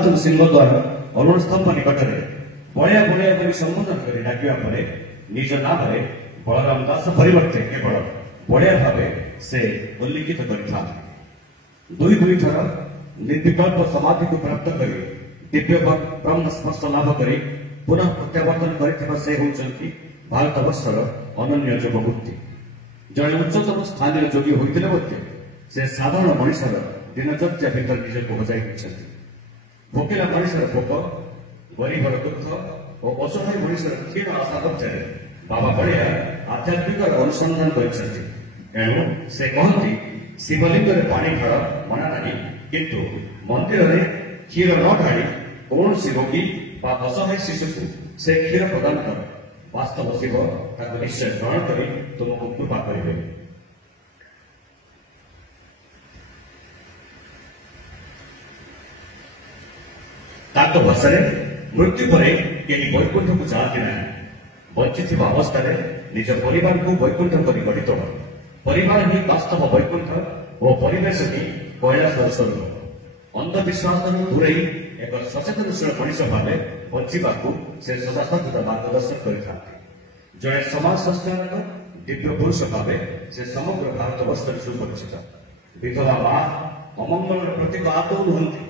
ମଲ୍ଲିକାର୍ଜୁନ ସିଂହ ଦ୍ୱାରା ଅରୁଣ ସ୍ତମ୍ଭ ନିକଟରେ ବଳିଆ ବଳିଆ କରି ସମ୍ବୋଧନ କରି ଡାକିବା ପରେ ନିଜ ନାମରେ ବଳରାମ ଦାସ ପରିବର୍ତ୍ତେ କେବଳ ବଳିଆ ଭାବେ ସେ ଉଲ୍ଲିଖିତ କରିଥାନ୍ତି। ଦୁଇ ଥର ନିର୍ବିକଳ୍ପ ସମାଧିକୁ ପ୍ରାପ୍ତ କରି ଦିବ୍ୟ ବ୍ରହ୍ମ ସ୍ପର୍ଶ ଲାଭ କରି ପୁନଃ ପ୍ରତ୍ୟାବର୍ତ୍ତନ କରିଥିବା ସେ ହେଉଛନ୍ତି ଭାରତବର୍ଷର ଅନନ୍ୟ ଯୋଗମୂର୍ତ୍ତି। ଜଣେ ଉଚ୍ଚତମ ସ୍ଥାନୀୟ ଯୋଗୀ ହୋଇଥିଲେ ମଧ୍ୟ ସେ ସାଧାରଣ ମଣିଷର ଦିନଚର୍ଯ୍ୟା ଭିତରେ ନିଜକୁ ହଜାଇ ଦେଇଛନ୍ତି। ଭୋକିଲା ମଣିଷର ଭୋକ, ଗରିବର ଦୁଃଖ ଓ ଅସହାୟ ମଣିଷର କ୍ଷୀଣ ଆଶା ମଧ୍ୟରେ ବାବା ବଳିଆ ଆଧ୍ୟାତ୍ମିକର ଅନୁସନ୍ଧାନ କରିଛନ୍ତି। ଏଣୁ ସେ କହନ୍ତି, ଶିବଲିଙ୍ଗରେ ପାଣି ଢାଳ ମନା ନାହିଁ, କିନ୍ତୁ ମନ୍ଦିରରେ କ୍ଷୀର ନ ଢାଳି କୌଣସି ରୋଗୀ ବା ଅସହାୟ ଶିଶୁକୁ ସେ କ୍ଷୀର ପ୍ରଦାନ କର। ବାସ୍ତବ ଶିବ ତାକୁ ନିଶ୍ଚୟ ଗ୍ରହଣ କରି ତୁମକୁ କୃପା କରିବେ। ତାଙ୍କ ଭାଷାରେ ମୃତ୍ୟୁ ପରେ କେହି ବୈକୁଣ୍ଠକୁ ଯାଆନ୍ତି ନାହିଁ। ବଞ୍ଚିଥିବା ଅବସ୍ଥାରେ ନିଜ ପରିବାରକୁ ବୈକୁଣ୍ଠ କରି ଗଢ଼ିତୋଳ। ପରିବାର ହିଁ ବାସ୍ତବ ବୈକୁଣ୍ଠ ଓ ପରିବେଶ ହିଁ କୈଳାସର ସ୍ୱରୂପ। ଅନ୍ଧବିଶ୍ୱାସରୁ ଦୂରେଇ ଏକ ସଚେତନଶୀଳ ମଣିଷ ଭାବେ ବଞ୍ଚିବାକୁ ସେ ସଦାସର୍ବଦା ମାର୍ଗଦର୍ଶନ କରିଥାନ୍ତି। ଜଣେ ସମାଜ ସଂସ୍କାରକ ଦିବ୍ୟ ପୁରୁଷ ଭାବେ ସେ ସମଗ୍ର ଭାରତବର୍ଷରେ ସୁପରିଚିତ। ବିଧବା ମା ଅମଙ୍ଗଳର ପ୍ରତୀକ ଆଦୌ ନୁହନ୍ତି।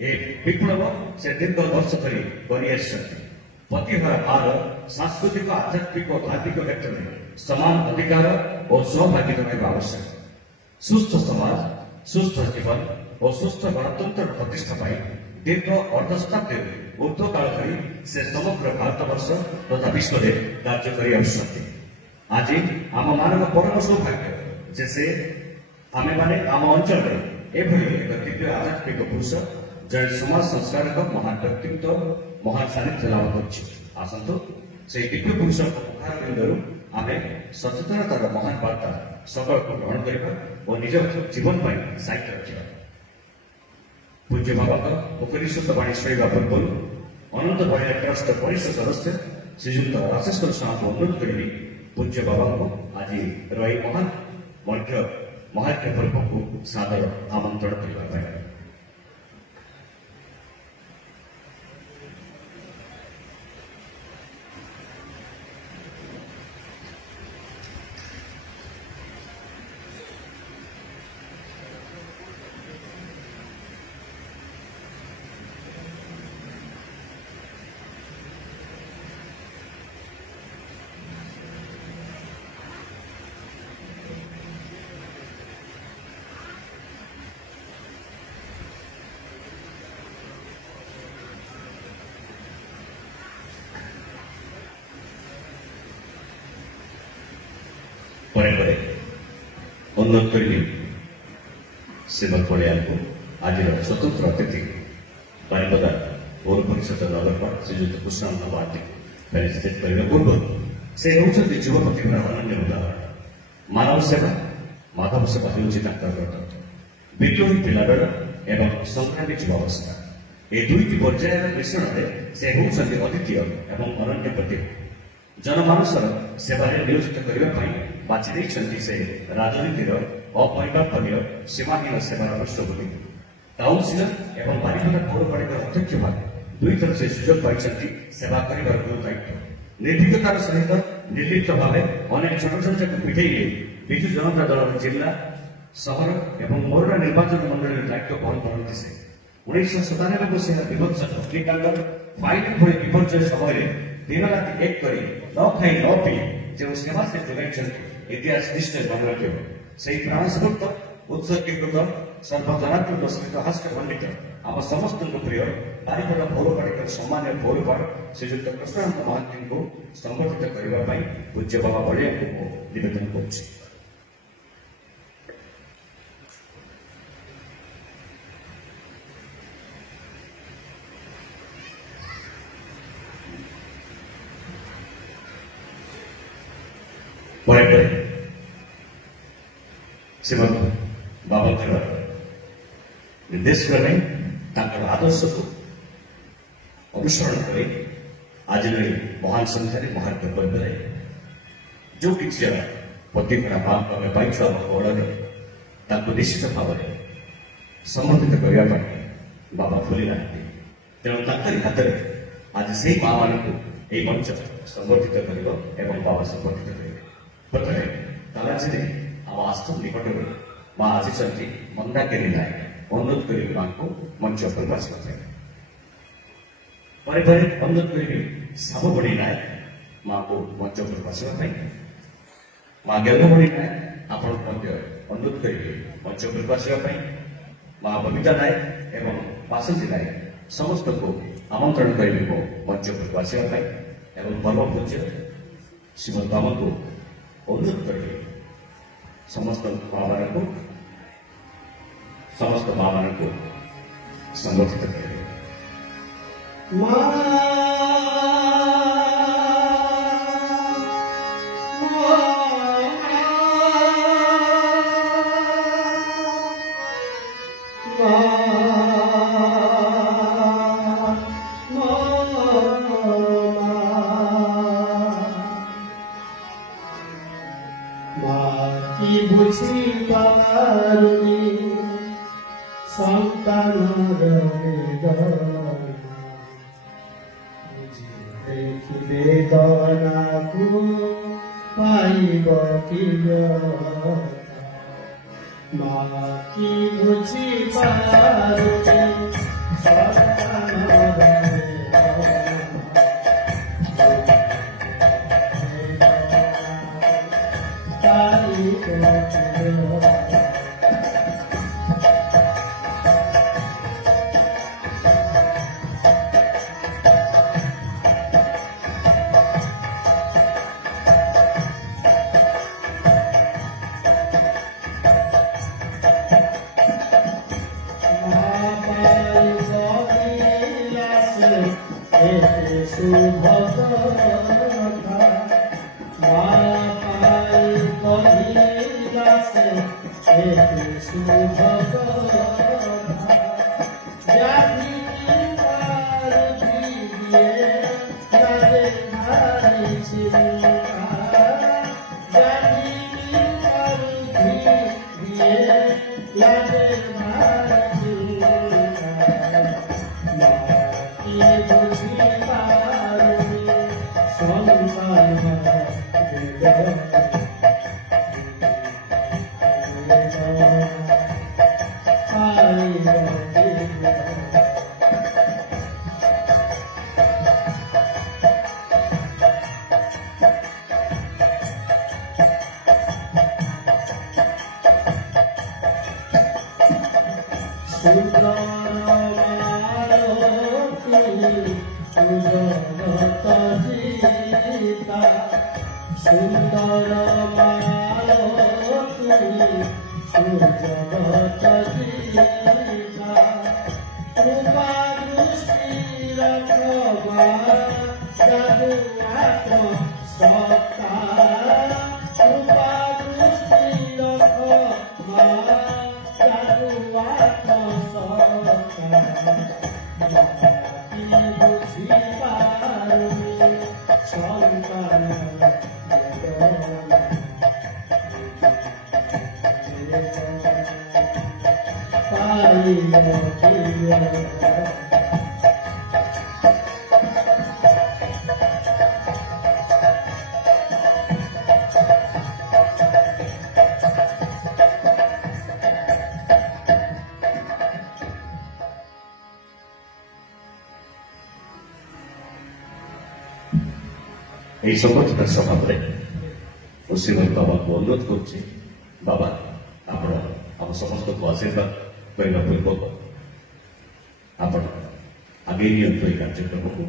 ଏ ବିପ୍ଳବ ସେ ଦୀର୍ଘ ବର୍ଷ ଧରି କରିଆସିଛନ୍ତି। ପତିହରା ମାର ସାଂସ୍କୃତିକ, ଆଧ୍ୟାତ୍ମିକ ଓ ଧାର୍ମିକ କ୍ଷେତ୍ରରେ ସମାନ ଅଧିକାର ଓ ସହଭାଗିତା ରହିବା ଆବଶ୍ୟକ। ସୁସ୍ଥ ସମାଜ, ସୁସ୍ଥ ଜୀବନ ଓ ସୁସ୍ଥ ଗଣତନ୍ତ୍ରର ପ୍ରତିଷ୍ଠା ପାଇଁ ଦୀର୍ଘ ଅର୍ଦ୍ଧଶତାବ୍ଦୀରୁ ଉର୍ଦ୍ଧ୍ୱ କାଳ ଧରି ସେ ସମଗ୍ର ଭାରତବର୍ଷ ତଥା ବିଶ୍ୱରେ କାର୍ଯ୍ୟ କରି ଆସୁଛନ୍ତି। ଆଜି ଆମମାନଙ୍କ ପରମ ସୌଭାଗ୍ୟ ଯେ ସେ ଆମେମାନେ ଆମ ଅଞ୍ଚଳରେ ଏଭଳି ଏକ ଦିବ୍ୟ ଆଧ୍ୟାତ୍ମିକ ପୁରୁଷ, ଜଣେ ସମାଜ ସଂସ୍କାରକ, ମହାନ ବ୍ୟକ୍ତିତ୍ୱ, ମହାନ ସାନ୍ନିଧ୍ୟ ଲାଭ କରୁଛି। ଆସନ୍ତୁ ସେହି ଦିବ୍ୟ ପୁରୁଷଙ୍କ ମୁଖାରବିନ୍ଦରୁ ଆମେ ସଚେତନତାର ମହାନ ବାର୍ତ୍ତା ସକଳକୁ ଗ୍ରହଣ କରିବା ଓ ନିଜ ଜୀବନ ପାଇଁ ସାହିତ୍ୟ ରଖିବା। ପୂଜ୍ୟ ବାବାଙ୍କ ଉପନିଷଦ ବାଣୀ ଶୁଣିବା ପୂର୍ବରୁ ଅନନ୍ତ ବଳିଆ ଟ୍ରଷ୍ଟ ପରିଷଦ ସଦସ୍ୟ ଶ୍ରୀଯୁକ୍ତ ରାଶେଶ୍ୱର ସାହୁଙ୍କୁ ଅନୁରୋଧ କରିବି ପୂଜ୍ୟ ବାବାଙ୍କୁ ଆଜି ରହି ମହାତ୍ମ୍ୟ ପର୍ବକୁ ସାଦର ଆମନ୍ତ୍ରଣ କରିବା ପାଇଁ। ପରେ ଅନୁରୋଧ କରିବି ଶ୍ରୀମତ୍ ବଳିଆଙ୍କୁ ଆଜିର ସ୍ୱତନ୍ତ୍ର ଅତିଥି ବାରିପଦା ପୌର ପରିଷଦ ନଗରପାଳ ଶ୍ରୀଯୁକ୍ତ କୃଷ୍ଣାନନ୍ଦ ମହାନ୍ତି ଫେରିସ୍ଥିତ କରିବା ପୂର୍ବରୁ ସେ ହେଉଛନ୍ତି ଯୁବପତିଙ୍କର ଅନନ୍ୟ ଉଦାହରଣ। ମାନବ ସେବା, ମାଧବ ସେବା ହେଉଛି ତାଙ୍କର ବ୍ରତ। ବିଦ୍ରୋହୀ ପିଲାବେଳ ଏବଂ ସଂଗ୍ରାମୀ ଯୁବାବସ୍ଥା, ଏ ଦୁଇଟି ପର୍ଯ୍ୟାୟର ମିଶ୍ରଣରେ ସେ ହେଉଛନ୍ତି ଅଦ୍ୱିତୀୟ ଏବଂ ଅନନ୍ୟ ପ୍ରତିଭା। ଜନମାନସର ସେବାରେ ନିୟୋଜିତ କରିବା ପାଇଁ ବାଛି ଦେଇଛନ୍ତି ସେ ରାଜନୀତିର ଅପରିକଳ୍ପନୀୟ ସୀମାହୀନ ସେବାର ପୃଷ୍ଠଭୂମି। କାଉନ୍ସିଲର ଏବଂ ବାରିପଦା ପୌରପାଳିକାର ଅଧ୍ୟକ୍ଷ ଭାବେ ଦୁଇଥର ସେ ସୁଯୋଗ ପାଇଛନ୍ତି ସେବା କରିବାର ଗୁରୁ ଦାୟିତ୍ୱ। ନିର୍ଭୀକତାର ସହିତ ନିର୍ଲିପ୍ତ ଭାବେ ଅନେକ ଛୋଟ ଛୋଟକୁ ପିଠେଇ ନେଇ ବିଜୁ ଜନତା ଦଳର ଜିଲ୍ଲା, ସହର ଏବଂ ମୋରଡ଼ା ନିର୍ବାଚନ ମଣ୍ଡଳୀର ଦାୟିତ୍ୱ ବହନ କରନ୍ତି ସେ। 1997 ମସିହାର ବିଭତ୍ସ ଅଗ୍ନିକାଣ୍ଡ, ଫାଇନ ଭଳି ବିପର୍ଯ୍ୟୟ ସମୟରେ ଦିନ ରାତି ଏକ କରି ନ ଖାଇ ନ ପିଇ ଯେଉଁ ସେବା ସେ ଯୋଗାଇଛନ୍ତି ଇତିହାସ ନିଶ୍ଚୟ ମନେ ରଖିବ। ସେହି ପ୍ରାଣସ୍ଫୂର୍ତ୍ତ ଉତ୍ସର୍ଗୀକୃତ ସର୍ବଜନାତ୍ମକ ସ୍ମିତ ହାସ୍ୟ ପଣ୍ଡିତ ଆମ ସମସ୍ତଙ୍କ ପ୍ରିୟ ବାରିପଦା ପୌରପାଳିକାର ସମ୍ମାନୀୟ ପୌରପାଳ ଶ୍ରୀଯୁକ୍ତ କୃଷ୍ଣାନନ୍ଦ ମହାନ୍ତିଙ୍କୁ ସମ୍ବର୍ଦ୍ଧିତ କରିବା ପାଇଁ ପୂଜ୍ୟ ବାବା ବଳିଆଙ୍କୁ ମୁଁ ନିବେଦନ କରୁଛି। ପରେ ଶ୍ରୀମତ୍ ବାବାଙ୍କର ନିର୍ଦ୍ଦେଶ କ୍ରମେ ତାଙ୍କର ଆଦର୍ଶକୁ ଅନୁସରଣ କରି ଆଜିର ଏହି ମହାନ ସଂଖ୍ୟାରେ ମହାତ୍ମ ପର୍ବରେ ଯେଉଁ କିଛି ପ୍ରତିଭା ମାଙ୍କୁ ଆମେ ପାଇଛୁ ଆମ ଗୌଳରେ ତାଙ୍କୁ ନିଶ୍ଚିତ ଭାବରେ ସମ୍ବୋଧିତ କରିବା ପାଇଁ ବାବା ଭୁଲି ନାହାନ୍ତି। ତେଣୁ ତାଙ୍କରି ହାତରେ ଆଜି ସେଇ ମା ମାନଙ୍କୁ ଏହି ମଞ୍ଚ ସଂଗଠିତ କରିବ ଏବଂ ବାବା ସଂଗଠିତ କରିବେ। ପ୍ରଥମେ ତାଲାଚିରେ ଆମ ଆଶ୍ରମ ନିକଟରୁ ମା ଆସିଛନ୍ତି ମନ୍ଦାକିନୀ ନାୟକ। ଅନୁରୋଧ କରିବି ମାଙ୍କୁ ମଞ୍ଚ ଉପରକୁ ଆସିବା ପାଇଁ। ପରେ ପରେ ଅନୁରୋଧ କରିବି ସାମବଡ଼ି ନାୟକ ମାଙ୍କୁ ମଞ୍ଚ ଉପରକୁ ଆସିବା ପାଇଁ। ମା ଗେଲମଣି ନାୟକ ଆପଣଙ୍କୁ ମଧ୍ୟ ଅନୁରୋଧ କରିବି ମଞ୍ଚ ଉପରକୁ ଆସିବା ପାଇଁ। ମା ବବିତା ନାୟକ ଏବଂ ବାସନ୍ତୀ ନାୟକ ସମସ୍ତଙ୍କୁ ଆମନ୍ତ୍ରଣ କରିବି ମୁଁ ମଞ୍ଚ ଉପରକୁ ଆସିବା ପାଇଁ ଏବଂ ପରମ ପୂଜ୍ୟ ଶ୍ରୀମଦ ବାବାଙ୍କୁ ଅନୁରୋଧ କରିବି ସମସ୍ତ ମା ମାନଙ୍କୁ ସଂଗଠିତ କରିବେ। এই সংগঠন সভাপতি শ্রীমদ বাবাকে অনুরোধ করছি বাবা ଆପଣ ଆମ ସମସ୍ତଙ୍କୁ ଆଶୀର୍ବାଦ କରିବା ପୂର୍ବକ ଆପଣ ଆଗେଇ ନିଅନ୍ତୁ ଏହି କାର୍ଯ୍ୟକ୍ରମକୁ।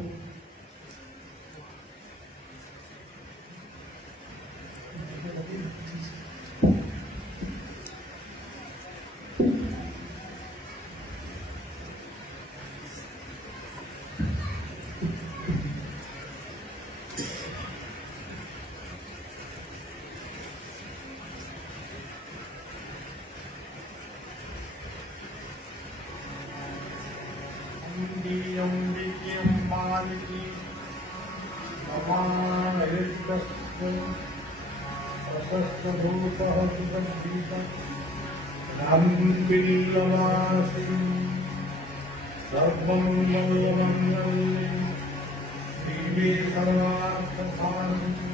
सर्वमंगलमंगल्ये शिवे सर्वार्थसाधिके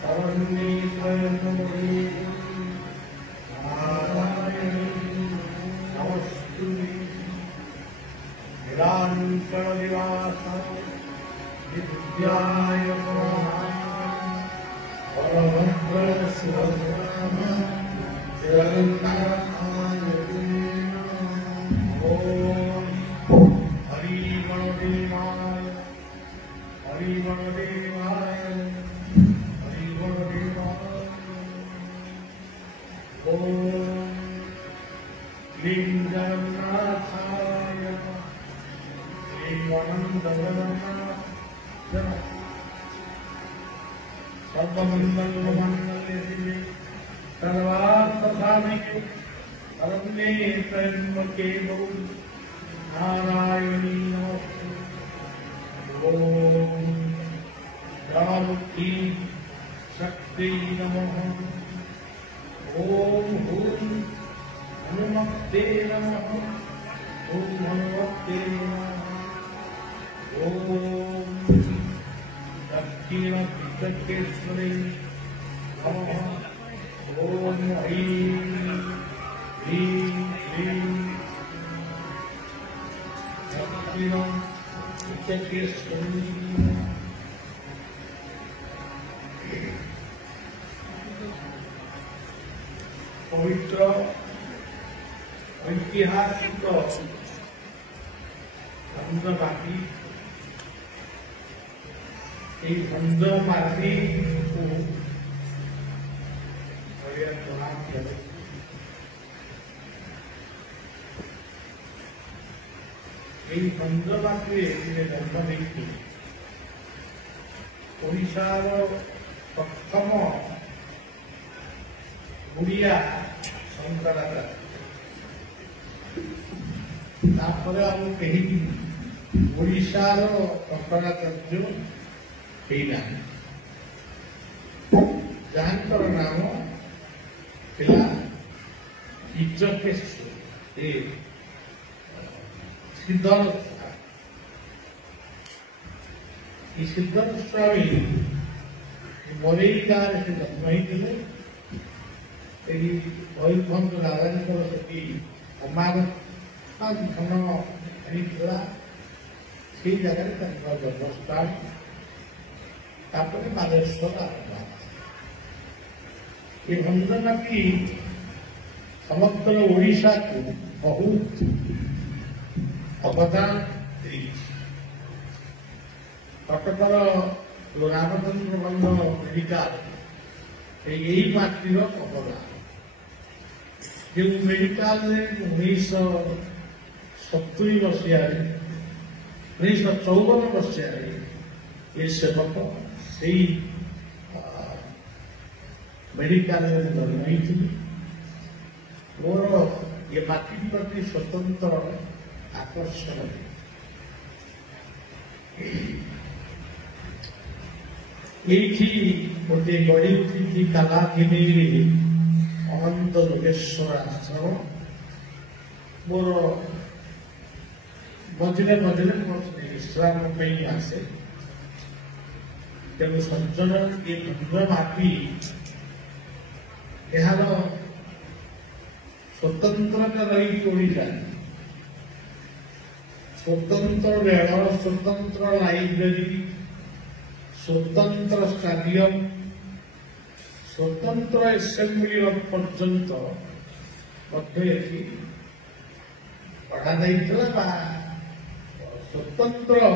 शरण्ये त्र्यम्बके नारायणे नमोस्तुते निरांतरनिवासाय विद्याय परमभद्रस्वधाम जगन्नाथाय ओम हरि गणदेवाय हरि गणदेवाय हरि गणदेवाय ओम क्लीं जगन्नाथाय क्लीं अनन्तजगन्नाथ सर्वमंगलमंगल्ये शिवे सर्वार्थसाधिके शरण्ये त्र्यम्बके गौरी नारायणी नमोस्तुते ओम ज्ञानमुक्ति शक्ति नमः ओम हनुमते नमः ओम हनुमते नमः ओम दक्षिणकेश्वरी नमः ओम ह्रीं ह्रीं ह्रीं दक्षिणकेश्वरी पवित्र ऐतिहासिक भंजमाटी भंजमाटी को प्रणाम किया भंजमाटी जन्म नहीं ओडिशार प्रथम ओडिया शंकराचार्य आम कहीं ओडिशार शंकराचार्य जहांकर नाम थिला श्रीधर श्रीधर स्वामी मरेई गाँव से जन्म होते मयूरभ राजा से अमार धन आनीला से जगह जन्मस्थान बालेश्वर आरंभ ये भंजमाटी समग्र ओडिशा को बहुत अवदान कटकर जो रामचंद्र बंध मेडिकल यही माटीर अवदान जो मेडिकल 1970 मसीह 1954 मसीह ये सेवक से मेडिकल जन्म मोर ये माटी प्रति स्वतंत्र आकर्षण गोटे गढ़ी उठी कालाकिनी अनंत योगेश्वर आश्रम मोर मझे मझे विश्राम आसे तेणु सज्जन ये भंजमाटी यार स्वतंत्रता रही ओडिशा स्वतंत्र रेल स्वतंत्र लाइब्रेरी स्वतंत्र स्टाडियम स्वतंत्र एसेम्बली पर्यंत पढ़ा स्वतंत्र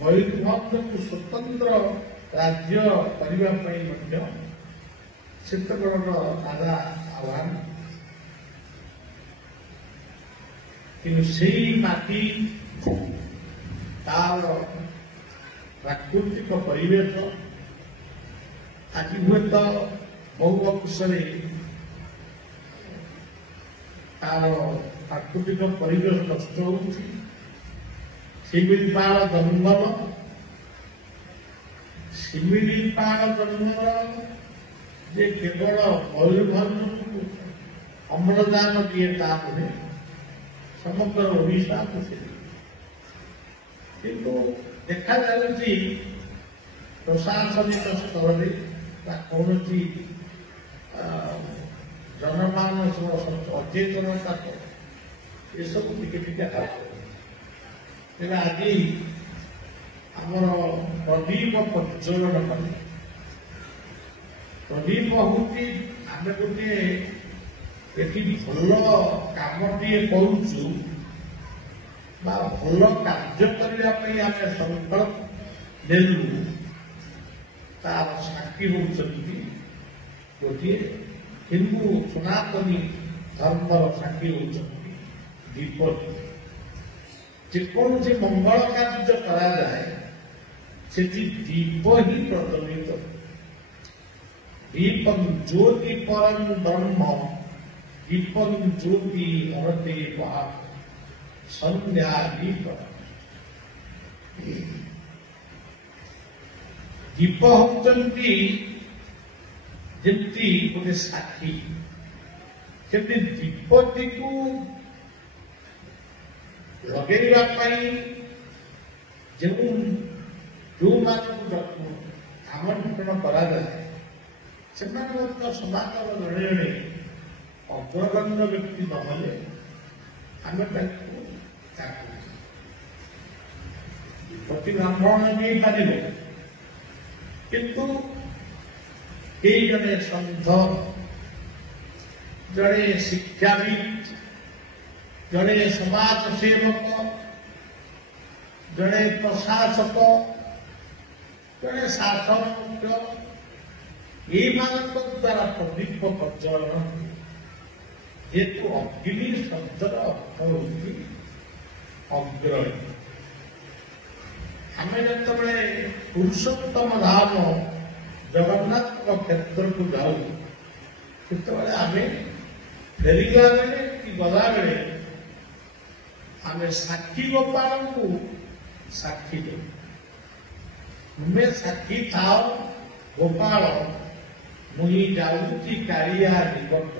मयूरभ को स्वतंत्र राज्य करने से दादा आह्वान कि माटी तार प्राकृतिक परिवेश आज हुए तो बहु अंश तार प्राकृतिक परिवेश नष्ट हो शिमिलीपाल जंगल जे केवल मयूरभ अम्लजान दिए नुहे ସମଗ୍ର ଓଡ଼ିଶା କିନ୍ତୁ ଦେଖାଯାଉଛି ପ୍ରଶାସନିକ ସ୍ତରରେ ବା କୌଣସି ଜନମାନସ ଅଚେତନତା ଏସବୁ ଟିକେ ଟିକେ ହ୍ରାସ ତେବେ ଆଜି ଆମର ପ୍ରଦୀପ ପ୍ରଜ୍ୱଳନ କଲେ ପ୍ରଦୀପ ହଉଛି ଆମେ ଗୋଟିଏ ଏଠି ଭଲ କାମଟିଏ କରୁଛୁ ବା ଭଲ କାର୍ଯ୍ୟ କରିବା ପାଇଁ ଆମେ ସଂକଳ୍ପ ନେଲୁ ତାର ସାକ୍ଷୀ ହେଉଛନ୍ତି ଗୋଟିଏ ହିନ୍ଦୁ ସନାତନୀ ଧର୍ମର ସାକ୍ଷୀ ହେଉଛନ୍ତି ଦୀପ ଯେକୌଣସି ମଙ୍ଗଳ କାର୍ଯ୍ୟ କରାଯାଏ ସେଠି ଦୀପ ହିଁ ପ୍ରଚଳିତ ଦୀପଂ ଜ୍ୟୋତି ପରଂ ବ୍ରହ୍ମ ଦୀପଂ ଜ୍ୟୋତି ହରତେ ମହା ସନ୍ଧ୍ୟା ଦୀପ ଦୀପ ହେଉଛନ୍ତି ଯେମିତି ଗୋଟେ ସାକ୍ଷୀ ସେମିତି ଦୀପଟିକୁ ଲଗେଇବା ପାଇଁ ଯେଉଁମାନଙ୍କୁ ଆମନ୍ତ୍ରଣ କରାଯାଏ ସେମାନେ ମଧ୍ୟ ସମାଜର ଜଣେ ଜଣେ ଅଗ୍ରଗଣ୍ୟ ବ୍ୟକ୍ତି ନହେଲେ ଆମେ ତାଙ୍କୁ ଡାକୁଛୁ ପ୍ରତି ବ୍ରାହ୍ମଣ ନେଇପାରିବେ କିନ୍ତୁ କେହି ଜଣେ ସନ୍ଥ ଜଣେ ଶିକ୍ଷାବିତ ଜଣେ ସମାଜ ସେବକ ଜଣେ ପ୍ରଶାସକ ଜଣେ ଶାସନ ମୁଖ୍ୟ ଏଇମାନଙ୍କ ଦ୍ୱାରା ପ୍ରଦୀପ ପ୍ରଜ୍ୱଳନ ଯେହେତୁ ଅଗ୍ନି ଶବ୍ଦର ଅର୍ଥ ହେଉଛି ଅଗ୍ରଣୀ ଆମେ ଯେତେବେଳେ ପୁରୁଷୋତ୍ତମ ଧାମ ଜଗନ୍ନାଥଙ୍କ କ୍ଷେତ୍ରକୁ ଯାଉ ସେତେବେଳେ ଆମେ ଫେରିଲା ବେଳେ କି ଗଲାବେଳେ ଆମେ ସାକ୍ଷୀ ଗୋପାଳଙ୍କୁ ସାକ୍ଷୀ ଦେଉ ତୁମେ ସାକ୍ଷୀ ଥାଅ ଗୋପାଳ ମୁହିଁ ଯାଉଛି କାଳିଆ ନିକଟ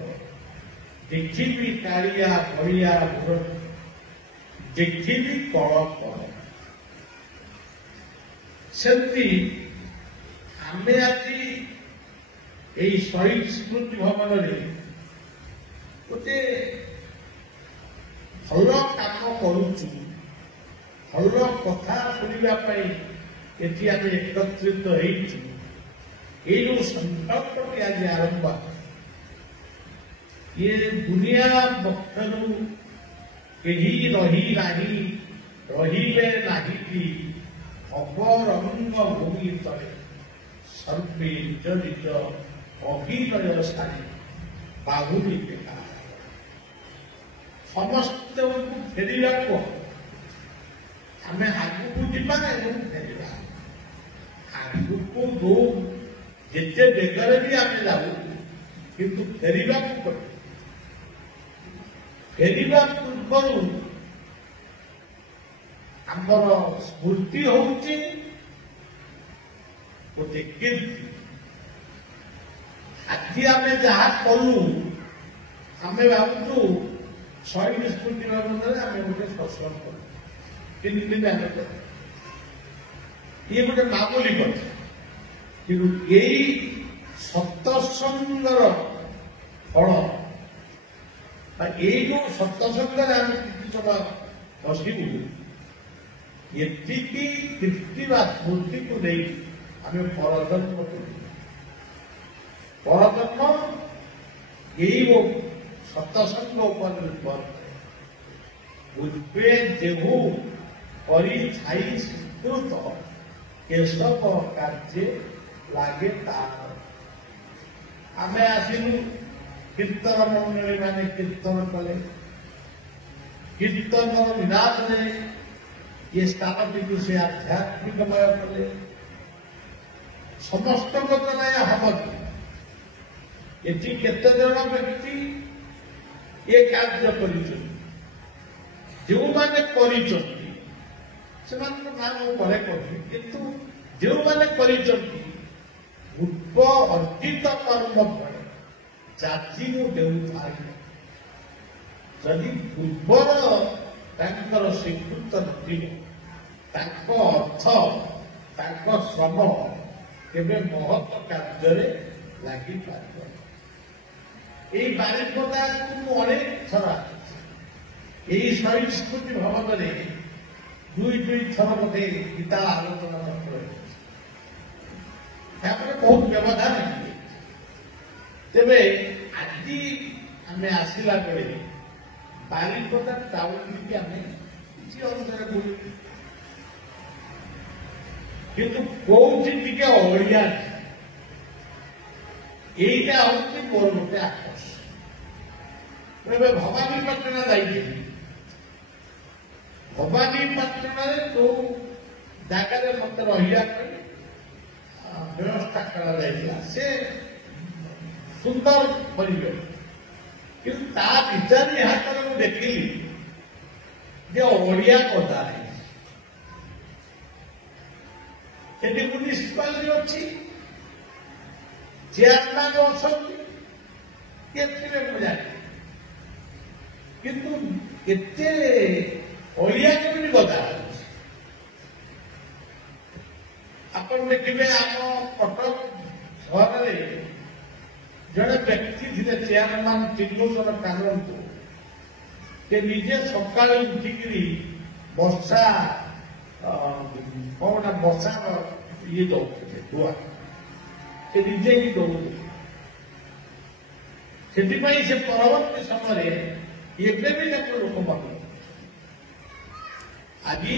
ଦେଖିବି କାଳିଆ ବଳିଆ ମୋର ଦେଖିବି କଳପ ସେମିତି ଆମେ ଆଜି ଏହି ଶହୀଦ ସ୍ମୃତି ଭବନରେ ଗୋଟେ ଭଲ କାମ କରୁଛୁ ଭଲ କଥା ଶୁଣିବା ପାଇଁ ଏଠି ଆମେ ଏକତ୍ରିତ ହେଇଛୁ ଏଇ ଯୋଉ ସଂକଳ୍ପଟି ଆଜି ଆରମ୍ଭ ଇଏ ଦୁନିଆ ପକ୍ଷରୁ କେହି ରହି ନାହିଁ ରହିଲେ ନାହିଁ ଅବରଙ୍ଗ ଭୂମି ତଳେ ସର୍ବେ ନିଜ ନିଜ ଅଭିନୟ ସାରି ବାହୁଲି ଦେଖା ସମସ୍ତଙ୍କୁ ଫେରିବାକୁ ଆମେ ଆଗକୁ ଯିବା ଏବଂ ଫେରିବା ଆଗକୁ ଯୋଉ ଯେତେ ବେଗରେ ବି ଆମେ ଯାଉ କିନ୍ତୁ ଫେରିବାକୁ ପଡେ ଫେରିବା ପୂର୍ବରୁ ଆମର ସ୍ମୃତି ହଉଛି ଗୋଟେ କୀର୍ତ୍ତି ଆଜି ଆମେ ଯାହା କଲୁ ଆମେ ଭାବୁଛୁ ଶହୀଦ ସ୍ମୃତି ଭବନରେ ଆମେ ଗୋଟେ ସତ୍ସଙ୍ଗ କଲୁ 3 ଦିନ ଆମେ କଲୁ ଇଏ ଗୋଟେ ମାମୁଲି କଥା କିନ୍ତୁ ଏଇ ସତ୍ସଙ୍ଗର ଫଳ ବା ଏଇ ଯୋଉ ସତ୍ସଙ୍ଗରେ ଆମେ କିଛି ସମୟ ବସିବୁ ଏତିକି କୀର୍ତ୍ତି ବା ସ୍ମୃତିକୁ ନେଇ ଆମେ ପରଜନ୍ମ କରୁ ପରଜନ୍ମ ଏଇ ସତ୍ସଙ୍ଗ ଉପରେ ନିର୍ଭର ପୂର୍ବେ ଯେହୁ କରି ଛାଇ ସ୍ୱୀକୃତ କେଶବ କାର୍ଯ୍ୟ ଲାଗେ ତାର ଆମେ ଆସିଲୁ କୀର୍ତ୍ତନ ମଣ୍ଡଳୀ ମାନେ କୀର୍ତ୍ତନ କଲେ କୀର୍ତ୍ତନର ବିନାଶରେ ये ସ୍ଥାନଟିକୁ ସେ ଆଧ୍ୟାତ୍ମିକମୟ କଲେ ସମସ୍ତଙ୍କ ଦ୍ୱାରା ଏହା ହବ ଏଠି କେତେ ଜଣ ବ୍ୟକ୍ତି ଏ କାର୍ଯ୍ୟ କରିଛନ୍ତି ଯେଉଁମାନେ କରିଛନ୍ତି ସେମାନଙ୍କ ନାମ ପରେ କହିବି କିନ୍ତୁ ଯେଉଁମାନେ କରିଛନ୍ତି ପୂର୍ବ ଅର୍ଜିତ କର୍ମ ଫଳ ଜାତିରୁ ଦେଉଥାଏ ଯଦି ପୂର୍ବର ତାଙ୍କର ସ୍ୱୀକୃତ ନଥିବ ତାଙ୍କ ଅର୍ଥ ତାଙ୍କ ଶ୍ରମ କେବେ ମହତ୍ କାର୍ଯ୍ୟରେ ଲାଗିପାରିବ। ଏଇ ବାରିପଦାକୁ ମୁଁ ଅନେକ ଥର ଆସିଛି। ଏଇ ଶହୀଦ ସ୍ମୃତି ଭବନରେ ଦୁଇ ଥର ମୋତେ ଗୀତା ଆଲୋଚନା ମଧ୍ୟ ରହିଛି। ତାପରେ ବହୁତ ବ୍ୟବଧାନ ହେଇଛି। ତେବେ ଆଜି ଆମେ ଆସିଲା ବେଳେ ବାରିପଦା ଟାଉନଟି ଆମେ କିଛି ଅନୁସାରେ ବୁଲୁ, କିନ୍ତୁ କୋଉଠି ଟିକେ ଅଳିଆ ନାହିଁ। এইটা হচ্ছে ମୋର ଗୋଟେ ଆକର୍ଷଣ। ଏବେ ଭବାନୀପାଟଣା ଯାଇଥିଲି। ଭବାନୀପାଟଣାରେ ଯୋଉ ଜାଗାରେ ମତେ ରହିବା ପାଇଁ ବ୍ୟବସ୍ଥା କରାଯାଇଥିଲା ସେ ସୁନ୍ଦର ପରିବେଶ, କିନ୍ତୁ ତା ଭିତରେ ହାତରେ ମୁଁ ଦେଖିଲି ଯେ ଅଳିଆ ଗଦା ହେଇଛି। ସେଠି ମ୍ୟୁନିସିପାଲିଟି ଅଛି, ଚେୟାରମ୍ୟାନ ଅଛନ୍ତି, ଏଥିରେ ମୁଁ ଜାଣି, କିନ୍ତୁ ଏତେ ଅଳିଆ କେମିତି ଗଦା ହେଉଛି? ଆପଣ ଦେଖିବେ ଆମ କଟକ ସହରରେ ଜଣେ ବ୍ୟକ୍ତି ଥିଲେ ଚେୟାରମ୍ୟାନ ତ୍ରିଲୋଚନ କାନନକୁ, ସେ ନିଜେ ସକାଳେ ଉଠିକିରି ବର୍ଷା କଣ ବର୍ଷାର ଇଏ ଦଉଥିଲେ ଧୁଆ, ସେ ନିଜେ ହିଁ ଦଉଥିଲେ। ସେଥିପାଇଁ ସେ ପରବର୍ତ୍ତୀ ସମୟରେ ଏବେ ବି ତାକୁ ଲୋକ ମାନୁ। ଆଜି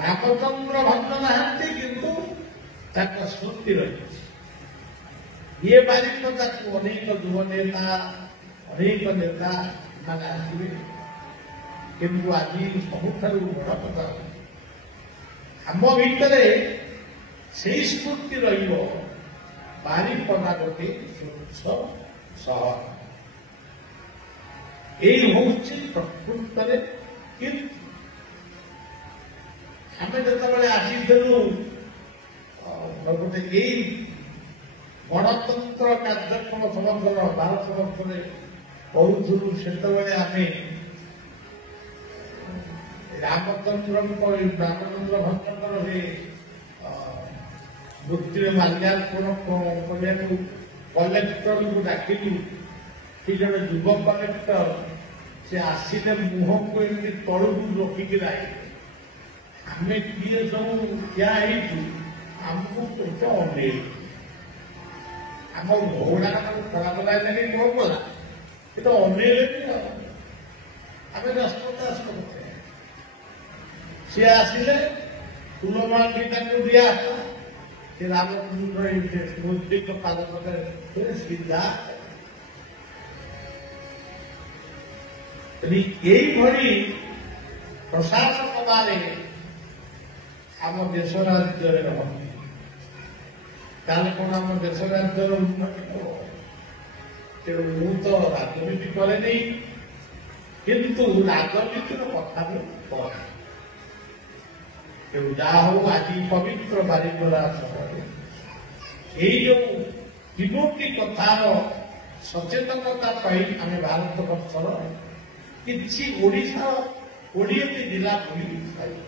ରାମଚନ୍ଦ୍ର ଭକ୍ତ ନାହାନ୍ତି, କିନ୍ତୁ ତାଙ୍କ ସ୍ମୃତି ରହିଛି। ଇଏ ବାରିପଦାକୁ ଅନେକ ଯୁବ ନେତା ଅନେକ ନେତା ମାନେ ଆସିବେ, କିନ୍ତୁ ଆଜି ସବୁଠାରୁ ବଡ଼ କଥା ଆମ ଭିତରେ ସେଇ ସ୍ମୃତି ରହିବ। ବାରିପଦା ଗୋଟିଏ ସ୍ୱଚ୍ଛ ସହର। ଏଇ ହଉଛି ପ୍ରକୃତରେ। କିନ୍ତୁ ଆମେ ଯେତେବେଳେ ଆସିଥିଲୁ ଗୋଟେ ଏଇ ଗଣତନ୍ତ୍ର କାର୍ଯ୍ୟକ୍ରମ ସମର୍ଥନ ଭାରତ ବର୍ଷରେ କରୁଥିଲୁ, ସେତେବେଳେ ଆମେ ରାମଚନ୍ଦ୍ର ଭକ୍ତଙ୍କର ସେ ମୃତ୍ୟୁରେ ମାଲ୍ୟାର୍ପଣ କରିବାକୁ କଲେକ୍ଟରଙ୍କୁ ଡାକିଲୁ। ସେ ଜଣେ ଯୁବ କଲେକ୍ଟର, ସେ ଆସିଲେ ମୁହଁକୁ ଏମିତି ତଳକୁ ରଖିକି ଆସିଲେ। ଆମେ କିଏ ସବୁ ଠିଆ ହେଇଛୁ, ଆମକୁ କେତେ ଅନେଇଛୁ। ଆମ ଭଉଣା ଖରାପ ଲାଗିଲାନି କଣ କଲା, କିନ୍ତୁ ଅନେଇଲେନି। ଆମେ ରାଷ୍ଟ୍ରଦାସ କରୁଛେ। ସିଏ ଆସିଲେ, ଫୁଲମାଳ ତାଙ୍କୁ ଦିଆ ହେଲା। ସେ ରାମଚନ୍ଦ୍ର ସ୍ମୃତିଙ୍କ ପାଦ ପାଖରେ ସିଧା। এইଭଳି ପ୍ରଶାସକ ମାନେ ଆମ ଦେଶ ରାଜ୍ୟରେ ରହନ୍ତି। ତାହେଲେ କଣ ଆମ ଦେଶ ରାଜ୍ୟର ଉନ୍ନତି ହେବ? ତେଣୁ ମୁଁ ତ ରାଜନୀତି କରେନି, କିନ୍ତୁ ରାଜନୀତିର କଥା ମୁଁ କରେ। ତେଣୁ ଯାହା ହଉ ଆଜି ପବିତ୍ର ବାରିପଦା ସହରରେ ଏଇ ଯୋଉ ତିନୋଟି କଥାର ସଚେତନତା ପାଇଁ ଆମେ ଭାରତ ବର୍ଷର କିଛି ଓଡ଼ିଶାର 20ଟି ଜିଲ୍ଲା ବୁଲି ପାଇବୁ।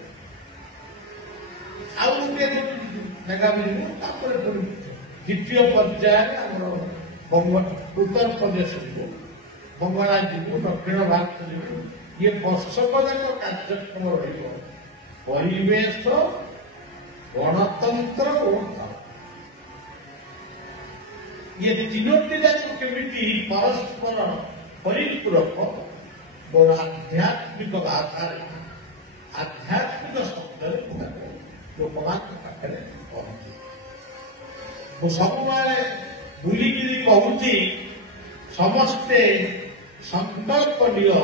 ଆଉ ଗୋଟିଏ ଜାଗା ବୁଲିବୁ, ତାପରେ ଦ୍ୱିତୀୟ ପର୍ଯ୍ୟାୟରେ ଆମର ଉତ୍ତରପ୍ରଦେଶ ଯିବୁ, ବଙ୍ଗଳା ଯିବୁ, ଦକ୍ଷିଣ ଭାରତ ଯିବୁ। ଇଏ ବର୍ଷକ ଯାକ କାର୍ଯ୍ୟକ୍ରମ ରହିବ। ପରିବେଶ, ଗଣତନ୍ତ୍ର ଓ ଇଏ ତିନୋଟି ଯାକ କେମିତି ପରସ୍ପର ପରିପୂରକ ମୋର ଆଧ୍ୟାତ୍ମିକ ଭାଷାରେ, ଆଧ୍ୟାତ୍ମିକ ଶବ୍ଦରେ ଲୋକମାନଙ୍କ ପାଖରେ ପହଞ୍ଚେ। ମୁଁ ସବୁବେଳେ ବୁଲିକିରି କହୁଛି, ସମସ୍ତେ ସଂକଳ୍ପ ନିଅ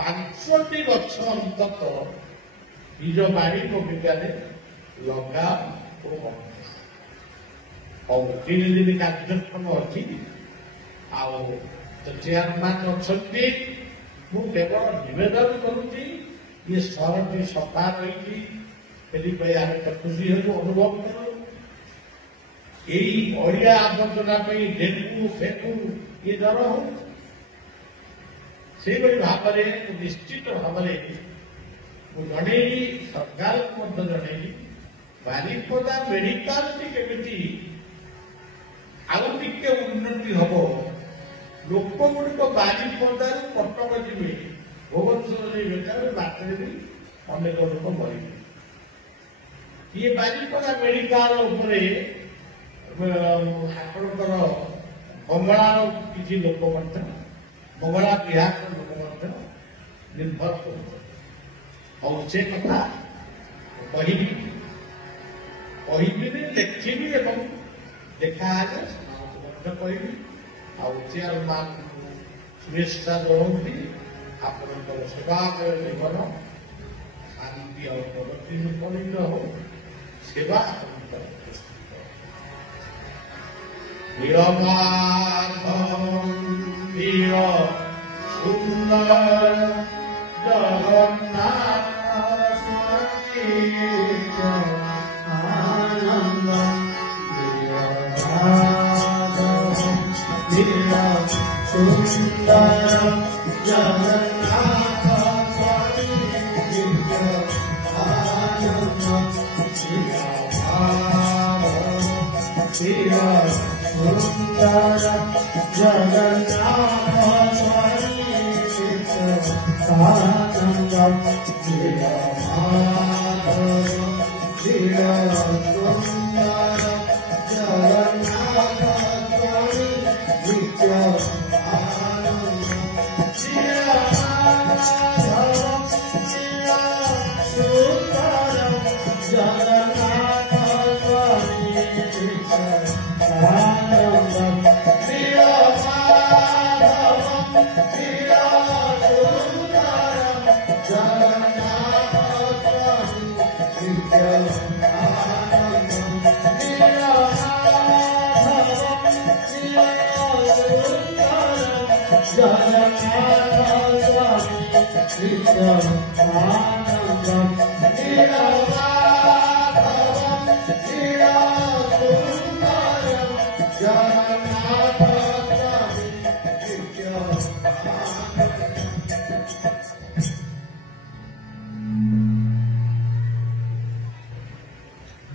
5ଟି ଗଛ ଅନ୍ତତଃ ନିଜ ବାଡ଼ି ବଗିଚାରେ ଲଗା ଓ ହଉ। 3 ଦିନ କାର୍ଯ୍ୟକ୍ରମ ଅଛି। ଆଉ ଚେୟାରମ୍ୟାନ ଅଛନ୍ତି। ମୁଁ କେବଳ ନିବେଦନ କରୁଛି, ଇଏ ସହରଟି ସଫା ରହିଛି, ସେଥିପାଇଁ ଆମେ ଖୁସି ହେବୁ, ଅନୁଭବ କରୁ। ଏଇ ଅଳିଆ ଆବର୍ଜନା ପାଇଁ ଡେଙ୍ଗୁ ଫେଙ୍ଗୁ ଇଏ ଜର ହଉଛି। ସେଇଭଳି ଭାବରେ ନିଶ୍ଚିତ ଭାବରେ ମୁଁ ଜଣେଇଲି, ସରକାରଙ୍କୁ ମଧ୍ୟ ଜଣେଇଲି, ବାରିପଦା ମେଡିକାଲଟି କେମିତି ଆଉ ଟିକେ ଉନ୍ନତି ହବ। ଲୋକ ଗୁଡ଼ିକ ବାରିପଦାରୁ କଟକ ଯିବେ, ଭୁବନେଶ୍ୱର ଯିବେ, ତାପରେ ବାଟରେ ବି ଅନେକ ଲୋକ ମରିବେ। ଇଏ ବାରିପଦା ମେଡିକାଲ ଉପରେ ଆପଣଙ୍କର ବଙ୍ଗଳାର କିଛି ଲୋକ ମଧ୍ୟ, ବଙ୍ଗଳା ବିହାରର ଲୋକ ମଧ୍ୟ ନିର୍ଭର କରୁଛନ୍ତି। ଆଉ ସେ କଥା କହିବି, ଲେଖିବି ଏବଂ ଦେଖାହେଲେ ସେମାନଙ୍କୁ ମଧ୍ୟ କହିବି। ଆଉ ଚେୟାରମ୍ୟାନ ଶୁଭେଚ୍ଛା ଜଣାଉଛି, ଆପଣଙ୍କର ସେବାମୟ ଜୀବନ ଶାନ୍ତି ଆଉ ପ୍ରଗତି ମୁଖରିତ ହଉ, ସେବା ଆପଣଙ୍କର ନୀଳ ସୁନ୍ଦର ଜଗନ୍ନାଥ ଆନନ୍ଦ ସୁନ୍ଦର ଜଗନ୍ନାଥ ସୁନ୍ଦର ଜଗନ୍ନାଥ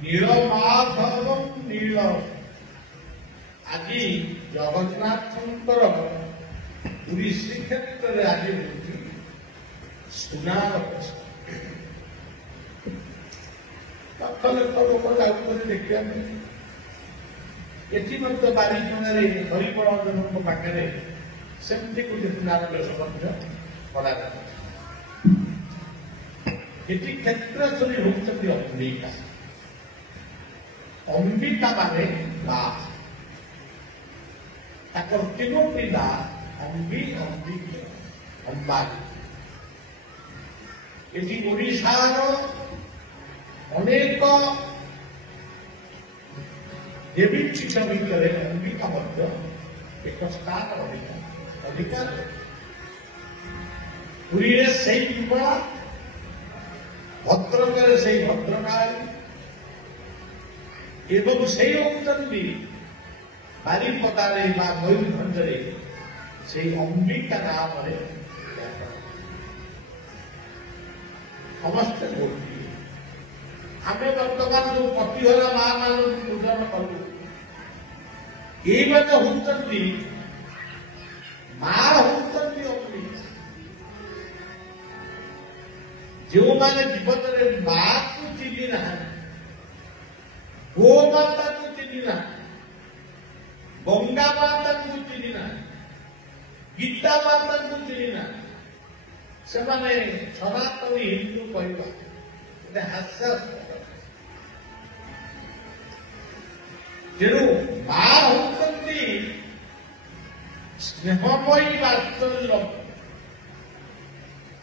ନୀଳମାଧବଂ ନୀଳ। ଆଜି ଜଗନ୍ନାଥଙ୍କର ପୁରୀ ଶ୍ରୀକ୍ଷେତ୍ରରେ ଆଜି ହଉଛି ସୁନାର ଲକ୍ଷ ଲକ୍ଷ ଲୋକ ଯାଉଛନ୍ତି ଦେଖିବା ପାଇଁ। ଏଠି ମଧ୍ୟ ବାରିପଦାରେ ହରିପଳଙ୍କ ପାଖରେ ସେମିତି ଗୋଟେ ସୁନାର ବେଶ ମଧ୍ୟ କରାଯାଉଛି। ଏଠି କ୍ଷେତ୍ରସ୍ଥଳୀ ହେଉଛନ୍ତି ଅମ୍ବିକା। ଅମ୍ବିକା ମାନେ ନାଁ, ତାଙ୍କର ତିନୋଟି ନାଁ ଅମ୍ବାରୀ। ଏଠି ଓଡ଼ିଶାର ଅନେକ ଦେବୀ ପୀଠ ଭିତରେ ଅମ୍ବିକା ମଧ୍ୟ ଏକ ସ୍ଥାନ ଅଧିକାର। ପୁରୀରେ ସେଇ ବିମଳା, ଭଦ୍ରକରେ ସେଇ ଭଦ୍ରକାଳୀ ଏବଂ ସେଇ ହଉଛନ୍ତି ବାରିପଦାରେ ବା ମୟୂରଭଞ୍ଜରେ ସେଇ ଅମ୍ବିକା ନାମରେ ସମସ୍ତେ ଗୋଟିଏ। ଆମେ ବର୍ତ୍ତମାନ ଯୋଉ ପତିହରା ମା ମାନଙ୍କୁ ପୂଜନ କରୁ, ଏଇମାନେ ହଉଛନ୍ତି ମା, ହଉଛନ୍ତି ଅମ୍ବିକା। ଯେଉଁମାନେ ଜୀବନରେ ମାକୁ ଚିହ୍ନି ନାହାନ୍ତି, ଗୋମାତାକୁ ଚିହ୍ନି ନାହାନ୍ତି, ଗଙ୍ଗା ମାତାକୁ ଚିହ୍ନି ନାହାନ୍ତି, ଗୀତା ମାତାକୁ ଚିହ୍ନି ନାହାନ୍ତି, ସେମାନେ ସନାତନୀ ହିନ୍ଦୁ କହିବା ଗୋଟେ ହାସ୍ୟାସ୍ପଦ। ତେଣୁ ମା ହଉଛନ୍ତି ସ୍ନେହମୟୀ ବାତ୍ସଲ୍ୟ,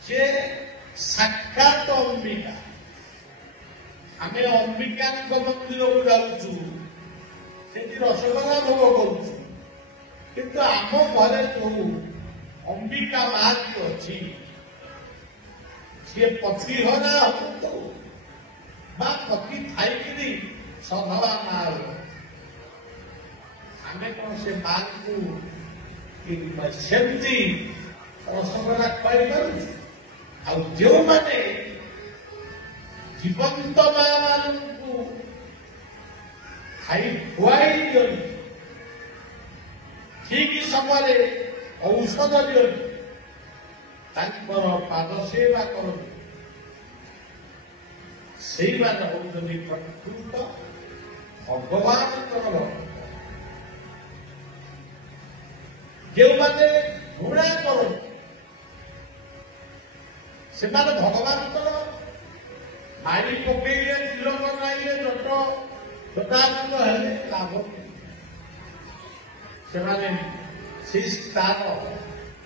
ସେ ସାକ୍ଷାତ ଅମ୍ବିକା। ଆମେ ଅମ୍ବିକାଙ୍କ ମନ୍ଦିରକୁ ଯାଉଛୁ, ସେଠି ରସଗୋଲା ଭୋଗ କରୁଛୁ, କିନ୍ତୁ ଆମ ଘରେ ଯୋଉ ଅମ୍ବିକା ମାଟି ଅଛି, ସିଏ ପତିହରା ହୁଅନ୍ତୁ ବା ପତି ଥାଇକିରି ସଧବା ମା ହୁଅ, ଆମେ କଣ ସେ ମାଙ୍କୁ ସେମିତି ରସଗୋଲା ଖୁଆଇପାରୁଛୁ। ଆଉ ଯେଉଁମାନେ ଜୀବନ୍ତ ମାମାନଙ୍କୁ ଖୁଆଇ ଦିଅନ୍ତି, ଠିକ ସମୟରେ ଔଷଧ ଦିଅନ୍ତି, ତାଙ୍କର ପାଦ ସେବା କରନ୍ତି, ସେଇମାନେ ହେଉଛନ୍ତି ପ୍ରକୃତ ଭଗବାନଙ୍କର ଭକ୍ତ। ଯେଉଁମାନେ ଘୃଣା କରନ୍ତି, ସେମାନେ ଭଗବାନଙ୍କର ମାରି ପକେଇଲେ, ତିଲକ ନାଇଲେ, ଜଟାବୃତ ହେଲେ ଲାଭ ନାହିଁ। ସେମାନେ ସେ ସ୍ଥାନ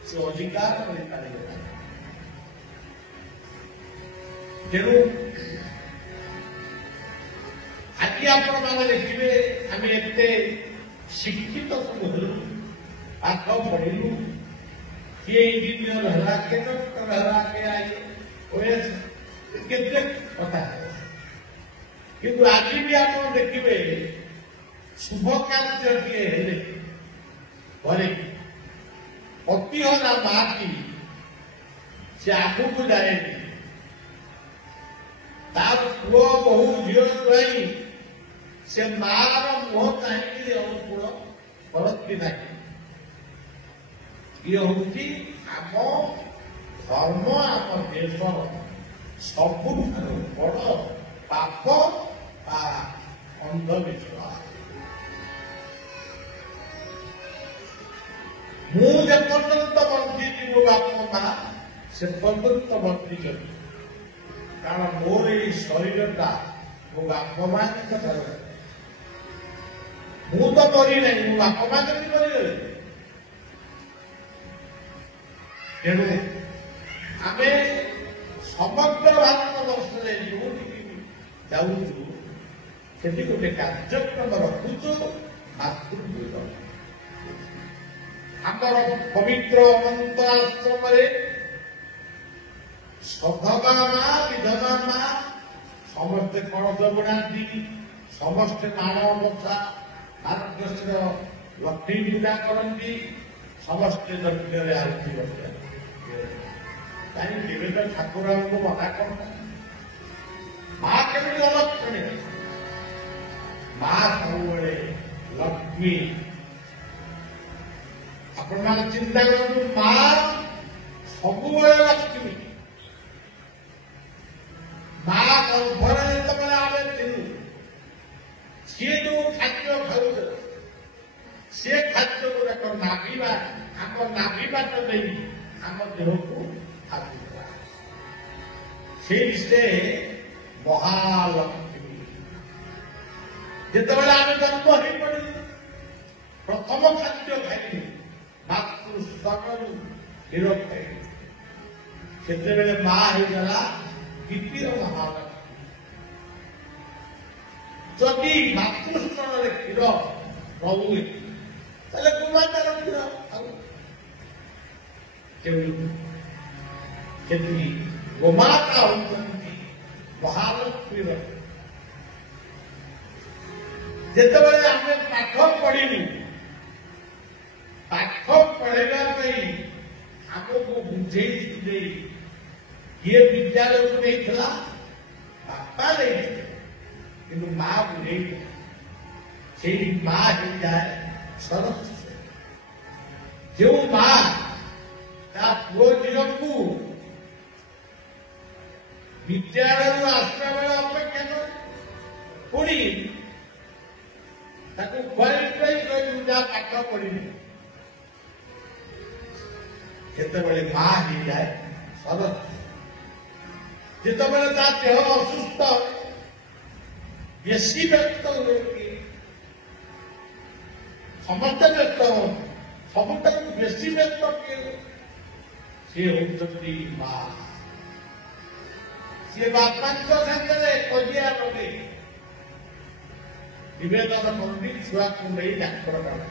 ସେ ଅଧିକାର କରିପାରିବେ ନାହିଁ। ତେଣୁ ଆଜି ଆପଣମାନେ ଦେଖିବେ ଆମେ ଏତେ ଶିକ୍ଷିତ ସବୁ ହେଲୁ, ପାଠ ପଢିଲୁ, କିଏ ଇଞ୍ଜିନିୟର ହେଲା, କିଏ ଡକ୍ଟର ହେଲା, କିଏ OS, କେତେ କଥା। କିନ୍ତୁ ଆଜି ବି ଆପଣ ଦେଖିବେ ଶୁଭ କାର୍ଯ୍ୟଟିଏ ହେଲେ ଘରେ ଅତିହରା ମାଟି ସେ ଆଗକୁ ଯାଏନି, ତା ପୁଅ ବହୁ ଝିଅ ଯାଇ ସେ ମାର ମୁହଁ ଚାହିଁକି ଅନୁକୂଳ କରନ୍ତି ନାହିଁ। ଇଏ ହଉଛି ଆମ ଧର୍ମ, ଆମ ଦେଶର ସବୁଠାରୁ ବଡ ପାପ ବା ଅନ୍ଧବିଶ୍ୱାସ। ମୁଁ ଯେ ପର୍ଯ୍ୟନ୍ତ ବଞ୍ଚିଛି ମୋ ବାପା ମା ସେ ପର୍ଯ୍ୟନ୍ତ ବଞ୍ଚିଛନ୍ତି, କାରଣ ମୋର ଏଇ ଶରୀରଟା ମୋ ବାପା ମାଙ୍କ ଠାରୁ। ମୁଁ ତ ମରି ନାହିଁ, ମୋ ବାପା ମା କେମିତି ମରିଗଲେ? ତେଣୁ ଆମେ ସମଗ୍ର ଭାରତ ବର୍ଷରେ ଯୋଉଠିକି ଯାଉଛୁ ସେଠି ଗୋଟେ କାର୍ଯ୍ୟକ୍ରମ ରଖୁଛୁ ମାତୃଭୂତ। ଆମର ପବିତ୍ର ଅନନ୍ତ ଆଶ୍ରମରେ ସଧବା ମା, ବିଧବା ମା ସମସ୍ତେ କଳସ ବୁଣାନ୍ତି, ସମସ୍ତେ ମାଣ ବସା ମାର୍ଗଶୀର ଲକ୍ଷ୍ମୀ ପୂଜା କରନ୍ତି, ସମସ୍ତେ ଯଜ୍ଞରେ ଆହୁତି ବସାନ୍ତି। କାହିଁକି କେବେ ତ ଠାକୁରଙ୍କୁ ମନା କରନ୍ତି? ମା କେମିତି ଅଲକ୍ଷଣୀ? ମା ସବୁବେଳେ ଲକ୍ଷ୍ମୀ। ଆପଣମାନେ ଚିନ୍ତା କରନ୍ତୁ, ମା ସବୁବେଳେ ଲକ୍ଷ୍ମୀ। ମା ଗର୍ଭରେ ଯେତେବେଳେ ଆମେ ଥିଲୁ, ସିଏ ଯୋଉ ଖାଦ୍ୟ ଖାଉଥିଲେ ସେ ଖାଦ୍ୟ ଗୁଡାକ ନାଭିବା ଆମ ନାଭି ବାଟ ଦେଇ ଆମ ଦେହକୁ ଆସୁଥିଲା। ସେ ମହାଲକ୍ଷ୍ମୀ। ଯେତେବେଳେ ଆମେ ଜନ୍ମ ହେଇପଡ଼ିଲୁ, ପ୍ରଥମ ଖାଦ୍ୟ ଖାଇଲୁ, ମାତୃସ୍ତନରୁ କ୍ଷୀର ଖାଇଲୁ, ସେତେବେଳେ ମା ହେଇଗଲା ଦ୍ୱିତୀୟ ମହାଲକ୍ଷ୍ମୀ। ଯଦି ମାତୃସ୍ତନରେ କ୍ଷୀର ରହୁଏ ତାହେଲେ ଗୋମାତାର କ୍ଷୀର ଆଉ କେମିତି ଗୋମାତା ହଉଛନ୍ତି ମହାଲକ୍ଷ୍ମୀର। ଯେତେବେଳେ ଆମେ ପାଠ ପଢିଲୁ, ପାଠ ପଢିବା ପାଇଁ ଆମକୁ ବୁଝେଇ କିଏ ବିଦ୍ୟାଳୟକୁ ନେଇଥିଲା? ବାପା ନେଇଥିଲେ, କିନ୍ତୁ ମା ବୁଝେଇଥିଲା। ସେଇ ମା ହେଇଯାଏ ସରସ୍ୱତୀ। ଯେଉଁ ମା ତା ପୁଅ ଝିଅକୁ ବିଦ୍ୟାଳୟରୁ ଆସିବା ବେଳେ ଅପେକ୍ଷା କରେ, ପୁଣି ତାକୁ ଖୁଆଇ କହିବୁ ଯାହା ପାଠ ପଢିବି, କେତେବେଳେ ମା ହେଇଯାଏ ସରସ୍ୱତୀ। ଯେତେବେଳେ ତା ଦେହ ଅସୁସ୍ଥ, ବେଶୀ ବ୍ୟସ୍ତ ହୁଏ, ସମସ୍ତେ ବ୍ୟସ୍ତ ହୁଅନ୍ତି, ସବୁଠାରୁ ବେଶୀ ବ୍ୟସ୍ତ କିଏ? ସିଏ ହଉଛନ୍ତି ମା। ସିଏ ବାପାଙ୍କ ସାଙ୍ଗରେ କଜିଆ ଲଗେଇ ନିବେଦନ କରନ୍ତି ଛୁଆକୁ ନେଇ ଡାକ୍ତରଖାନା।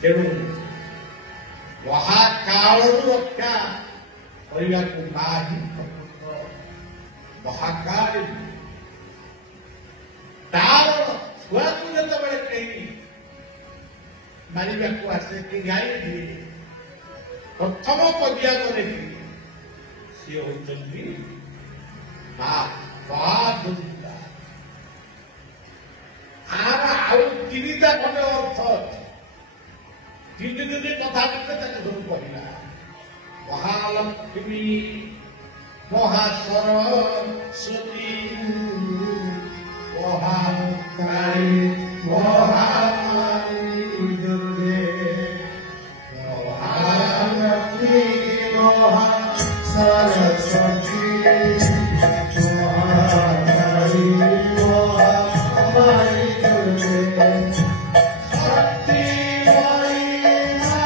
ତେଣୁ ମହାକାଳରୁ ରକ୍ଷା କରିବାକୁ ମା ହିଁ ପ୍ରକୃତ ମହାକାଳୀ। ତାର ଛୁଆକୁ ଯେତେବେଳେ କେହି ମାରିବାକୁ ଆସେ, କି ଗାଈ ଦିଏ, ପ୍ରଥମ ପର୍ଯ୍ୟାୟରେ ସିଏ ହଉଛନ୍ତି ମା ଦୁର୍ଗା। ଆର ଆଉ ତିନିଟା ଖଣ୍ଡେ ଅର୍ଥ ଅଛି। ତିନି କଥା ଭିତରେ ତାକୁ ସବୁ କହିଲା। ମହାଲକ୍ଷ୍ମୀ, ମହାସରସ୍ୱତୀ, ମହାକାଳୀ, ମହାମାୟୀ ଦୁର୍ଗେ, ମହାଲକ୍ଷ୍ମୀ, ମହାସରସ୍ୱତୀ, ମହାକାଳୀ, ମହାମାୟୀ ଦୁର୍ଗେ, ଶକ୍ତିମୟୀ ମା,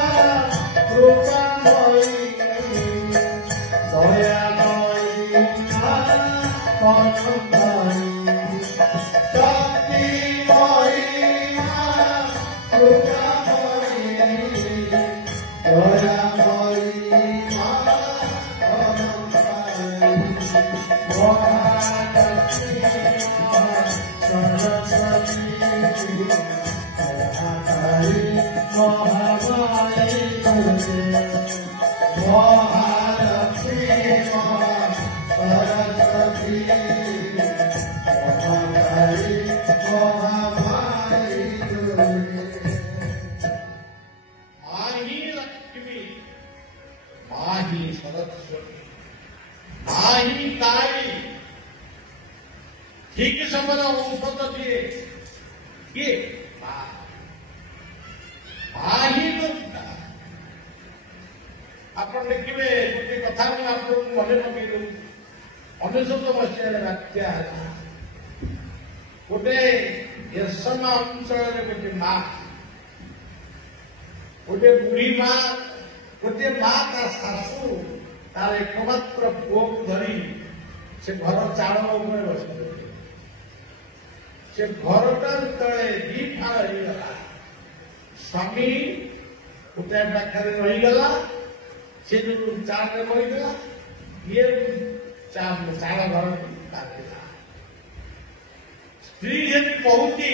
କୃପାମୟୀ, দয়াময়ী মা, করুণাময়ী, শক্তিময়ী মা, কৃপাময়ী, দয়াময়ী মা, করুণাময়ী, মহালক্ষ্মী, সরস্বতী, মহাকালী, মহামায়ী দুর্গে, মহালক্ষ্মী, সরস্বতী, মহাকালী, মহামায়ী দুর্গে। মাহি লক্ষ্মী, মাহি সরস্বতী, মাহি কালী, ঠিক সময় ঔষধ দিয়ে କିଏ? ମାହି ଦୁର୍ଗା। ଆପଣ ଦେଖିବେ ଗୋଟିଏ କଥା ମୁଁ ଆପଣଙ୍କୁ ମନେ ପକେଇ ଦେଉଛି। 1999 ମସିହାରେ ବାତ୍ୟା ହେଲା। ଗୋଟେ ଏସନ ଅଞ୍ଚଳରେ ଗୋଟେ ମା, ଗୋଟେ ବୁଢୀ ମା, ଗୋଟିଏ ମା ତା ଶାଶୁ ତାର ଏକମାତ୍ର ପୁଅକୁ ଧରି ସେ ଘର ଚାଳ ଉପରେ ବସିଥିଲେ। ସେ ଘରଟା ଯେତେବେଳେ ଦି ଫାଳ ହେଇଗଲା, ସ୍ୱାମୀ ଗୋଟାଏ ପାଖରେ ରହିଗଲା, ସେ ଯୋଉ ଚାଳରେ ରହିଗଲା, ଇଏ ଚାଳ ଘରକୁ କାଟିଲା। ସ୍ତ୍ରୀ ଯେମିତି କହୁଛି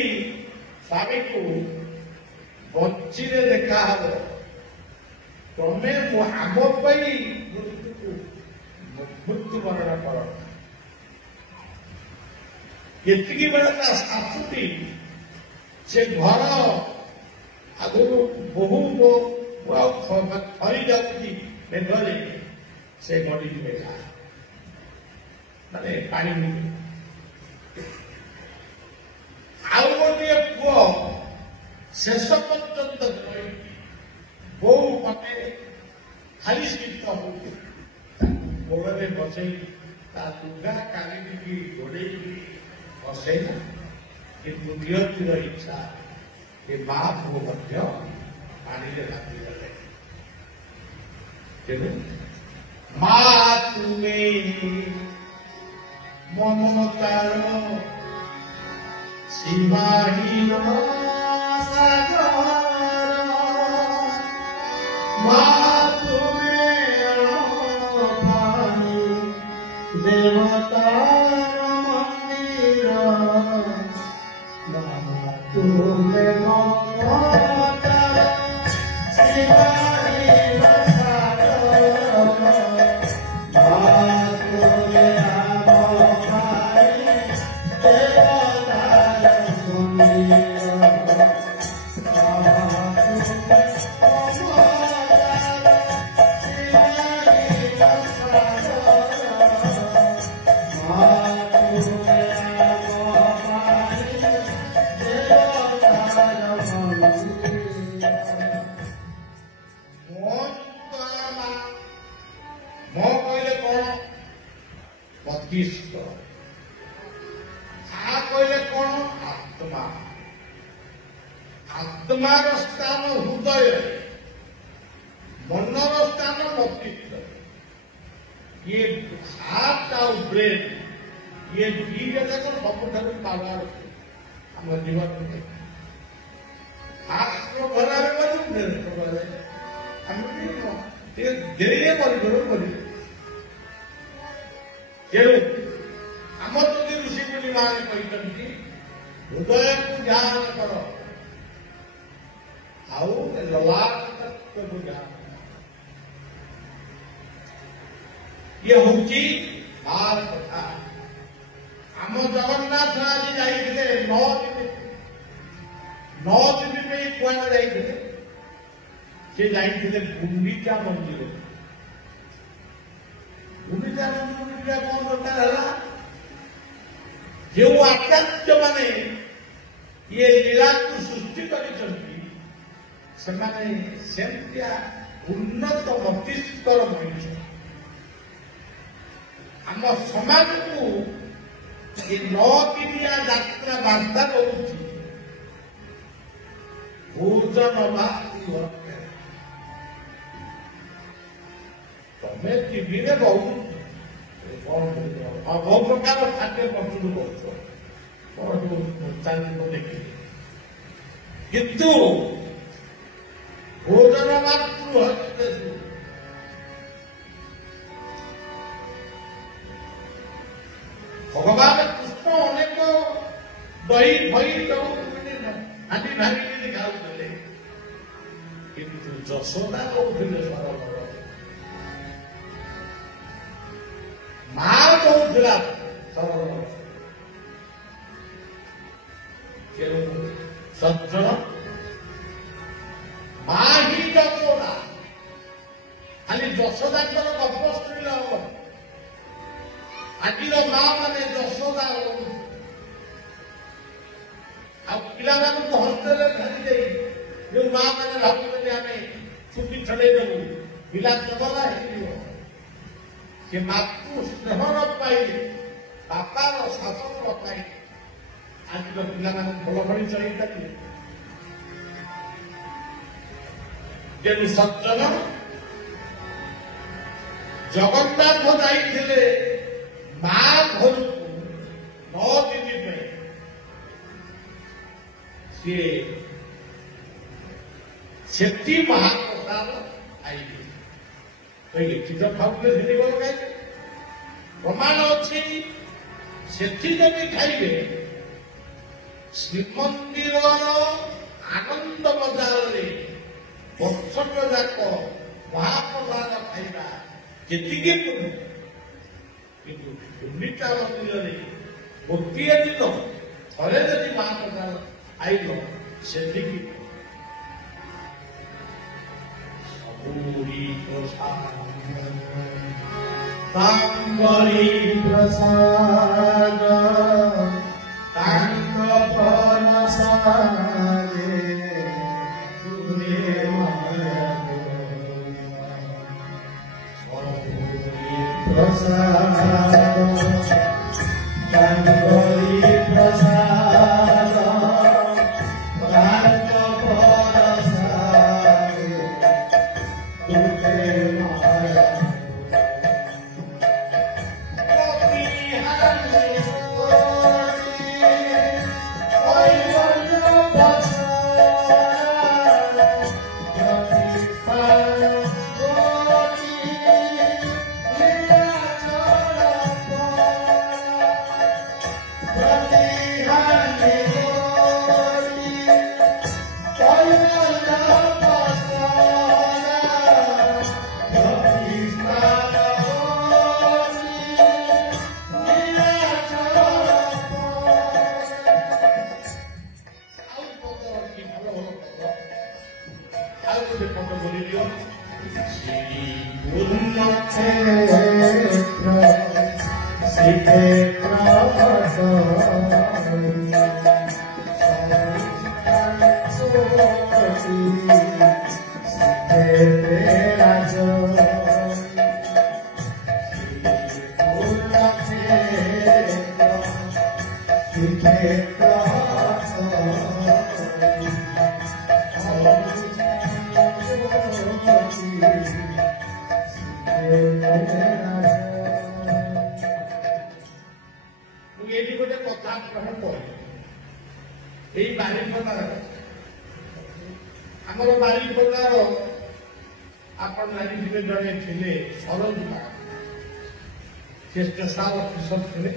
ସ୍ୱାମୀକୁ, ବଞ୍ଚିଲେ ଦେଖାହବ, ତମେ ଆମ ପାଇଁ ମୃତ୍ୟୁବରଣ କର। ଏତିକି ବେଳେ ତା ଶାଶୁଟି ସେ ଘର ଆଗରୁ ବହୁ ଥରି ଯାଉଛି ମେଘରେ, ସେ ଗଡିକି ମେଘା ମାନେ ପାଣି। ଆଉ ଗୋଟିଏ ପୁଅ ଶେଷ ପର୍ଯ୍ୟନ୍ତ ରହିଛି, ବୋଉ ପଟେ ଖାଲି ସ୍ଥିତ ହଉଛି, ଗୋଡ଼ରେ ବସେଇ ତା ଲୁଗା କାଲିକି ଗୋଡେଇକି ବସେଇଲା। କିନ୍ତୁ ନିୟତିର ଇଚ୍ଛା ଏ ମା ପୁଅ ମଧ୍ୟ ପାଣିରେ ଭାସିଗଲେ। ତେଣୁ ମା ତୁମେ ମମତାର ସୀମାହୀନ ସାଗର, ମା ତୁମେ ପାଣି ଦେବତାର ମନ୍ଦିର, ମା ତୁମେ ମମତାର ସୀମାହୀନ ସାଗର, ମା ତୁମେ ଆମ ଭାଇ ଦେବତାର ମନ୍ଦିର, ମା ତୁମେ ଆତ୍ମାର ସ୍ଥାନ ହୃଦୟ, ମନର ସ୍ଥାନ ମସ୍ତିଷ୍କ। ଇଏ ହାର୍ଟ ଆଉ ବ୍ରେନ୍, ଇଏ ଦିଟା ଯାକ ସବୁଠାରୁ ପାୱାର ଆମ ଜୀବନରେ। ହାର୍ଟ ଖରାପ କରୁ, ବ୍ରେନ୍ ଖରାପ, ଆମେ ଟିକେ ଧୀରେ କରିବୁ। ତେଣୁ ଆମର ଯଦି ଋଷି ମୁନି ମାନେ କହିଛନ୍ତି, ହୃଦୟକୁ ଧ୍ୟାନ କର, ଆଉ ଲଲାଟକୁ ଧ୍ୟାନ କର। ये हूँ बार कथा आम जगन्नाथ आज जाइए 9 दिन में कुआं जाइए से जाइए गुंडीचा मंदिर गुंडीचा मंदिर कौन दरकार है जो आचार्य माने ये लीला को सृष्टि करमतिया उन्नत मस्तिष्कर मनुष्य आम समाज को ये 9 दिनिया यात्रा वार्ता करुच्ची भोजन तमें टीवी में बहुत प्रकार खाद्य प्रस्तुत कर देखिए किंतु भोजन मातृ भगवान कृष्ण अनेक दही फही हाथी भागी खाऊले किंतु यशोदा कौले सरल मां कौला सरल सज्जन मां ही यशोदा खाली यशोदा गप स्त्री हम आज मां मैंने यशोदा पिला हस्टेल धरी दे जो मां मैंने भावुले आम छुट्टी छड़े देवु पिला चबला से मातृ स्नेह न पाइले बापार शासन न पाइले आज पिला भल भली चल पारे जेणु सज्जन जगन्नाथ जाइए मां घर को 9 दिन में से महाप्रसाद आईबे तो लिखित खाऊले से गल खाइबे प्रमाण अच्छी से खाइबे श्रीमंदिर आनंद बजार वर्षक जाक महाप्रसाद खाइबा जेतिके किंतु गुंडीचा मंदिर गोटे दिन थे जदि महाप्रसाद आइल से सबूरी प्रसाद आमर बारिपदार आपण जानिथिबे जड़े थिले सरोज से स्पेशल ऑफिसर थे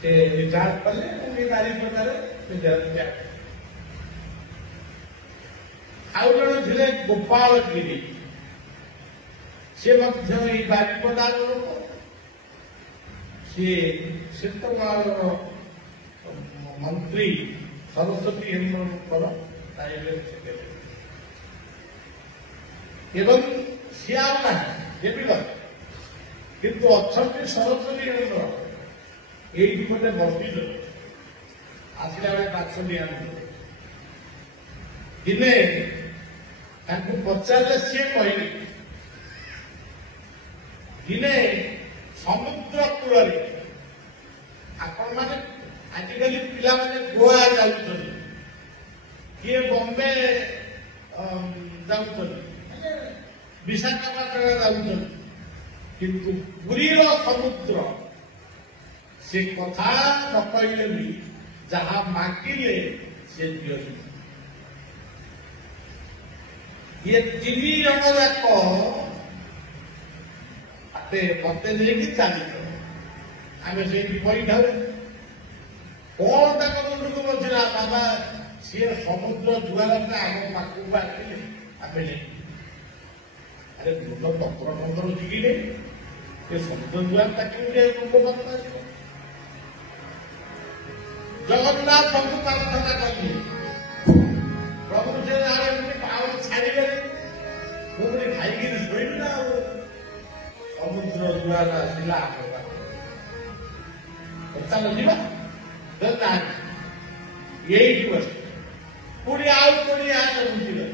से रिटायर कले बारिपदार आउ जड़े थे गोपाल गिरी ସେ ମଧ୍ୟ ଏଇ ବାରିପଦାର ଲୋକ। ସିଏ ସେତେବେଳର ମନ୍ତ୍ରୀ ସରସ୍ୱତୀ ହେମଙ୍କର ପ୍ରାଇଭେଟ ସେକ୍ରେଟାରୀ ଏବଂ ସିଏ ଆଉ ନାହିଁ ଏବେ କିନ୍ତୁ ଅଛନ୍ତି ସରସ୍ୱତୀ ହେମଙ୍କର ଏଇଠି ଗୋଟେ ବସିଲ ଆସିଲା ବେଳେ କାଛ ଦିଆନ୍ତୁ ଦିନେ ତାଙ୍କୁ ପଚାରିଲେ ସିଏ କହିଲେ ଦିନେ ସମୁଦ୍ର କୂଳରେ ଆପଣମାନେ ଆଜିକାଲି ପିଲାମାନେ ଗୋଆ ଯାଉଛନ୍ତି କିଏ ବମ୍ବେ ଯାଉଛନ୍ତି ବିଶାଖାପାଟଣା ଯାଉଛନ୍ତି କିନ୍ତୁ ପୁରୀର ସମୁଦ୍ର ସେ କଥା ନ କହିଲେ ବି ଯାହା ମାଗିଲେ ସେ ଦିଅନ୍ତି। ଇଏ 3 ଜଣ ଯାକ ମତେ ନେଇକି ଚାଲିଥାଉ ଆମେ ସେଇଠି କହିଥାଉ କଣ ତାଙ୍କ ମୁଣ୍ଡକୁ ବସିଲା ବାବା ସିଏ ସମୁଦ୍ର ଦୁଆରରେ ଆମ ପାଖକୁ ଆସିଲେ ଆମେ ଆରେ ମୁଣ୍ଡ ପତ୍ର ପତ୍ର ଯିବିନି ଏ ସମୁଦ୍ର ଦୁଆର ତାକୁ ଲୋକ ପାଖକୁ ଆସିବ। ଜଗନ୍ନାଥଙ୍କୁ ପ୍ରାର୍ଥନା କଲି ପ୍ରଭୁ ସେ ଆଉ ଛାଡ଼ିବେନି ମୁଁ ପୁଣି ଖାଇକିରି ଶୋଇବି ନା ଆଉ ସମୁଦ୍ର ଦୁଆର ଆସିଲା ଆମ ପାଖକୁ ଚାଲ ଯିବା ଏଇଠି ବସି ପୁଣି ଆଉ ପୁଣି ବୁଝିଲେ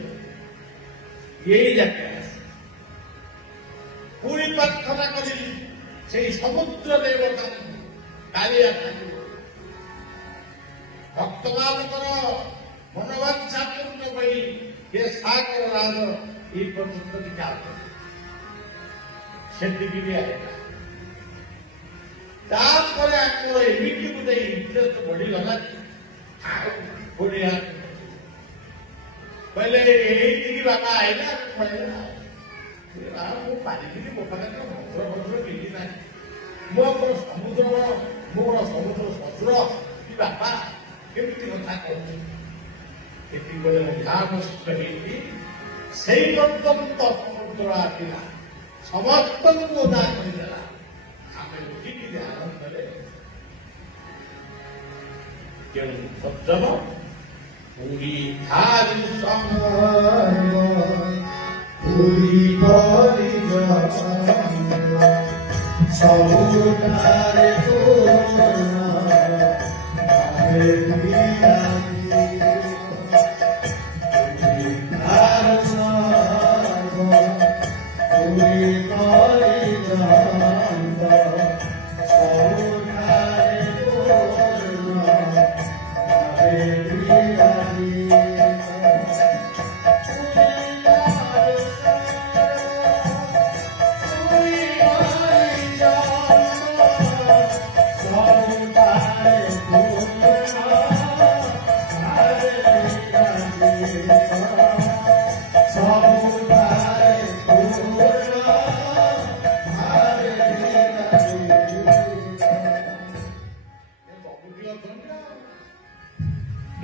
ଏଇ ଜାଗା ପୁଣି ପ୍ରାର୍ଥନା କରିଲି ସେଇ ସମୁଦ୍ର ଦେବତା କାଳିଆ ଠାକୁର ଭକ୍ତମାନଙ୍କର ମନୋବାଞ୍ଛା ପୂର୍ଣ୍ଣ କରି ଏ ସାଗର ରାଜ ଏଇ ପର୍ଯ୍ୟନ୍ତ ଟିକେ ସେତିକି ବି ଆଇଲା। ତାପରେ ଆମର ଏମିତି ଗୋଟେ ଇଣ୍ଟରେଷ୍ଟ ବଢିଗଲା ଆଉ ବଢିଆ କହିଲେ ଏଇଠିକି ବାବା ଆଇଲା କହିଲା ମୁଁ ପାରିବିନି ମୋ ପାଖରେ ଭଦ୍ର ଭଦ୍ର କିଛି ନାହିଁ ମୋର ସମୁଦ୍ର ଶଶୁର କି ବାପା କେମିତି କଥା କହୁଛି ଏତିକି ବେଳେ ମଝାମସ୍ତ ହେଇକି ସେଇ ପର୍ଯ୍ୟନ୍ତ ସମୁଦ୍ର ଆସିଲା ସମସ୍ତଙ୍କୁ ଉଦା କରିଦେଲା ଆମେ ଉଠିକିରି ଆନନ୍ଦରେ ତେଣୁ ସଜ୍ଜନ ପୁରୀ ଖାଲି ପୁରୀ ସବୁଠାରେ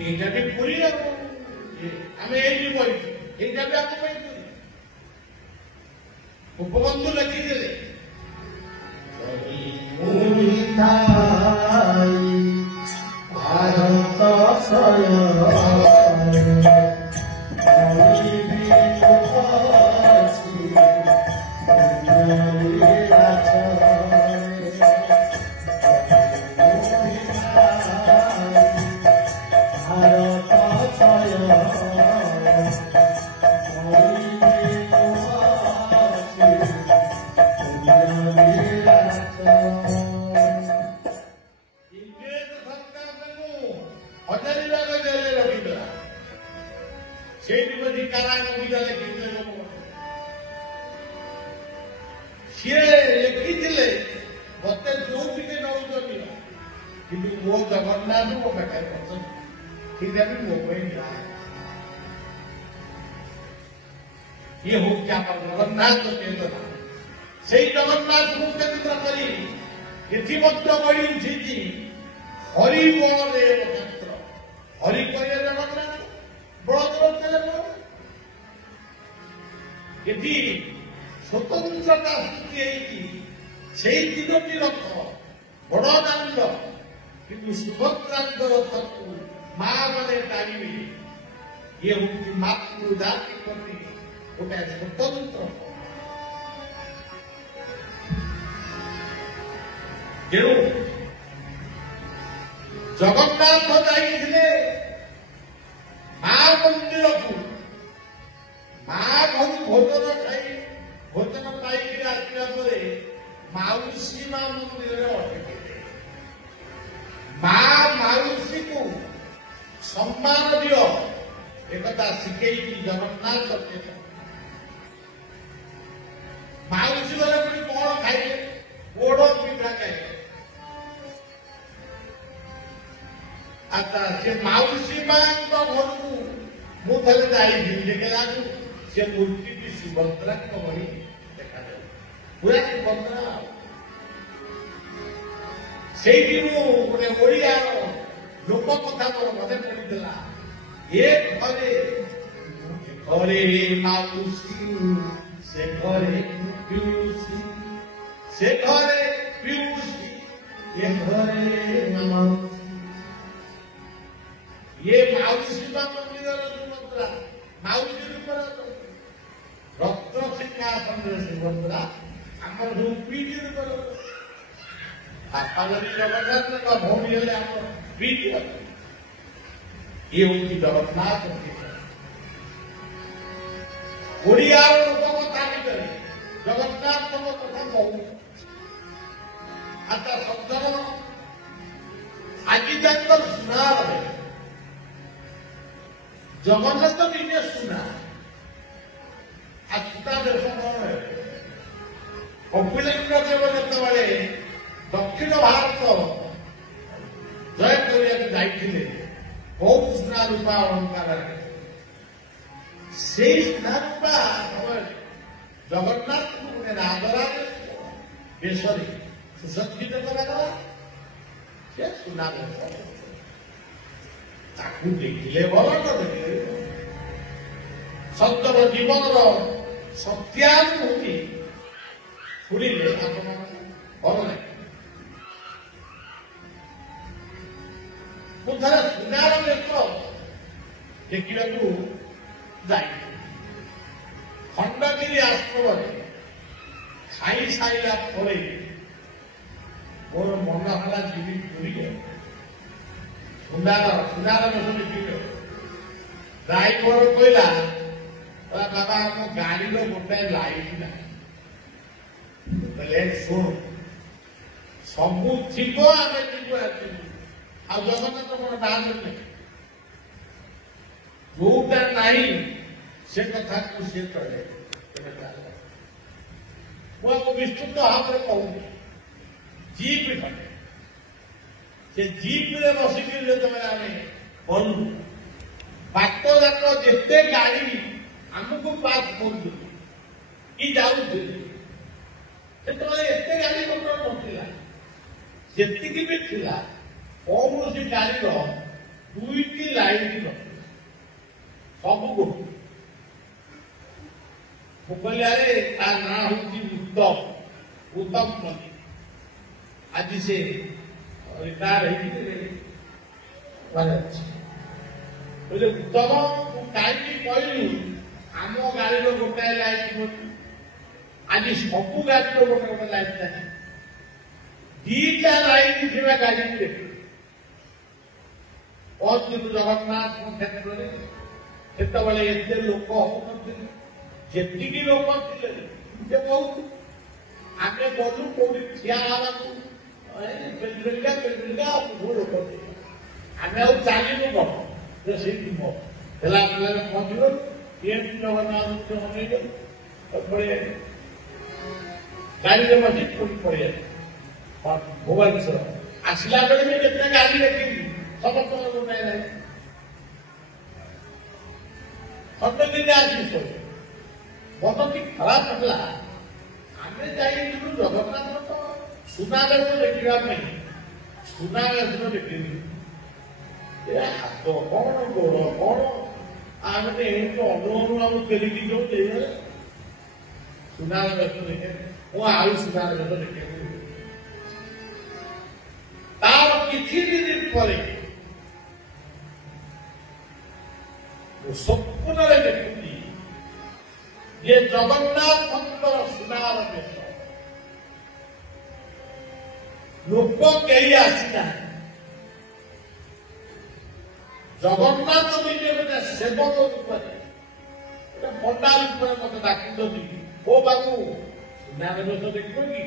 এইটা ବି ପୁରୀ ଆମେ ଏଇଠି କହିଛୁ এইଟା ବି ଆମ ପାଇଁ ପୁରୀ ଉପବନ୍ଧୁ ଲେଖିଥିଲେ ସେଇଠି ବସି କାରା କବିତା ଲେଖିଥିଲେ ସିଏ ଲେଖିଥିଲେ ମତେ ଯୋଉଠିକି ନଉଛନ୍ତି କିନ୍ତୁ ମୋ ଜଗନ୍ନାଥ ମୋ ପାଖରେ ଅଛନ୍ତି ସେଇଟା ବି ମୋ ପାଇଁ ଇଏ ହଉଛି ଆମର ଜଗନ୍ନାଥ କେନ୍ଦ୍ର ସେଇ ଜଗନ୍ନାଥକୁ କେନ୍ଦ୍ର କରି ଏଠି ମଧ୍ୟ ଗଢ଼ି ଉଠିଛି ହରିବଳରେ କ୍ଷେତ୍ର ହରି କହିଲେ ଜଗନ୍ନାଥ ବଳଦେବ ଏଠି ସ୍ୱତନ୍ତ୍ରତା ସୃଷ୍ଟି ହେଇଛି ସେଇ ତିନୋଟି ରଥ ବଡ ଦାଣ୍ଡ, କିନ୍ତୁ ସୁଭଦ୍ରାଙ୍କ ରଥକୁ ମା ମାନେ ଟାଣିବେ। ଇଏ ହଉଛି ମାତୃ ଜାତି ପ୍ରତି ଗୋଟେ ସ୍ୱତନ୍ତ୍ର। ତେଣୁ ଜଗନ୍ନାଥ ଯାଇଥିଲେ ମା ମନ୍ଦିରକୁ, ମା ଘରୁ ଭୋଜନ ପାଇକି ଆସିବା ପରେ ମାଉସୀ ମା ମନ୍ଦିରରେ ଅଟକିଲେ। ମା ମାଉସୀକୁ ସମ୍ମାନ ଦିଅ ଏକଥା ଶିଖେଇକି ଜଗନ୍ନାଥ ମାଉସୀ ଗଲେ ପୁଣି କଣ ଖାଇଲେ? ପୋଡ ପିଠା ଖାଇଲେ। ଆଚ୍ଛା, ସେ ମାଉସୀ ମାଙ୍କ ଘରକୁ ମୁଁ ଥରେ ଯାଇଥିଲି, ଦେଖିଲାକୁ ସେ ମୂର୍ତ୍ତିଟି ସୁଭଦ୍ରାଙ୍କ ଭଳି ଦେଖାଯାଉ, ପୁରା ସୁଭଦ୍ରା। ସେଇଠି ମୁଁ ଗୋଟେ ଓଡ଼ିଆର ଲୋକ କଥା ମୋର ମନେ ପଡିଥିଲା। ଏ ଘରେ ମାଉସୀ, ସେ ଘରେ ପିଉସୀ, ସେ ଘରେ ପିଉସୀ, ଏ ଘରେ ମାଉସୀ। ये माउसी मा मंदिर सुभद्रा, माउसी रूपर रत्न सिंहासन सुभद्रा, आमर सब पीढ़ी रूपर बापा जब जगन्नाथ भौणी हेले आम पीढ़ी। ये हूँ जगन्नाथ ओडिया लोक कथा भितर जगन्नाथ कथा कहू। अच्छा सज्जन, आज सुना रहे जगन्नाथ निजे सुना आसुता देश कपिलेन्द्र देव जिते दक्षिण भारत जय करते बहुत सुना रूपा अलंकार से सुना रूपा जगन्नाथ को गोटे राजराज बेश सुसज्जित करागला। से सुना देश ताकू देखिले भल न देखिले सत्तर जीवन सत्यानुभूति शुणिले भल लगे। मुझे सुनार देश देखा जाए खंडगिरी आश्रम खाई सारा पर मोर मन है जीवी पूरी सुनार देश देखिए ड्राइवर कहला बाबा आम गाड़ी गोटे लाइट ना शुण सबू थी आम जगन्नाथ कौन बाहर जोटा नहीं से कथा को सी कहे मुझे विस्तृत भाव में कहूँ जीप खटे से जीप रे बसिक गलु बाट जाक जिते गाड़ी आमको पास कर गाड़ी मोटर नथिला जेतिकी भी थिला कौन गाड़ी दुईटी लाइट सब गोटे मुकलियारे तार ना हूँ उत्तम नदी आज से रिटायर बोले उत्तम कहीं कहलु आम गाड़ी गोटाए लाइट आज सबू गाड़ी गोटे गोटे लाइट नहीं दीटा लाइट ଥିବା गाड़ी को देख दिन जगन्नाथ क्षेत्र में ସେତେବେଳେ ଏତେ ଲୋକ ହଉନଥିଲେ ଯେତିକି ଲୋକ ଥିଲେ ସେ ବହୁତ ଆମେ ଗଲୁ କୋଉଠି ଠିଆ ହେବାକୁ ଲୋକ ଥିଲେ ଆମେ ଆଉ ଚାଲିଲୁ କଣ ସେଇଠି ହେଲା ପହଞ୍ଚିବ ଏମିତି ଜଗନ୍ନାଥ ଅନେଇଲେ ଗାଡ଼ିରେ ବସି ପୁଣି ପଳେଇ ଆସିଲେ ଭୁବନେଶ୍ୱର ଆସିଲା ବେଳେ ବି କେତେ ଗାଡ଼ି ଦେଖିଲି ସମସ୍ତଙ୍କର ଗୋଟାଏ ନାହିଁ ଖଣ୍ଡଗିରି ଆସିଛୁ ମନଟି ଖରାପ ହେଲା ଆମେ ଯାଇଥିଲୁ ଜଗନ୍ନାଥ ସୁନାବେଶ ଦେଖିବା ପାଇଁ ସୁନାବେଶ ଦେଖିଲୁ ହାତ କଣ ଗୋଡ଼ କଣ ଆମେ ଏମିତି ଅନୁଭବ ଆମ ଫେରିକି ଯୋଉ ସୁନାର ବେଶ ଦେଖେ ମୁଁ ଆଉ ସୁନାର ବେଶ ଦେଖିବାକୁ ତାର କିଛି ଦିନ ପରେ ମୁଁ ସ୍ୱପ୍ନରେ ଦେଖୁଛି ଯେ ଜଗନ୍ନାଥଙ୍କର ସୁନାର ବେଶ ଲୋକ କେହି ଆସିନାହାନ୍ତି ଜଗନ୍ନାଥ ନିଜେ ଗୋଟେ ସେବକ ରୂପରେ ଗୋଟେ ପଣ୍ଡା ରୂପରେ ମତେ ଡାକୁଛନ୍ତି ଓ ବାବୁ ସୁନାର ବେଶ ଦେଖିବ କି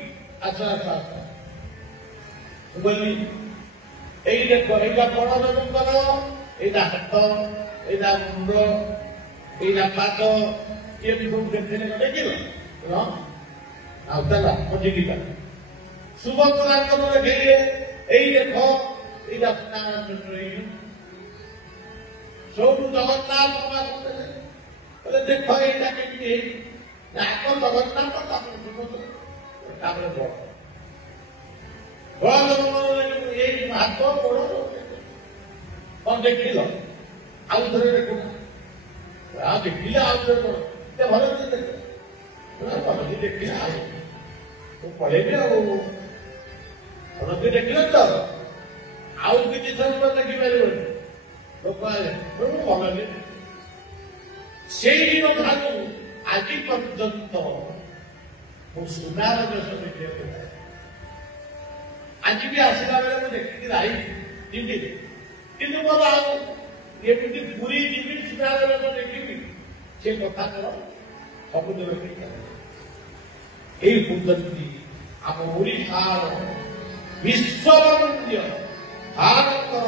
ଆସ ଆସ ଆସ ମୁଁ କହିଲି ଏଇ ଦେଖ ଏଇଟା ବଡ ଦେବଙ୍କର ଏଇଟା ହାତ ଏଇଟା ମୁଣ୍ଡ ଏଇଟା ପାଦ ଏମିତି ସବୁ ଦେଖିଲେ ଦେଖିଲ ଆଉ ଚାଲ ମଝିକି ଚାଲ ସୁଭଦ୍ରାଙ୍କର ଦେଖେଇଲେ ଏଇ ଦେଖ ଏଇଟା ସବୁ ଜଗନ୍ନାଥ କହିଲେ ଦେଖ ଏଇଟା କେମିତି ହେଇଛି ଆଗ ଜଗନ୍ନାଥ ତାପରେ ସୁଭଦ୍ରା ତାପରେ ବଳ ଏଇ ହାତ ଗୋଡ଼ କଣ ଦେଖିଲ ଆଉ ଥରେ ଦେଖୁ ଆଉ ଦେଖିଲେ ଆଉ ଥରେ କଣ ଭଲ ଦେଖିଲେ ଆଉ ମୁଁ ପଳେଇବି ଆଉ ଭଲକି ଦେଖିଲ ତ ଆଉ କିଛି ସମୟ ଦେଖିପାରିବନି ଲୋକ ଭଲ ସେଇଦିନ ଠାରୁ ଆଜି ପର୍ଯ୍ୟନ୍ତ ମୁଁ ସୁନାର ବେଶ ଦେଖିବାକୁ ଯାଏ ଆଜି ବି ଆସିଲା ବେଳେ ମୁଁ ଦେଖିକି ଯିବି କିନ୍ତୁ ମୋର ଆଉ ଏମିତି ପୁରୀ ଯିବି ସୁନାର ବେଶ ଦେଖିବି ସେ କଥା କର ସବୁଦିନ ଏଇ ହଉଛନ୍ତି ଆମ ଓଡ଼ିଶାର ବିଶ୍ୱବନ୍ଦ୍ୟ ଭାରତର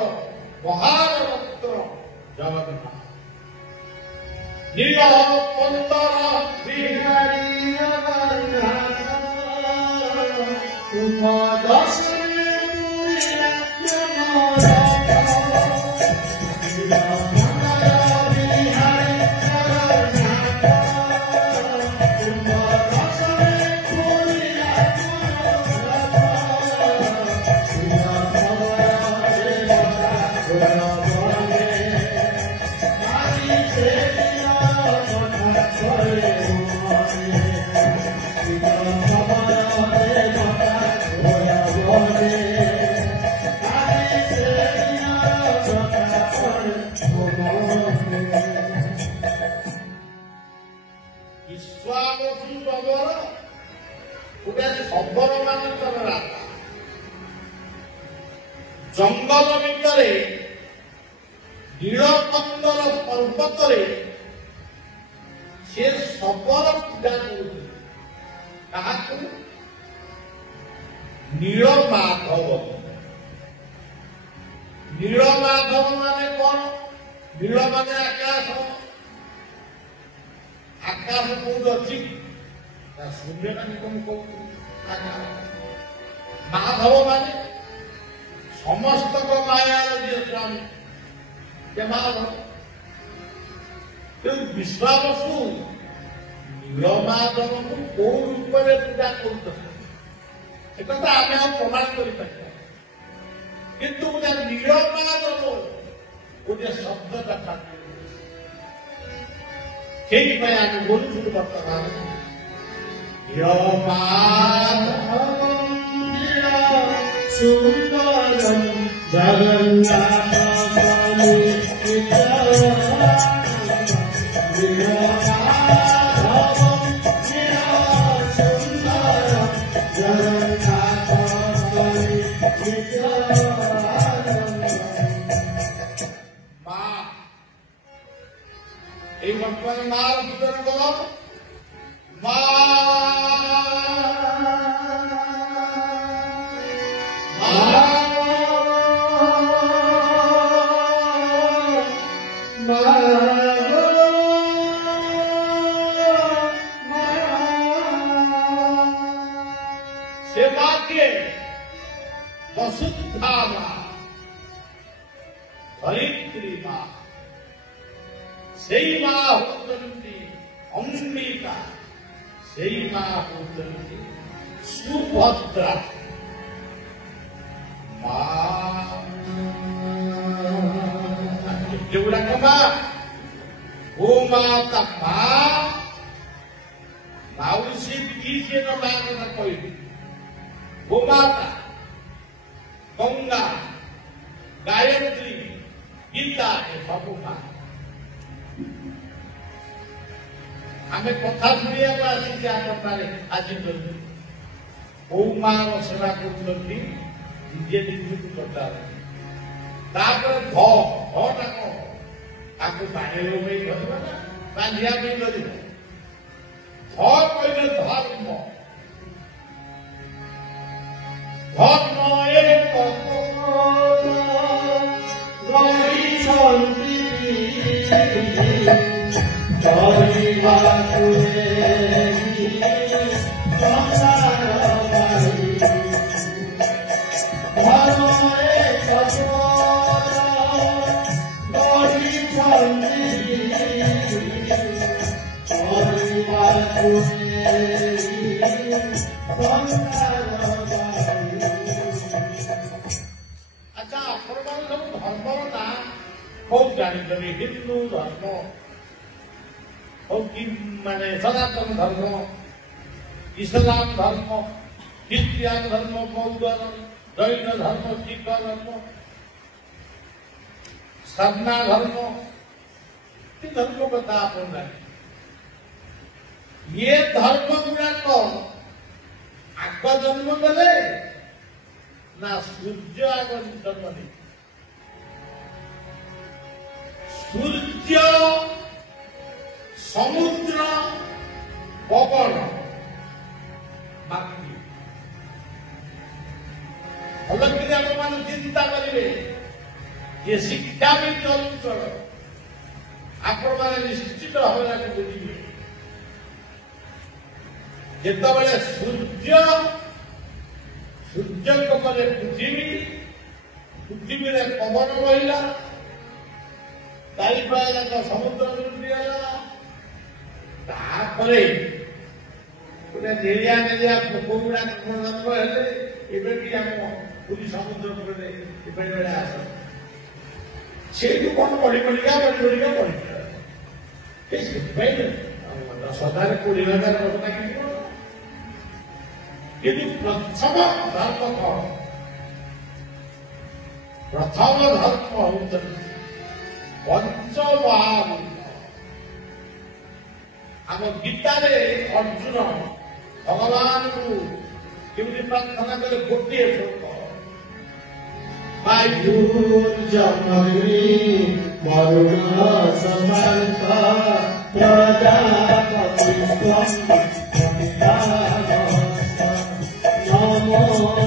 ମହାନ ରତ୍ନ ଜଗନ୍ନାଥ ନୀଳ ପନ୍ଦର ବିହାରୀ ଜଙ୍ଗଲ ଭିତରେ ନୀଳକନ୍ଦର ପର୍ବତରେ ସେ ଶବର ପୂଜା କରୁଥିଲେ କାହାକୁ ନୀଳମାଧବ ନୀଳମାଧବ ମାନେ କଣ ନୀଳ ମାନେ ଆକାଶ ଆକାଶ କୋଉଠି ଅଛି ଶୂନ୍ୟ ମାନେ କଣ କହୁଛୁ ମାଧବ ମାନେ ସମସ୍ତଙ୍କ ମାୟାର ଯିଏ ସ୍ୱାମୀ ସେ ମାଧବ ତେଣୁ ବିଶ୍ୱାବସୁ ନୀଳମାଧବଙ୍କୁ କୋଉ ରୂପରେ ପୂଜା କରୁଛନ୍ତି ସେଟା ତ ଆମେ ଆଉ ପ୍ରମାଣ କରିପାରିବା କିନ୍ତୁ ଗୋଟେ ନୀଳମାଧବ ଗୋଟେ ଶବ୍ଦଟା ସେଇଥିପାଇଁ ଆମେ ବୋଲୁଛୁ ବର୍ତ୍ତମାନ ନୀଳମାଧବ ସୁନ୍ଦର ଜଗନ୍ନାଥ এই বর্তমানে মার ভিতরে বলো মা वसुधा मां धरित्री मां সেই মা হচ্ছেন অম্বিকা সেই মা হচ্ছেন সুভদ্রা মা যেগুলাক মা ও মা তা মা ମାଉସୀ କିଏ ନ ମା କଥା କହିବି ଗୋମାତା ଗଙ୍ଗା ଗାୟତ୍ରୀ ଗୀତା ଏ ସବୁ ମା ଆମେ କଥା ଶୁଣିବାକୁ ଆସିଛେ ଆପଣମାନେ ଆଜି କୋଉ ମାର ସେବା କରୁଛନ୍ତି ନିଜେ ନିଜକୁ ପଚାରେ ତାପରେ ଧଟା କଣ ତାକୁ ପାଣିରେ ଉମେଇ ଧରିବ ନା ବାନ୍ଧିବା ପାଇଁ ଧରିବ କହିଲେ ଧର୍ମ ଧର୍ମ ଏକ अच्छा ଆପଣମାନେ ସବୁ ଧର୍ମର ନାଁ ହଉ ଜାଣିଛନ୍ତି ହିନ୍ଦୁ ଧର୍ମ ହଉ କି ମାନେ ସନାତନ ଧର୍ମ ଇସଲାମ ଧର୍ମ ଖ୍ରୀଷ୍ଟିଆନ ଧର୍ମ ବୌଦ୍ଧ ଜୈନ ଧର୍ମ ଶିଖ ଧର୍ମ ସାଧନା ଧର୍ମ କି ଧର୍ମ କଥା ଆପଣ ଜାଣି ये धर्म गुड़ाक आग जन्म देले ना सूर्य आग जन्म दे सूर्य समुद्र पवन बाकी अलग आप चिंता करेंगे ये शिक्षा भी अंचल आपण मैंने निश्चित भाव बुझे ଯେତେବେଳେ ସୂର୍ଯ୍ୟଙ୍କ ପରେ ପୃଥିବୀରେ ପବନ ବହିଲା ଚାରିପାଖ ସମୁଦ୍ର ସୃଷ୍ଟି ହେଲା ତାପରେ ଗୋଟେ ନେଳିଆ ନେଳିଆ ପୋକ ଗୁଡାକ ଜନ୍ମ ହେଲେ ଏବେ ବି ଆମ ପୁରୀ ସମୁଦ୍ର କୂଳରେ ବେଳେ ବେଳେ ଆସ ସେଇଠୁ କଣ ପଢିକା ସେଥିପାଇଁ ସଦାରେ 20,000 ବର୍ଷ ଲାଗିବ କିନ୍ତୁ ପ୍ରଥମ ଧର୍ମ କଣ ପ୍ରଥମ ଧର୍ମ ହଉଛନ୍ତି ପଞ୍ଚମହାଭୂତ ଆମ ଗୀତାରେ ଅର୍ଜୁନ ଭଗବାନଙ୍କୁ କେମିତି ପ୍ରାର୍ଥନା କଲେ ଗୋଟିଏ ଶ୍ଲୋକ ମରୁଣ ସମାନ୍ତ ପ୍ରଜାପତି नमो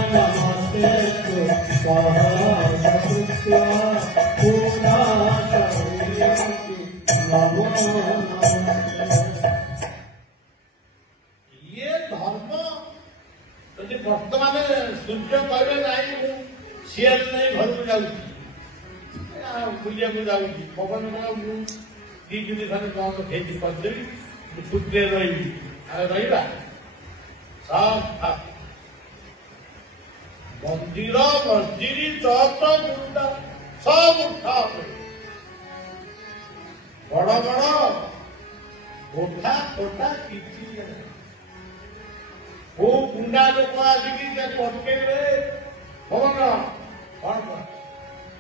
नमस्ते ये धर्म ଯଦି ବର୍ତ୍ତମାନ ସୂର୍ଯ୍ୟ କହିବେ ନାହିଁ ମୁଁ ସିଆଲ ନେଇ ଘରକୁ ଯାଉଛି ବୁଲିବାକୁ ଯାଉଛି ପବନ ମୁଁ 2 ଦିନ ଧରି କଣ ହେଇଛି କରିଦେବି ମୁଁ ଛୁଟିରେ ରହିବି ଆଉ ରହିବା ମନ୍ଦିର ମସଜିଦ ଚର୍ଚ୍ଚ ଗୁରୁଦ୍ୱାର ସବୁ ବଡ ବଡ କୋଠା କୋଠା କିଛି କୋଉ ଗୁଣ୍ଡା ଲୋକ ଆସିକି ସେ ପକେଇବେ ପବନ କଣ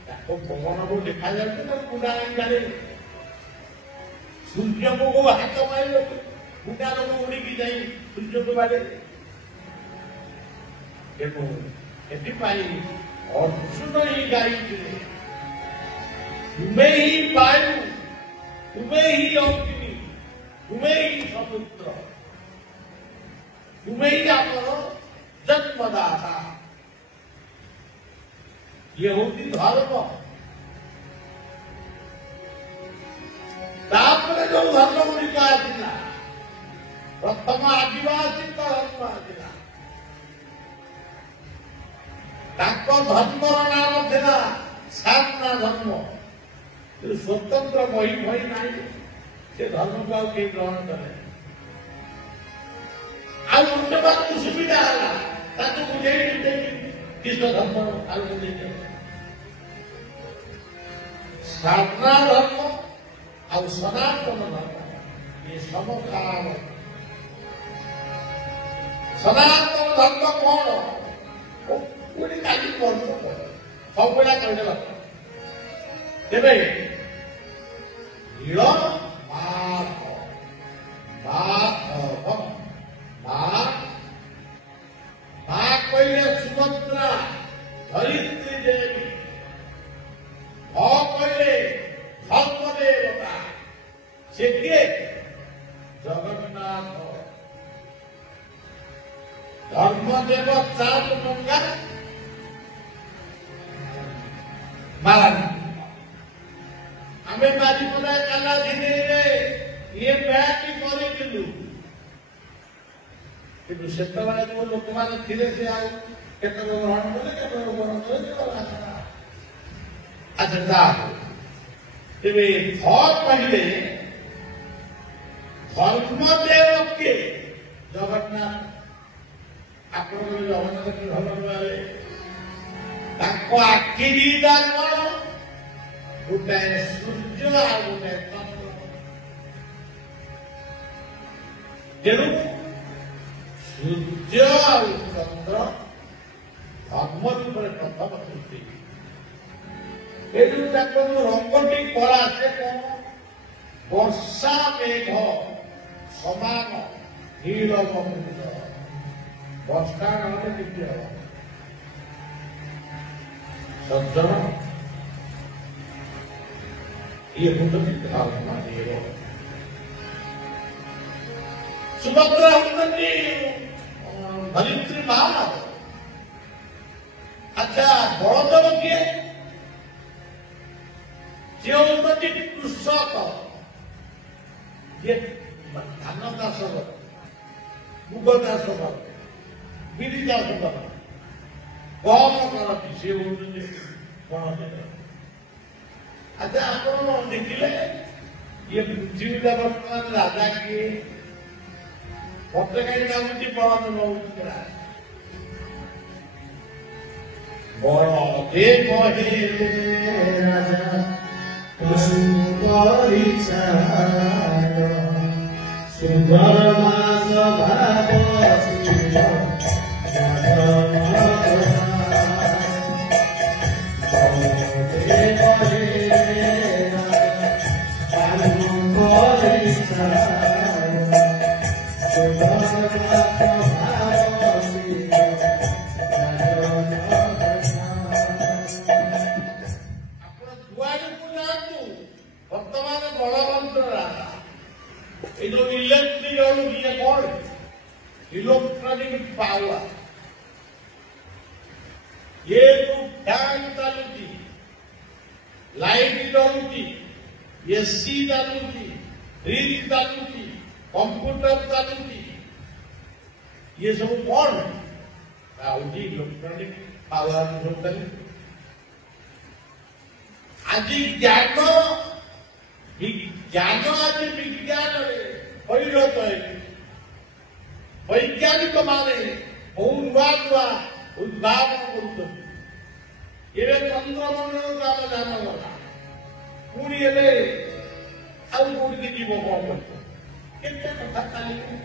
ତାକୁ ପବନକୁ ଦେଖାଯାଉଛି ତାକୁ ଗୁଣ୍ଡା ଆଣି ଜାଣେ ସୂର୍ଯ୍ୟକୁ ହାତ ମାରିଲେ ଗୁଣ୍ଡା ଲୋକ ଉଡ଼ିକି ଯାଇ ସୂର୍ଯ୍ୟକୁ ବାଡ଼େ ଏଥିପାଇଁ ଅର୍ଜୁନ ହିଁ ଗାଇଥିଲେ ତୁମେ ହିଁ ବାୟୁ ତୁମେ ହିଁ ଅଗ୍ନି ତୁମେ ହିଁ ସମୁଦ୍ର ତୁମେ ହିଁ ଆମର ଜନ୍ମଦାତା ଇଏ ହଉଛି ଧର୍ମ ତାପରେ ଯୋଉ ଧର୍ମ ଗୁଡ଼ିକ ଆସିଲା ପ୍ରଥମ ଆଦିବାସୀଙ୍କ ଧର୍ମ ଆସିଲା ତାଙ୍କ ଧର୍ମର ନାମ ଥିଲା ସାଧନା ଧର୍ମ ସ୍ୱତନ୍ତ୍ର ବହି ଭଇ ନାହିଁ ସେ ଧର୍ମକୁ ଆଉ କେହି ଗ୍ରହଣ କଲେ ଆଉ ଅନ୍ୟମାନଙ୍କୁ ସୁବିଧା ହେଲା ତାକୁ ବୁଝେଇ ଖ୍ରୀଷ୍ଟ ଧର୍ମ ଆଉ ସାଧନା ଧର୍ମ ଆଉ ସନାତନ ଧର୍ମ ଏ ସମକାଳ ସନାତନ ଧର୍ମ କଣ ପୁଣି କାଲି କଣ ସବୁବେଳେ କହିଦେବା ତେବେ ନୀଳ ମା କହିଲେ ସୁଭଦ୍ରା ଧରିତ୍ରୀ ଦେବୀ କହିଲେ ଧର୍ମ ଦେବତା ସେ କିଏ ଜଗନ୍ନାଥ ଧର୍ମଦେବ ଚାରୁ ଟଙ୍କା ଆମେ ବାରିପଦା କାଲା ଦିନରେ ଇଏ ବ୍ୟାଟ କରିଥିଲୁ କିନ୍ତୁ ସେତେବେଳେ ଯୋଉ ଲୋକମାନେ ଥିଲେ ସେ ଆଉ କେତେକ ଗ୍ରହଣ କଲେ କେତେକ ଗ୍ରହଣ କଲେ ଆଚ୍ଛା ତେବେ କହିଲେ ଧର୍ମଦେବ କିଏ ଜଗନ୍ନାଥ ଆପଣଙ୍କର ଜଗନ୍ନାଥ ଭଲ ଭାବେ ତାଙ୍କ ଆଖି ଦିଟା କଣ ଗୋଟାଏ ସୂର୍ଯ୍ୟ ଆଉ ଗୋଟାଏ ଚନ୍ଦ୍ର ତେଣୁ ସୂର୍ଯ୍ୟ ଆଉ ଚନ୍ଦ୍ର ଧର୍ମ ରୂପରେ ପ୍ରଥମ ସୃଷ୍ଟି ଏଠୁ ତାଙ୍କର ରଙ୍ଗଟି କଳା ସେ କଣ ବର୍ଷା ମେଘ ସମାନ ନୀଳ ବର୍ଷା ନହେଲେ କେମିତି ହବ ସଜ୍ଜନ ଇଏ ହଉଛନ୍ତି ଧର୍ମଦେବ ସୁଭଦ୍ରା ହଉଛନ୍ତି ଧରିତ୍ରୀ ମା ଆଚ୍ଛା ବଳଦେବ କିଏ ସିଏ ହଉଛନ୍ତି କୃଷକ ଯିଏ ଧାନ ଚାଷ କରେ ମୁଗ ଚାଷ କରେ ବିରି ଚାଷ କରେ ଗହମ କରନ୍ତି ସିଏ ହଉଛନ୍ତି ବଳଦେବ ଆଚ୍ଛା ଆପଣ ଦେଖିଲେ ଇଏ ପୃଥିବୀଟା ବର୍ତ୍ତମାନ ରାଜା କିଏ ମତେ କାହିଁ ଲାଗୁଛି ବଳଦେବ ହଉଛନ୍ତି ବଳଦେବ ରାଜା ସୁନ୍ଦର ମାସ ଭାବ ବର୍ତ୍ତମାନ ବଳବନ୍ତ ରାଜା এই যে ইলেকট্রিক ইয়ে করে ইলেকট্রনিক পাওয়ার ये जो फैन चालुची लाइट चालुची एसी चालुची फ्रिज चालुची कंप्यूटर चालुची ये सब कौन इलेक्ट्रॉनिक पावर आज ज्ञान ज्ञान आज विज्ञान परिणत है वैज्ञानिक माने बहुत नुआ नुआ उद्भावन କରୁଛନ୍ତି ଏବେ ଚନ୍ଦ୍ରମଣ୍ଡଳକୁ ଆମେ ଜାନ ଗଲା ପୁଣି ହେଲେ ଆଉ କୋଉଠିକି ଯିବ କଣ କରିବ କେତେ କଥା ଚାଲିବ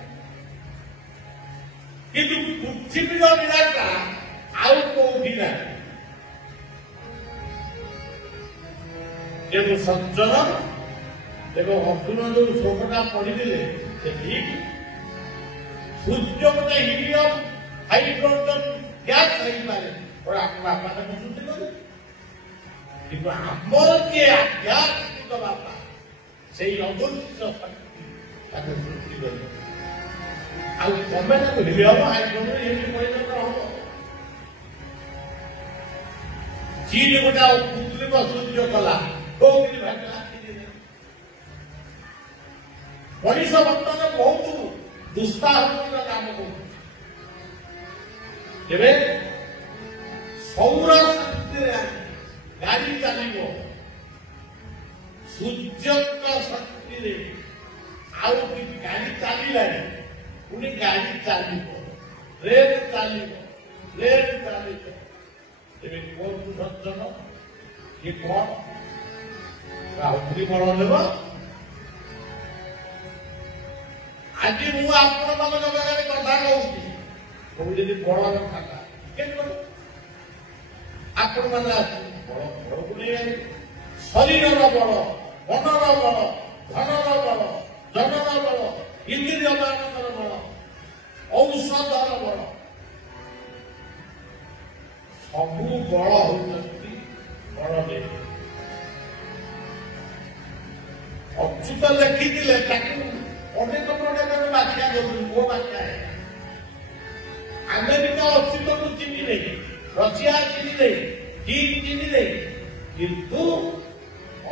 କିନ୍ତୁ ପୃଥିବୀର ବିରାଟା ଆଉ କୋଉଠି ନାହିଁ ତେଣୁ ସଜ୍ଜନ ତେବେ ଅର୍ଜୁନ ଯୋଉ ଶ୍ଲୋକଟା ପଢିଦେଲେ ସେ ଠିକ ସୂର୍ଯ୍ୟ ଗୋଟେ ହିଲିୟମ ହାଇଡ୍ରୋଜନ ଗ୍ୟାସ ହେଇପାରେ ଆପଣ ବାପା ତାକୁ ସୃଷ୍ଟି କଲେ କିନ୍ତୁ ଆମର ଯିଏ ଆଧ୍ୟାତ୍ମିକ ବାପା ସେଇ ଅଦୃଶ୍ୟ ଶକ୍ତି ତାକୁ ସୃଷ୍ଟି କଲେ ଆଉ ତମେ ତାକୁ ହିଲିୟମ ହାଇଡ୍ରୋଜନ ଏମିତି ପରିଣତ ହବ ଚୀନ ଗୋଟେ କୃତ୍ରିମ ସୂର୍ଯ୍ୟ କଲା କୋଉଠି ଭାଗିଲା ମଣିଷ ବର୍ତ୍ତମାନ ବହୁତ ଦୁଃସାହସର କାମ କରୁଛି ତେବେ ସୌର ଶକ୍ତିରେ ଗାଡ଼ି ଚାଲିବ ସୂର୍ଯ୍ୟଙ୍କ ଶକ୍ତିରେ ଆଉ କିଛି ଗାଡ଼ି ଚାଲିଲାଣି ପୁଣି ଗାଡ଼ି ଚାଲିବ ଟ୍ରେନ ଚାଲିବ ପ୍ଲେନ ଚାଲିବ ତେବେ କୁହନ୍ତୁ ସଜ୍ଜନ ଇଏ କଣ ଆହୁରି ବଳ ଦେବ ଆଜି ମୁଁ ଆପଣମାନଙ୍କ ପାଖରେ କଥା କହୁଛି ସବୁ ଯଦି ବଳ ନଥାନ୍ତା କେମିତି କର ଆପଣମାନେ ବଳକୁ ନେଇ ଶରୀରର ବଳ, ମନର ବଳ, ଧନର ବଳ, ଜନର ବଳ, ଇନ୍ଦ୍ରିୟ ମାନଙ୍କର ବଳ, ଔଷଧର ବଳ, ସବୁ ବଳ ହଉଛନ୍ତି ବଳ ଦେବୀ। ଅଚ୍ୟୁତ ଲେଖିଥିଲେ ତାକୁ ଅନେକ ପ୍ରକାର ବ୍ୟାଖ୍ୟା କରୁଛନ୍ତି। ମୋ ବ୍ୟାଖ୍ୟା ଆମେରିକା ଅଚ୍ୟୁତକୁ ଚିହ୍ନି ନେଇ, ରଷିଆ ଚିହ୍ନି ନେଇ, ଚୀନ ଚିହ୍ନି ନେଇ, କିନ୍ତୁ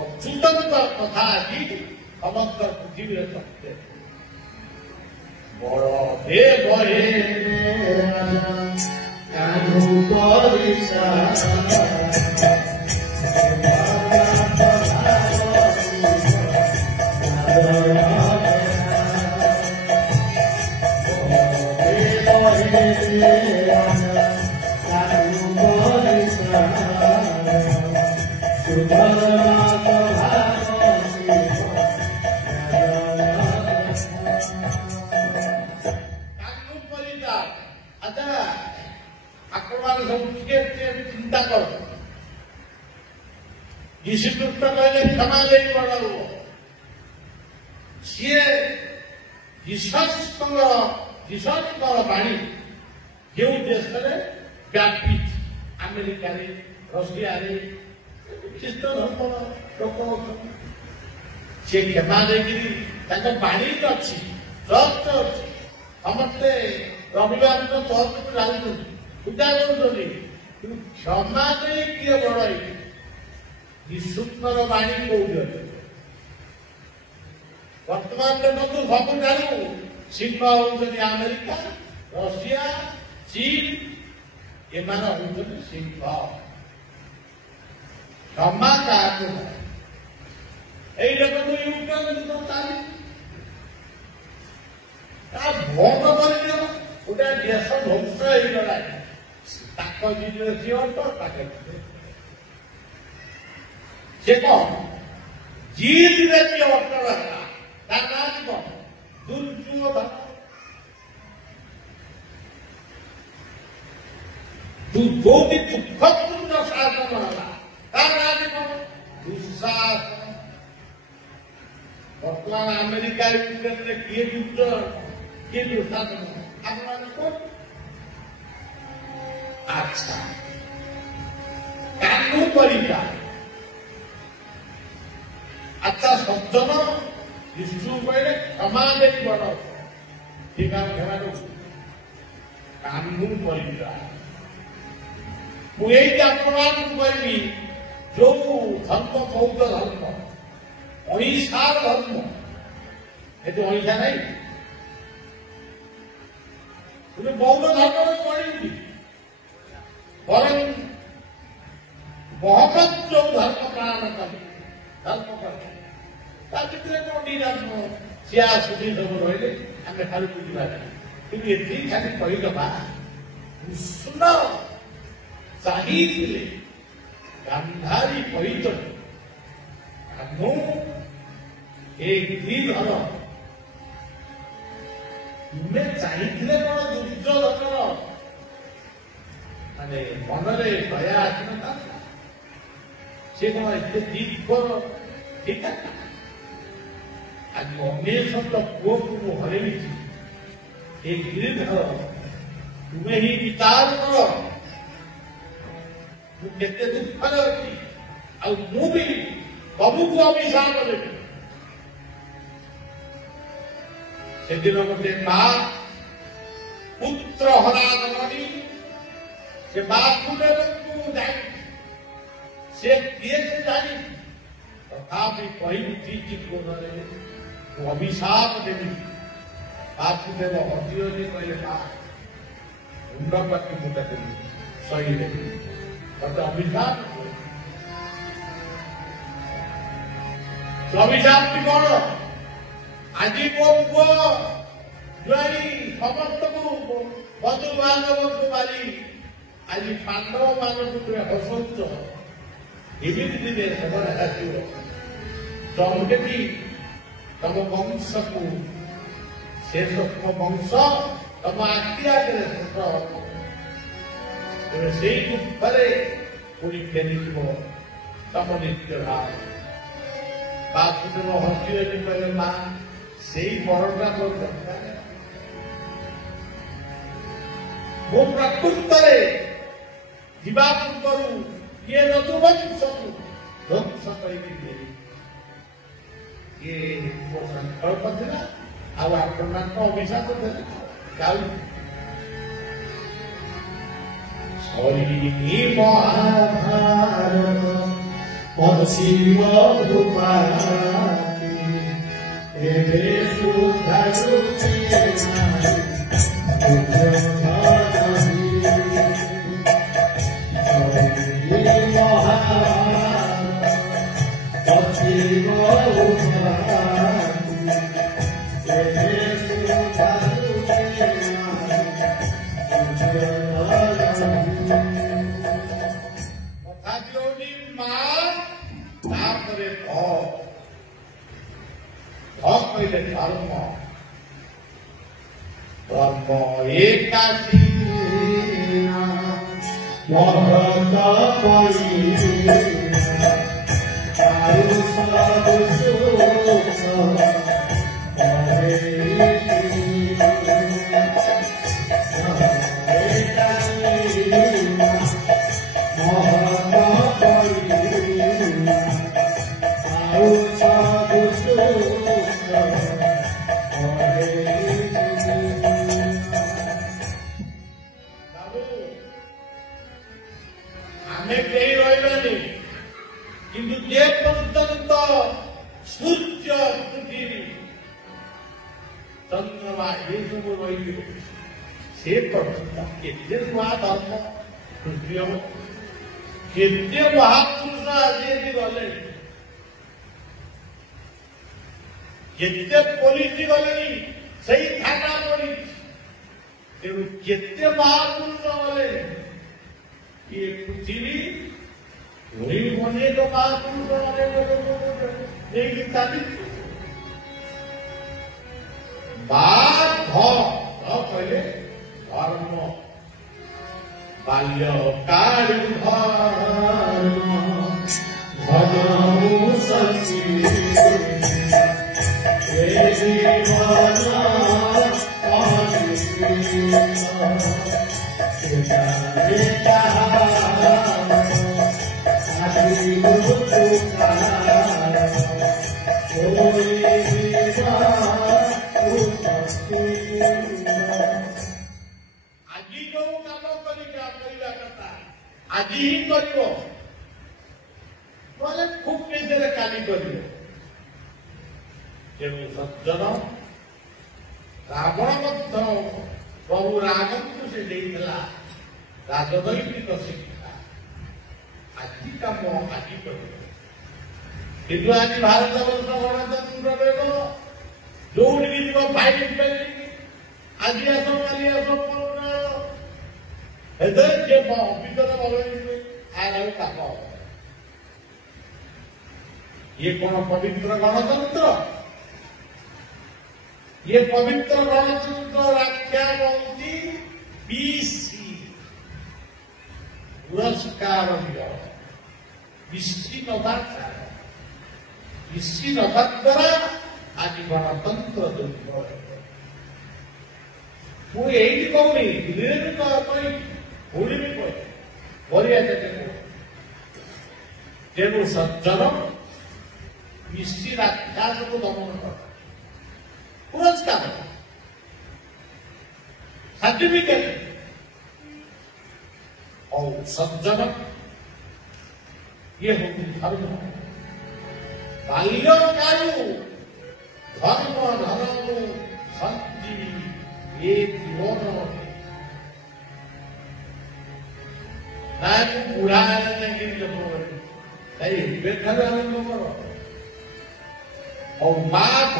ଅଚ୍ୟୁତଙ୍କ କଥା ଆଜି ସମସ୍ତ ପୃଥିବୀରେ ସତ୍ୟ। ବଳ ଦେବ ହେ କାହ୍ନୁ ପରିସା ଚିନ୍ତା କର। ଯୀଶୁଖ୍ରୀଷ୍ଟ କହିଲେ କ୍ଷମା ଦେଇ ବଡ଼ ହୁଅ। ସିଏ ଯୀଶୁଙ୍କର ବାଣୀ ଯେଉଁ ଦେଶରେ ବ୍ୟାପିଛି, ଆମେରିକାରେ, ରଷିଆରେ, ଖ୍ରୀଷ୍ଟ ଧର୍ମର ଲୋକ ଅଛନ୍ତି, ସେ କ୍ଷମା ଦେଇକିରି ତାଙ୍କ ବାଣୀ ଅଛି, ଚର୍ଚ୍ଚ ଅଛି। ସମସ୍ତେ ରବିବାର ଦିନ ଚର୍ଚ୍ଚକୁ ଯାଉଛନ୍ତି, ପୂଜା କରୁଛନ୍ତି, କିନ୍ତୁ କ୍ଷମା ଦେଇ କିଏ ବଡ଼ ହେଇଛି? ଯୀଶୁଙ୍କର ବାଣୀ କୋଉଠି ଅଛି? ବର୍ତ୍ତମାନ ଦେଖନ୍ତୁ ସବୁଠାରୁ ଶିଳ୍ପ ହଉଛନ୍ତି ଆମେରିକା, ରଷିଆ, ଚୀନ, ଏମାନେ ହଉଛନ୍ତି ଶିଳ୍ପ। କ୍ଷମା କାହାକୁ ନାହିଁ। ଏଇ ଦେଖନ୍ତୁ ୟୁକ୍ରେନ ଚାଲିଛି, ତା ବନ୍ଦ କରିଦିଅ। ଗୋଟେ ଦେଶ ଧ୍ୱଂସ ହେଇଗଲା, ତାଙ୍କ ଜିନିଷ ଜିଅନ୍ତ ତାକେ ସେ କଣ ଜିଦରେ ଯିଏ ଅଟଳ ହେଲା, ତା ନାଁ କଣ? ଦୁର୍ଯୋଧନ। କୋଉଠି ଦୁଃଖପୂର୍ଣ୍ଣ ଶାସନ ହେଲା, ତା ନାଁ କଣ? ଦୁଃଶାସନ। ବର୍ତ୍ତମାନ ଆମେରିକା ୟୁକ୍ରେନରେ କିଏ ଯୁଦ୍ଧ, କିଏ ଦୁଃଶାସନ? ଆପଣମାନେ କୋଉଠି? ଆଚ୍ଛା, କାହ୍ନୁ ପରିକା। ଆଚ୍ଛା, ସଜ୍ଜନ ବିଷ୍ଣୁ କହିଲେ କ୍ଷମା ଦେଇ ବଡ଼। ଠିକ କ୍ଷମା ଦଉଛି କାହ୍ନୁ ପରିକା। ମୁଁ ଏଇଠି ଆପଣମାନଙ୍କୁ କହିବି, ଯୋଉ ଧର୍ମ ବୌଦ୍ଧ ଧର୍ମ, ଅହିଂସାର ଧର୍ମ, ଏଠି ଅହିଂସା ନାହିଁ। ବୌଦ୍ଧ ଧର୍ମରେ ପଢିବି, ବରଂ ମହମ୍ମଦ ଯୋଉ ଧର୍ମ ପାଳନ କଲେ, ଧର୍ମ କଲେ, ତା ଭିତରେ କୋଉଠି ଧର୍ମ ସିଏ ଆସୁଛି ସବୁ ରହିଲେ, ଆମେ ଖାଲି ବୁଝିବା। କିନ୍ତୁ ଏତିକି ଖାଲି କହିଦେବା, କୃଷ୍ଣ ଚାହିଁଥିଲେ ଗାନ୍ଧାରୀ କହିଛନ୍ତି, କାହ୍ନୁ ଏ ଧର ତୁମେ ଚାହିଁଥିଲେ କଣ ଦୁର୍ଯୋଧନର ମାନେ ମନରେ ଦୟା ଆସିନଥାନ୍ତା? ସେ କଣ ଏତେ ଦୀର୍ଘର ଠିକ ଆଜି ଅନେଶ୍ୱର ପୁଅକୁ ମୁଁ ହରେଇଛି, ଏ ଗିରିଧର ତୁମେ ହିଁ ବିଚାର କର, ମୁଁ କେତେ ଦୁଃଖରେ ଅଛି, ଆଉ ମୁଁ ବି ସବୁକୁ ଅଭିଶାପ ଦେବି। ସେଦିନ ଗୋଟେ ମା ପୁତ୍ର ହରାନ କରି ସେ ବାସୁଦେବଙ୍କୁ ଜାଣି, ସେ କିଏ ସେ ଜାଣି, ତଥାପି କହିଛି ଜୀବନରେ ମୁଁ ଅଭିଶାପ ଦେବି। ବାସୁଦେବ ହସି ହସି କହିଲେ, ମା ମୁଣ୍ଡ ପାଖି ମୁଣ୍ଡ ଦେବି, ସହିଲେ ମତେ ଅଭିଶାପ ଅଭିଶାପଟି କଣ? ଆଜି ମୋ ପୁଅ ଜୁଆରୀ ସମସ୍ତଙ୍କୁ ବନ୍ଧୁ ବାନ୍ଧବଙ୍କୁ ମାରି ଆଜି ପାଣ୍ଡବ ମାନଙ୍କୁ ତୁମେ ହସଉଛ, ଏମିତି ଦିନେ ସମୟ ଆସିବ ତମେ ତମ ବଂଶକୁ ଶେଷ, ତମ ବଂଶ ତମ ଆଖି ଆଗରେ ଶେଷ ହବ ତେବେ ସେଇ ଦୁଃଖରେ ପୁଣି ଫେରିଯିବ ତମ ନିତ୍ୟ ଭାବ। ବାସୁଦେବ ହସିଲେ କହିଲେ ମା ସେଇ ବରଟା ମୋର ଦରକାର। ମୁଁ ପ୍ରକୃତରେ ଯିବା ପୂର୍ବରୁ ଇଏ ଯଦୁବଂଶକୁ ଧ୍ୱଂସ କରିବି। ଇଏ ମୋ ସଂକଳ୍ପ ଥିଲା ଆଉ ଆପଣଙ୍କ ଅଭିଶାପ ଥିଲା। କାଉ ସରି ମହାଭାରତ ପଶ୍ଚିମ ଭୂପାତି ଏବେ ସୁଧାରୁଛି ପଶ୍ଚିମ ଭୂପାତି ଏବେ ତାପରେ କହିଲେ ଧର୍ମ ଧର୍ମ ଏକାଶୀ ମହତ ପରି ଆଉ ସବୁ ସୁଖ ଆମେ କେହି ରହିବାନି କିନ୍ତୁ ଯେ ପର୍ଯ୍ୟନ୍ତ ସୂର୍ଯ୍ୟ ପୃଥିବୀ ଚନ୍ଦ୍ରମା ଏସବୁ ରହିବେ ସେ ପର୍ଯ୍ୟନ୍ତ କେତେ ନୂଆ ଧର୍ମ ସୃଷ୍ଟି ହବ। କେତେ ମହାପୁରୁଷ ଆଜି ଏଠି ଗଲେ କେତେ ପୋଲିସ ଗଲେଣି ସେଇ ଥାନା ପୋଲିସ ତେଣୁ କେତେ ମହାପୁରୁଷ ଗଲେ ये पृथ्वी वही होने के बाद पहले धर्म बाल्य काल ଆଜି ଯୋଉ କାମ କରିବା କଥା ଆଜି ହିଁ କରିବ ନହେଲେ ଖୁବ୍ ନିଜରେ କାଲି କରିବ। ତେଣୁ ସଜ୍ଜନ ରାବଣ ମଧ୍ୟ ପ୍ରଭୁ ରାମଙ୍କୁ ସେ ଦେଇଥିଲା ରାଜନୈତିକ ଶିକ୍ଷା। ଆଜି କାମ ଆଜି କରିବ କିନ୍ତୁ ଆଜି ଭାରତ ବର୍ଷ ଗଣତନ୍ତ୍ର ଦେବ ଯୋଉଠିକି ଯିବ ଫାଇଲ ଆଜି ଆସ କାଲି ଆସ ଯେ ଅଫିସର ବଦଳିଯିବେ ଆର କାମ। ଇଏ କଣ ପବିତ୍ର ଗଣତନ୍ତ୍ର? ये पवित्र गणतंत्र व्याख्या होती बीसी पुरस्कार निश्चित द्वारा आज गणतंत्र दुर्बल ମୁଁ ଏଇଠି କହୁନି ଦିଲ୍ଲୀରେ ବି କହି କୋଉଠି ବି କହି ବଢିଆ ତେଣୁ ସଜ୍ଜନ ନିଶ୍ଚିତ ଆଖ୍ୟାସକୁ ଦମନ କର पुरस्कार सर्टिफिकेट और सज्जन ये होती धर्म बाल्यकालु धर्म धर्म शक्ति ये जीवन नायक बुढ़ा नहीं बेकार आरंभ करो और माघ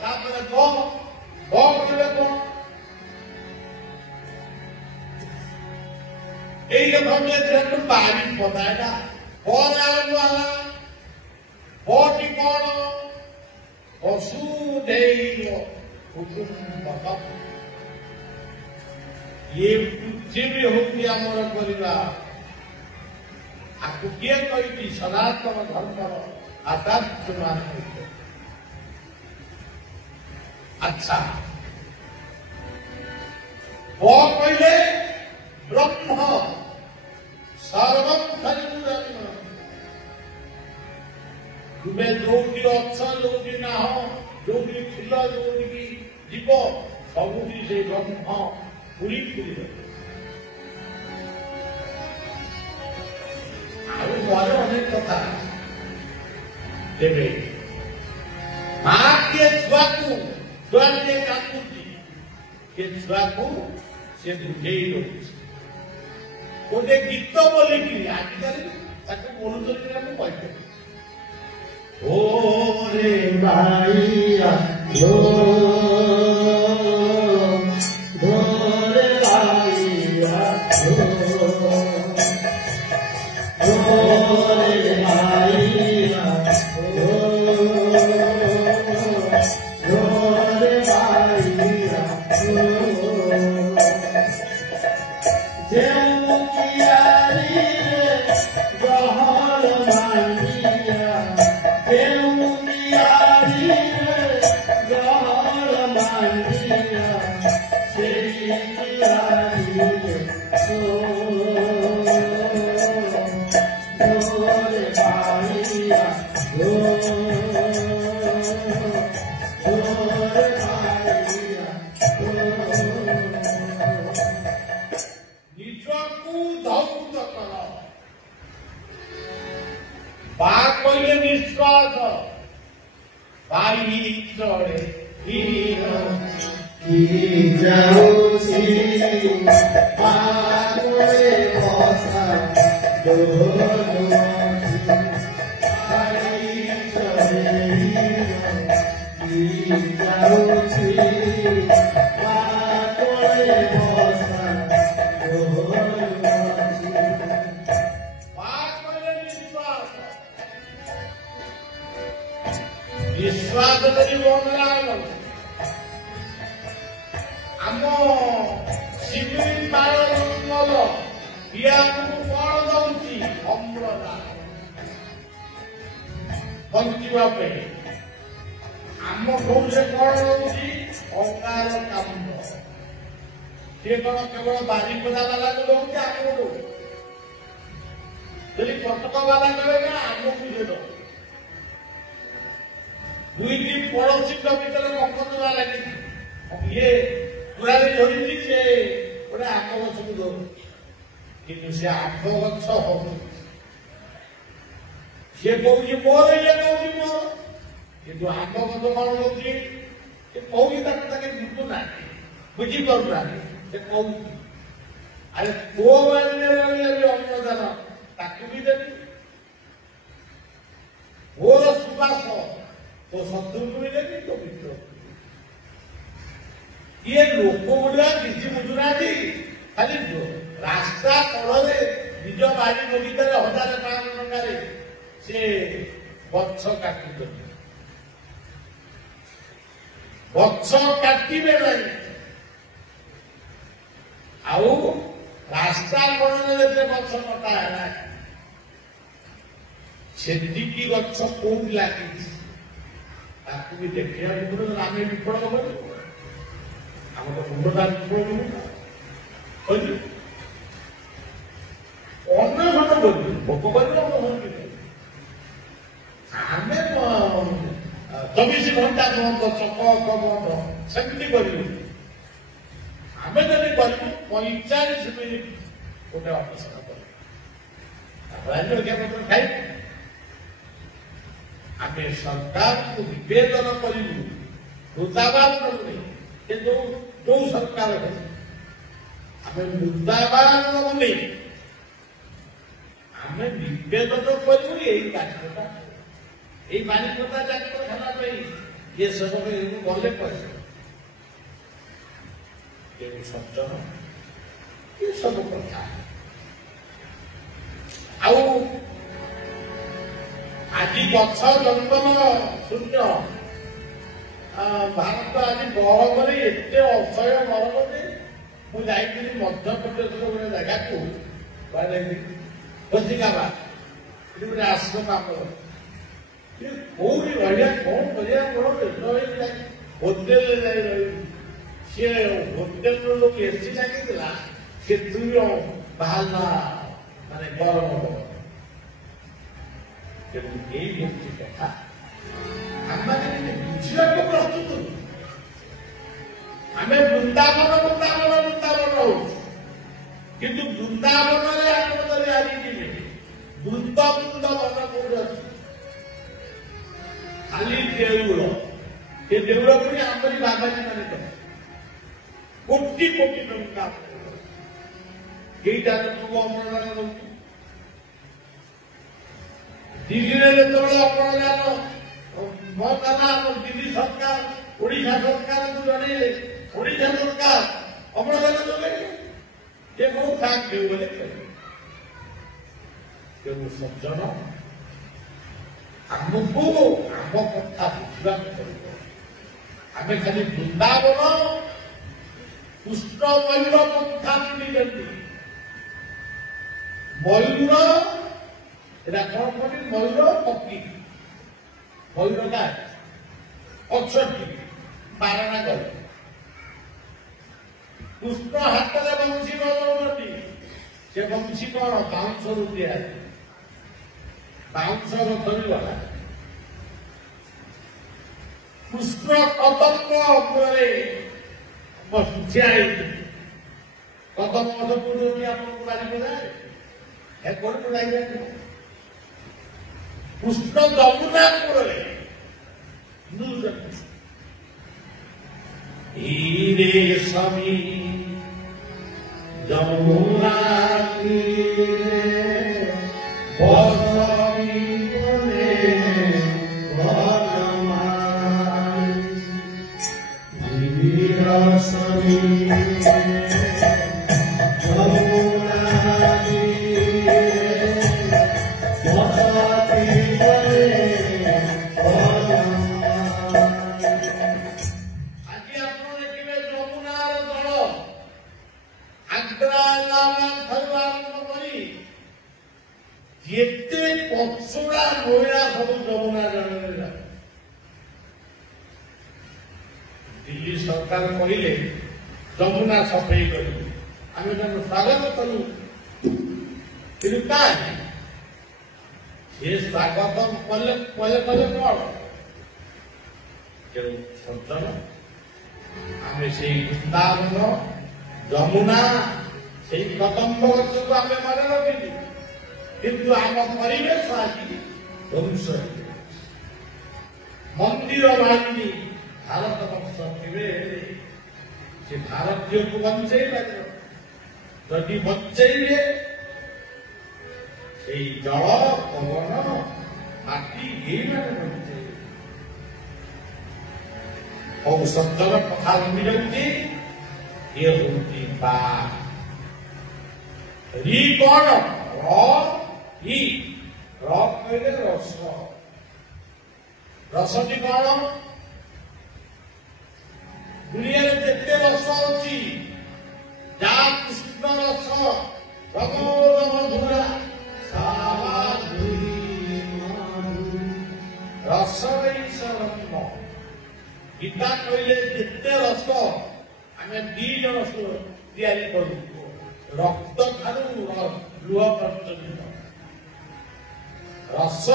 तापर केवे कौन यही बारी बताएगा कौन आरंभ वाला बटी कौन वसुदेव कुटुंबकम ये पृथ्वी होती आमर परिवार आपको किए कही सनातन धर्मर आध्यात्म मान अच्छा वो कहले ब्रह्म सर्वम खरिदुरान तुम्हें जोटी अच्छा जोटी ना हो जोटी फुल जोटी जीव सबुठी से ब्रह्म पूरी पूरी आगे अनेक कथा तेरे माँ के छुआ को छुआटे काटुची के छुआ को से बुझेई रही गोटे गीत बोलिकी आजिकल ताको बोलुଛନ୍ତି ନା ମୁଁ କହିପାରିବି ओ रे माइया लो रे माइया लो रे माइया लो रे माइया लो जेऊ कियारी रे गहर माइया जेऊ कियारी रे गहर माइया सेई कियारी रे रे माइया लो रे माइया ନିଜକୁ ଧୌତ କର ବା କହିଲେ ନିଶ୍ୱାସ ବାଇ ଚଳେ की जाऊसी पागले बसा की जाऊसी पागले बसा ବା କହିଲେ ନିଶ୍ୱାସ ନିଶ୍ୱାସ ଯଦି ବନ୍ଦ ଲାଗଲ ଆମ ଶିବିରି ପାଳନ ପିଆକୁ କଣ ଦଉଛି ଅମ୍ଳଜାନ ବଞ୍ଚିବା ପାଇଁ ଆମ କୌଣସି କଣ ଦଉଛି ଅଙ୍ଗାରକାମ୍ଳ ସେ କଣ କେବଳ ବାରିପଦା ବାଲାକୁ ଦଉଛି ଆମକୁ ଦଉଛି ଯଦି କଟକ ବାଲା କହିବେ ନା ଆମକୁ ସେ ଦଉଛି ଦୁଇଟି ପଡୋଶୀଙ୍କ ଭିତରେ ମକଦ୍ଦମା ଲାଗିଛି ଇଏ ପୁରାରେ ଧରିଛି ସେ ଗୋଟେ ଆଗ ଗଛକୁ ଦଉଛି କିନ୍ତୁ ସେ ଆଗ ଗଛ ହଉନି ସିଏ କହୁଛି ମୋର ଇଏ କହୁଛି ମୋର କିନ୍ତୁ ଆଗ ଗଛ କଣ ହଉଛି ସେ କହୁଛି ତାକୁ ତାକେ ବୁଝୁନାହାନ୍ତି ବୁଝିପାରୁନାହାନ୍ତି ସେ କହୁଛି ଆରେ ତୋ ବାଡ଼ିରେ ରହିଲେ ବି ଅମ୍ଳଜାନ ତାକୁ ବି ଦେବି ମୋର ସୁବାସ ତୋ ଶତ୍ରୁକୁ ବି ଦେବି ତୋ ମିତ୍ରକୁ ଇଏ ଲୋକ ଗୁଡା କିଛି ବୁଝୁନାହାନ୍ତି ଖାଲି ରାସ୍ତା କଳରେ ନିଜ ବାଡ଼ି ବଗିଚାରେ 1000-500 ଟଙ୍କାରେ ସେ ଗଛ କାଟୁଛନ୍ତି ଗଛ କାଟିବେ ନାହିଁ ଆଉ ରାସ୍ତା କଳରେ ଯେତେ ଗଛ କଟା ହେଲା ସେତିକି ଗଛ କୋଉଠି ଲାଗିଛି ତାକୁ ବି ଦେଖିବାକୁ ପଡିବ ଆମେ ବିଫଳ କରିବୁ ଆମର ମୁଣ୍ଡଟା ବିଫଳ କହିବୁ ଅନ୍ୟମାନ କରିବୁ ଭୋକ କରିବ ଆମେ 24 ଘଣ୍ଟା ବନ୍ଦ ଛକ ବନ୍ଦ ସେମିତି କରିବୁ ଆମେ ଯଦି କରିବୁ 45 ମିନିଟ୍ ଗୋଟେ ଅପସର କରିବୁ ତାପରେ ପତ୍ର ଖାଇବୁ ଆମେ ସରକାରକୁ ନିବେଦନ କରିବୁ ମୁର୍ଦାବାଦ କରୁନି କିନ୍ତୁ ଯୋଉ ସରକାର ଆମେ ମୁର୍ଦାବାଦ କରୁନି ଆମେ ନିବେଦନ କରିବୁ ଏଇ କାର୍ଯ୍ୟଟା ଏଇ ବାରିପଦା ଡାକ୍ତରଖାନା ପାଇଁ ଇଏ ସବୁ ଗଲେ ପଇସା କେଉଁ ସଜ୍ଜନ ଏ ସବୁ କଥା ଆଉ ଆଜି ଗଛ ଜଙ୍ଗଲ ଶୂନ୍ୟ ଭାରତ ଆଜି ଗରମରେ ଏତେ ଅସହ୍ୟ ଗରମ ଯେ ମୁଁ ଯାଇଥିଲି ମଧ୍ୟପ୍ରଦେଶର ଗୋଟେ ଜାଗାକୁ ବସିକାବାଦ ଏଠି ଗୋଟେ ଆଶ୍ରମ ଆମର କୋଉଠି ରହିବା କଣ କରିବା କଣ ହୋଟେଲରେ ଯାଇ ରହିବି ସିଏ ହୋଟେଲର ଲୋକ ଏସି ଲାଗିଥିଲା ସେ ଦୂର ବାହାରିଲା ମାନେ ଗରମ ତେଣୁ ଏଇ ହେଉଛି କଥା ଆମେ ବୁଝିବାକୁ ପ୍ରସ୍ତୁତ ଆମେ ବୃନ୍ଦାବନ ବୃନ୍ଦାବନ ବୃନ୍ଦାବନ ହଉଛୁ କିନ୍ତୁ ବୃନ୍ଦାବନରେ ଆପଣ ଆଣିଯିବେ ବୃନ୍ଦ ବୃନ୍ଦ ବନ କୋଉଠି ଅଛି ଖାଲି ଦେଉଳ ସେ ଦେଉଳ ପୁଣି ଆମରି ବାବାଜୀ ମାନେ କୋଟି କୋଟି ଟଙ୍କା ଏଇଟା ସବୁ ଅମରଦାନ ରହୁଛି ଦିଲ୍ଲୀରେ ଯେତେବେଳେ ଅମରଦାନ ଦିଲ୍ଲୀ ସରକାର ଓଡ଼ିଶା ସରକାରକୁ ଜଣେଇଲେ ଓଡ଼ିଶା ସରକାର ଅମରଦାନ ଯୋଗାଇଲେ ସେ କଣ କାମ ଦେଉ ବୋଲି କହିଲେ ତେଣୁ ସଜ୍ଜନ ଆମକୁ ଆମ କଥା ବୁଝିବାକୁ ପଡ଼ିବ ଆମେ ଖାଲି ବୃନ୍ଦାବନ କୃଷ୍ଣ ମୟୂର ପନ୍ଥା ପିନ୍ଧିଛନ୍ତି ମୟୂର ଏଟା କଣ କହନ୍ତି ମୟୂର ପକ୍ଷୀ ମୟୂର ଗାଁ ଅଛନ୍ତି ପାରଣା କଲେ କୃଷ୍ଣ ହାତରେ ବଂଶୀ ବଜାଉଛନ୍ତି ସେ ବଂଶୀ କଣ ବାଉଁଶରୁ ତିଆରି ବାଉଁଶର ଧରିଗଲା କୃଷ୍ଣ କଦମ୍ବ ଉପରେ ଠିଆ ହେଇଛି କଦମ୍ବ ମଧୁପୁର ଆପଣଙ୍କୁ ବାରିପଦାରେ ଏପଟକୁ ଯାଇପାରିବ କୃଷ୍ଣ ଯମୁନା କୂଳରେ हीरे समी যমুনা তীরে বসবি বনে বনমালী বিরসমি যমুনা তীরে বসবি বনে ଯେତେ ପଛୁଡ଼ା ମହିଳା ସବୁ ଯମୁନା ଜଳରେ ଦିଲ୍ଲୀ ସରକାର କହିଲେ ଯମୁନା ସଫେଇ କରିବୁ ଆମେ ତାଙ୍କୁ ସ୍ୱାଗତ କଲୁ କିନ୍ତୁ କାହିଁ ସେ ସ୍ୱାଗତ କଲେ କଲେ କଲେ କଣ ତେଣୁ ସଜ୍ଜନ ଆମେ ସେଇ ବୃନ୍ଦାବନ ଯମୁନା ସେଇ କଦମ୍ବ ଗଛକୁ ଆମେ ମନେ ରଖିଛୁ କିନ୍ତୁ ଆମ ପରିବେଶ ଆଜି ଧ୍ୱଂସ ମନ୍ଦିର ବାହିନୀ ଭାରତ ବର୍ଷ କେବେ ସେ ଭାରତୀୟକୁ ବଞ୍ଚେଇ ପାରିବ ଯଦି ବଞ୍ଚେଇବେ ସେଇ ଜଳ ପବନ ମାଟି ଏଇମାନେ ବଞ୍ଚେଇବେ ଆଉ ସଜ୍ଜନ କଥା ରଖିଛନ୍ତି ଇଏ ହଉଛି ବା ରି କଣ ଇ ର କହିଲେ ରସ ରସଟି କଣ ଦୁନିଆରେ ଯେତେ ରସ ଅଛି ଯାହା କୃଷ୍ଣ ରସ ପ୍ରମୋଦ ମଧୁରା ରସ ରତ୍ନ ଗୀତା କହିଲେ ଯେତେ ରସ ଆମେ 2 ଜଣ ତିଆରି କରୁ ରକ୍ତ ଠାରୁ ଲୁହ ପର୍ଯ୍ୟନ୍ତ ରସ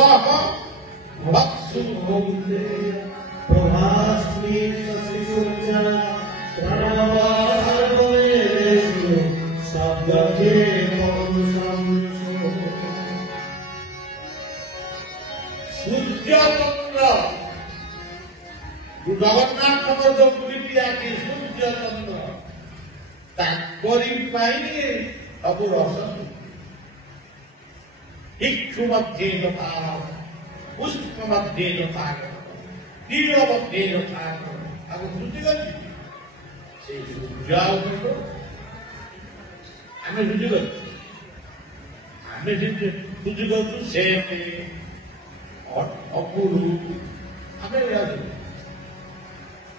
ଭକ୍ସୁ প্রভাস্মি শশিসূর্যা প্রাণবাহারেষু শব্দকে সূর্যচন্দ্র জগন্নাথ ଯୋଉ ପୁରୀଟି ଆଜି ସୂର୍ଯ୍ୟଚନ୍ଦ୍ର ତାଙ୍କରି ପାଇଁ ସବୁ ରସ ଇକ୍ଷୁ ମଧ୍ୟ ଯଥା ପୁଷ୍ପ ମଧ୍ୟ ଯଥା ତୀର ମଧ୍ୟ ଯଥା ତାକୁ ସୃଷ୍ଟି କରିଛି ସେଇ ସୂର୍ଯ୍ୟ ଆଉ ଆମେ ସୃଷ୍ଟି କରୁଛୁ ଆମେ ସୃଷ୍ଟି କରୁଛୁ ସେ ଅପୁରୁ ଆମେ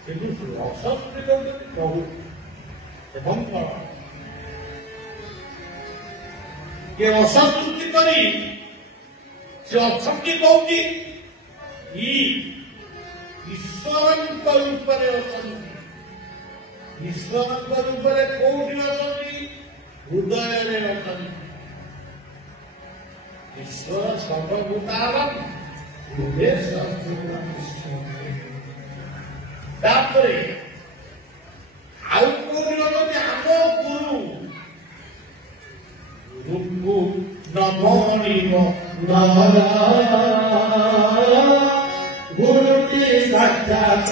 କିନ୍ତୁ ରସ ସୃଷ୍ଟି କରୁଛନ୍ତି ପ୍ରଭୁ ଏବଂ ये असंतुष्टि करी से अछंती कौटी ईश्वरଙ୍କ ରୂପରେ ଅଛନ୍ତି ଈଶ୍ୱରଙ୍କ ରୂପରେ କୋଉଠି ଅଛନ୍ତି ହୃଦୟରେ ଅଛନ୍ତି ଈଶ୍ୱର ସର୍ବଭୂତାନାଂ ହୃଦେ ସଂସ୍ଥିତଂ ତାପରେ ଆଉ କୋଉଠି ଅଛନ୍ତି ଆମ ଗୁରୁ ଗୁରୁଙ୍କୁ ନମଣିବ ଗୁରୁଟି ସାକ୍ଷାତ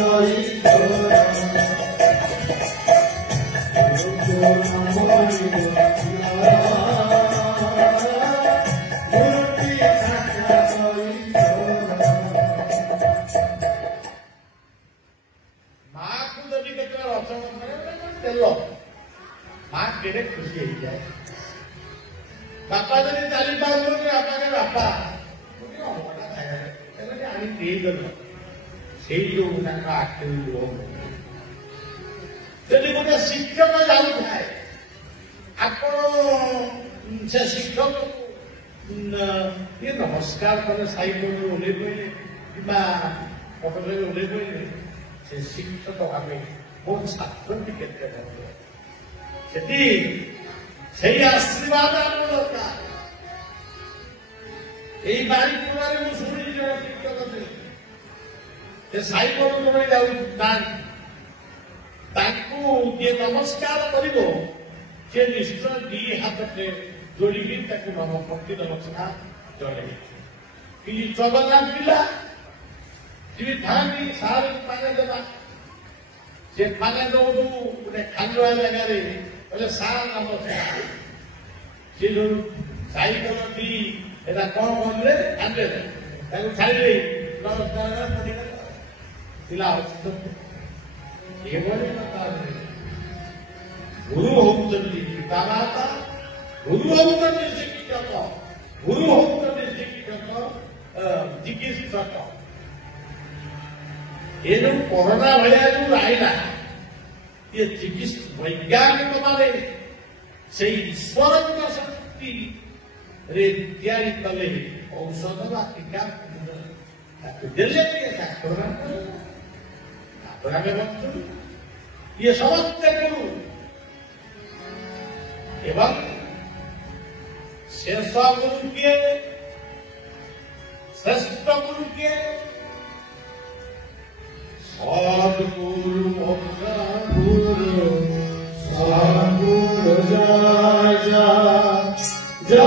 ମାକୁ ଯଦି କେତେବେଳେ ରଚନ କରେ ତେଲ ମା କେଡ଼େ ଖୁସି ହେଇଯାଏ ବାପା ଯଦି ଚାଲି ପାରୁଛନ୍ତି ବାପାକେ ବାପା ଅମଟା ଖାଇବାରେ ଏମିତି ଆଣି ଦେଇଦେଲ ସେଇ ଯୋଉ ତାଙ୍କ ଆଖିରୁ ଲୁହ ଯଦି ଗୋଟେ ଶିକ୍ଷକ ଯାଉଥାଏ ଆପଣ ସେ ଶିକ୍ଷକକୁ ଟିକେ ନମସ୍କାର କଲେ ସାଇକେଲରେ ଓହ୍ଲେଇ ପଡ଼ିଲେ କିମ୍ବା ଅଟୋରେ ଓହ୍ଲେଇ ପଡ଼ିଲେ ସେ ଶିକ୍ଷକ ଭାବେ ମୋ ଛାତ୍ରଟି କେତେ ଭଲ ସେଠି ସେଇ ଆଶୀର୍ବାଦ ଆମର ଦରକାର ଏଇ ବାରିପୁରରେ ମୁଁ ଶୁଣିଛି ଜଣେ ଶିକ୍ଷକ ଥିଲେ ସେ ସାଇକେଲ ଜଣେ ଯାଉଥାନ୍ତି ତାଙ୍କୁ ଯିଏ ନମସ୍କାର କରିବ ସେ ନିଶ୍ଚୟ ଦି ହାତରେ ଯୋଡ଼ିକି ତାକୁ ପ୍ରତି ନମସ୍କାର ଜଣେଇବେ କିଛି ଚଗଲା ପିଲା ଯିଏ ଥାନ୍ତି ସାର ପାଣି ଦେବା ସେ ପାଣି ଦଉଛୁ ଗୋଟେ ଖାଲୁଆ ଜାଗାରେ କହିଲେ ସାର ନମସ୍କାର ସେ ଯୋଉ ସାଇକେଲଟି এটা କଣ କରିଲେ ଆଣିଲେ ତାକୁ ଛାଡ଼ିଲେ ନମସ୍କାର ପିଲା ଏଭଳି କଥା ଗୁରୁ ହଉଛନ୍ତି ପିତାମାତା ଗୁରୁ ହଉଛନ୍ତି ଶିକ୍ଷକ ଗୁରୁ ହଉଛନ୍ତି ଶିକ୍ଷକ ଚିକିତ୍ସକ ଏ ଯୋଉ କରୋନା ଭଳିଆ ଯୋଉ ଆଇଲା ଏ ବୈଜ୍ଞାନିକ ମାନେ ସେଇ ଈଶ୍ୱରଙ୍କ ଶକ୍ତି ରେ ତିଆରି କଲେ ଔଷଧ ବା ଟୀକା ତାକୁ ଦେଲେ ଟିକେ ତାପରେ ଆମେ ବଞ୍ଚୁଛୁ ଇଏ ସମସ୍ତେ ଗୁରୁ ଏବଂ ଶେଷ ଗୁରୁ କିଏ ଶ୍ରେଷ୍ଠ ଗୁରୁ କିଏ ସଦ୍ଗୁରୁ ଗୁରୁ ସଦ୍ଗୁରୁ ଜୟ ଜୟ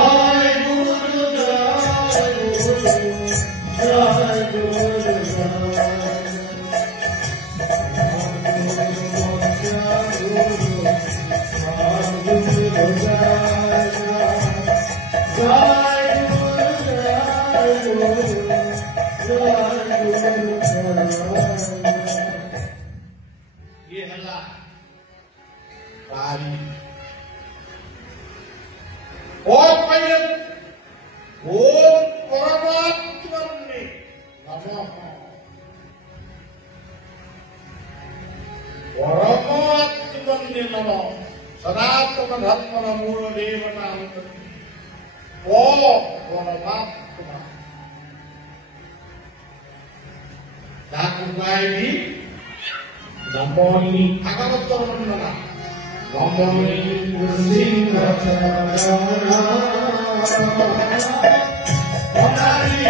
ଗୁରୁ ଜୟ ଗୁରୁ ये हल्ला बारी और पहले ओम परमात्मने नमः परमात्मने नमः सनातन धर्म मूल देवता ओ परमात्मा दाकुगाई नमोनि भागवत वर्णना नमोनि सिंह चरणा हरि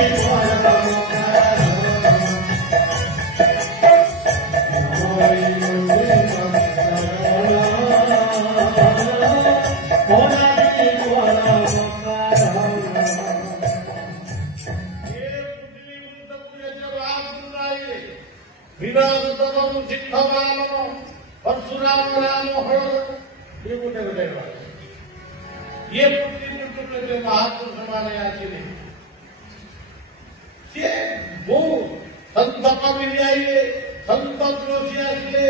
परशुराम राम ये गोटे गोटे ये पृथ्वी महापुरुष माने आसिले सी बहुत संत कबीर आइले संत तुलसी आसिले